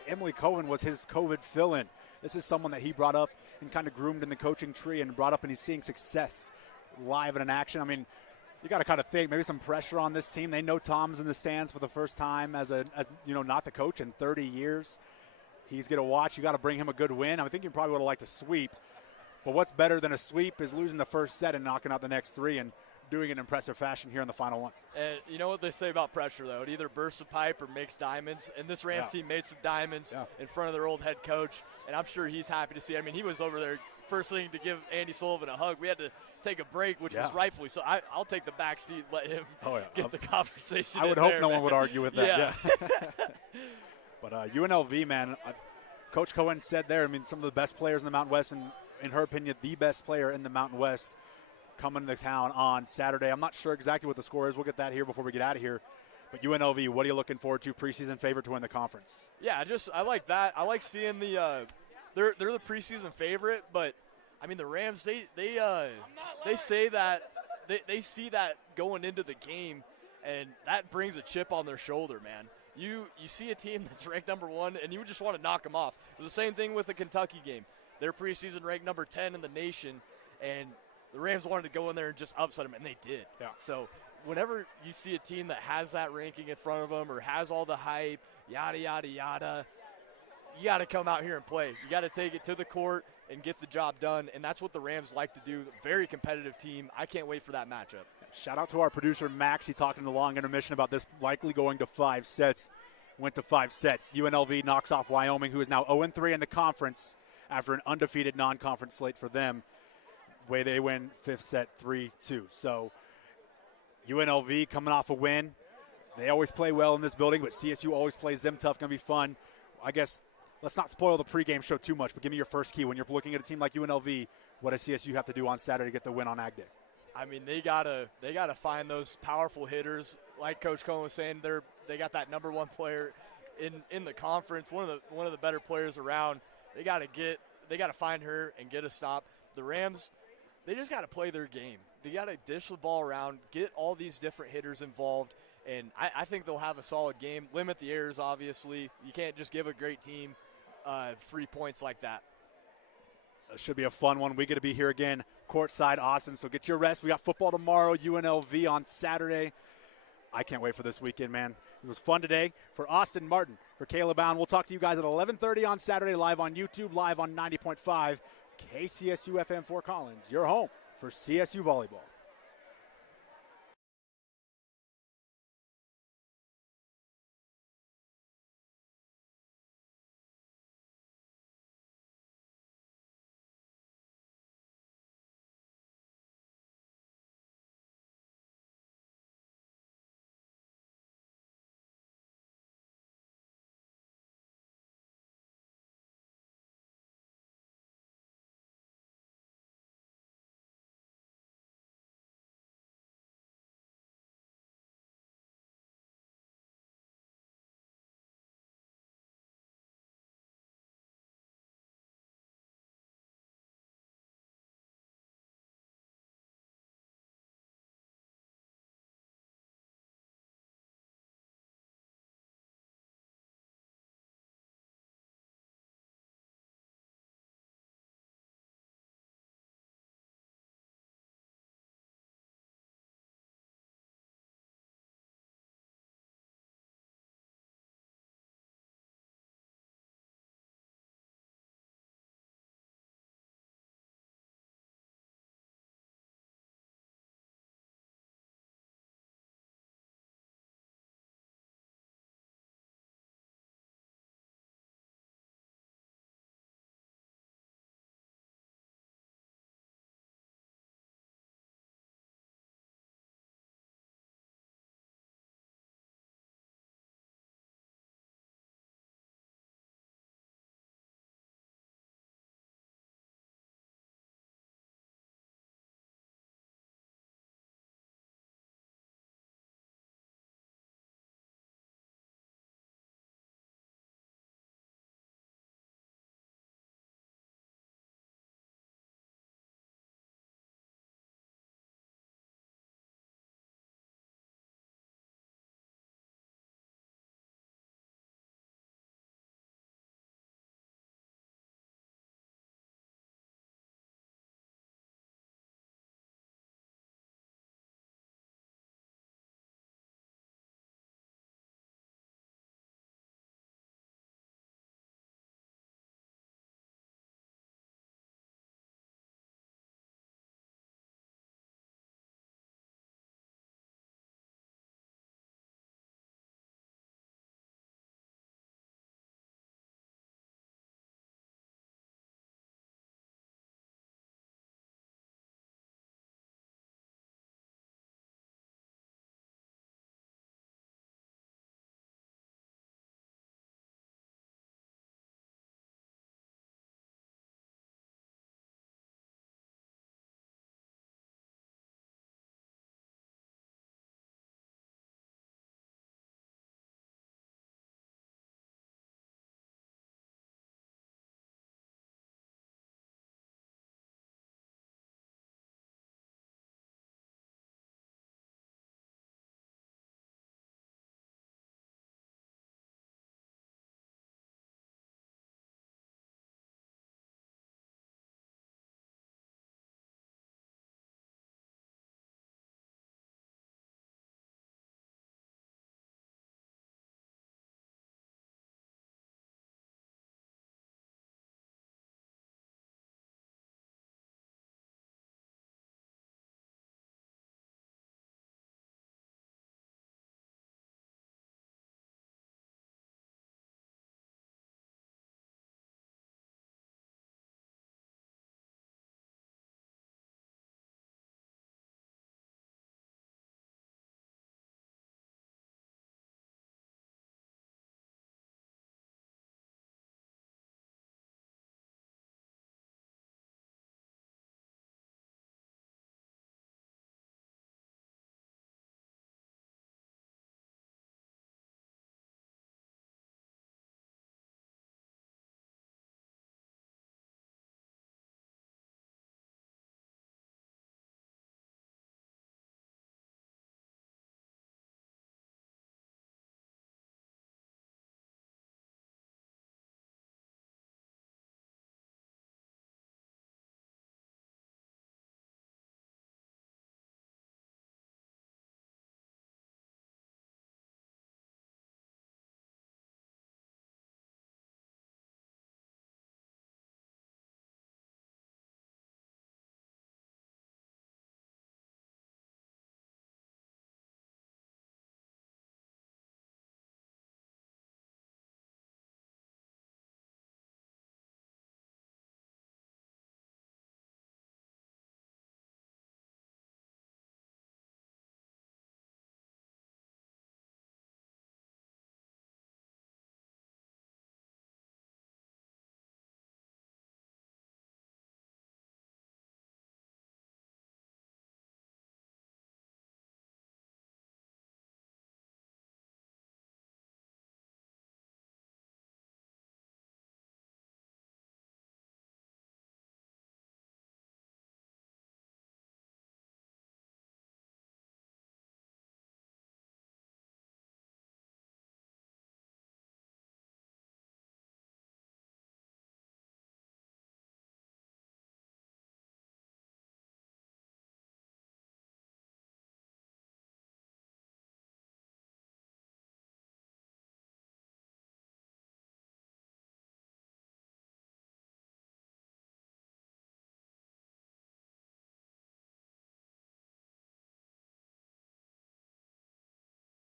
Emily Cohen was his COVID fill-in. This is someone that he brought up and kind of groomed in the coaching tree and brought up, and he's seeing success live and in action. You got to kind of think maybe some pressure on this team. They know Tom's in the stands for the first time as not the coach in 30 years. He's going to watch. You got to bring him a good win. I think you probably would have liked a sweep. But what's better than a sweep is losing the first set and knocking out the next three and doing it in impressive fashion here in the final one. And you know what they say about pressure, though? It either bursts a pipe or makes diamonds. And this Rams team made some diamonds in front of their old head coach. And I'm sure he's happy to see it. He was over there first thing to give Andy Sullivan a hug. We had to take a break, which was rightfully so. I'll take the back seat, let him get the conversation. I would hope no one would argue with that. Yeah. But UNLV, man, Coach Cohen said there, some of the best players in the Mountain West, and in her opinion, the best player in the Mountain West coming to town on Saturday. I'm not sure exactly what the score is. We'll get that here before we get out of here. But UNLV, what are you looking forward to? Preseason favorite to win the conference. Yeah, I like that. I like seeing the they're the preseason favorite, but the Rams they say that they see that going into the game, and that brings a chip on their shoulder, man. You see a team that's ranked number 1, and you just want to knock them off. It was the same thing with the Kentucky game. They're preseason ranked number 10 in the nation, and the Rams wanted to go in there and just upset them, and they did. Yeah. So whenever you see a team that has that ranking in front of them or has all the hype, yada, yada, yada, you got to come out here and play. You got to take it to the court and get the job done, and that's what the Rams like to do. Very competitive team. I can't wait for that matchup. Shout out to our producer, Max. He talked in the long intermission about this likely going to 5 sets. Went to 5 sets. UNLV knocks off Wyoming, who is now 0-3 in the conference after an undefeated non-conference slate for them. Way they win 5th set 3-2. So UNLV coming off a win. They always play well in this building, but CSU always plays them tough. Going to be fun. I guess let's not spoil the pregame show too much, but give me your first key. When you're looking at a team like UNLV, what does CSU have to do on Saturday to get the win on Ag Day? They gotta find those powerful hitters. Like Coach Cohen was saying, they got that number 1 player in the conference, one of the better players around. They gotta find her and get a stop. The Rams, they just gotta play their game. They gotta dish the ball around, get all these different hitters involved, and I think they'll have a solid game. Limit the errors, obviously. You can't just give a great team free points like that. It should be a fun one. We get to be here again, courtside Austin, so get your rest. We got football tomorrow, UNLV on Saturday. I can't wait for this weekend, man. It was fun today. For Austin Martin, for Caleb Bound, we'll talk to you guys at 11:30 on Saturday, live on YouTube, live on 90.5 KCSU FM Fort Collins, your home for CSU Volleyball.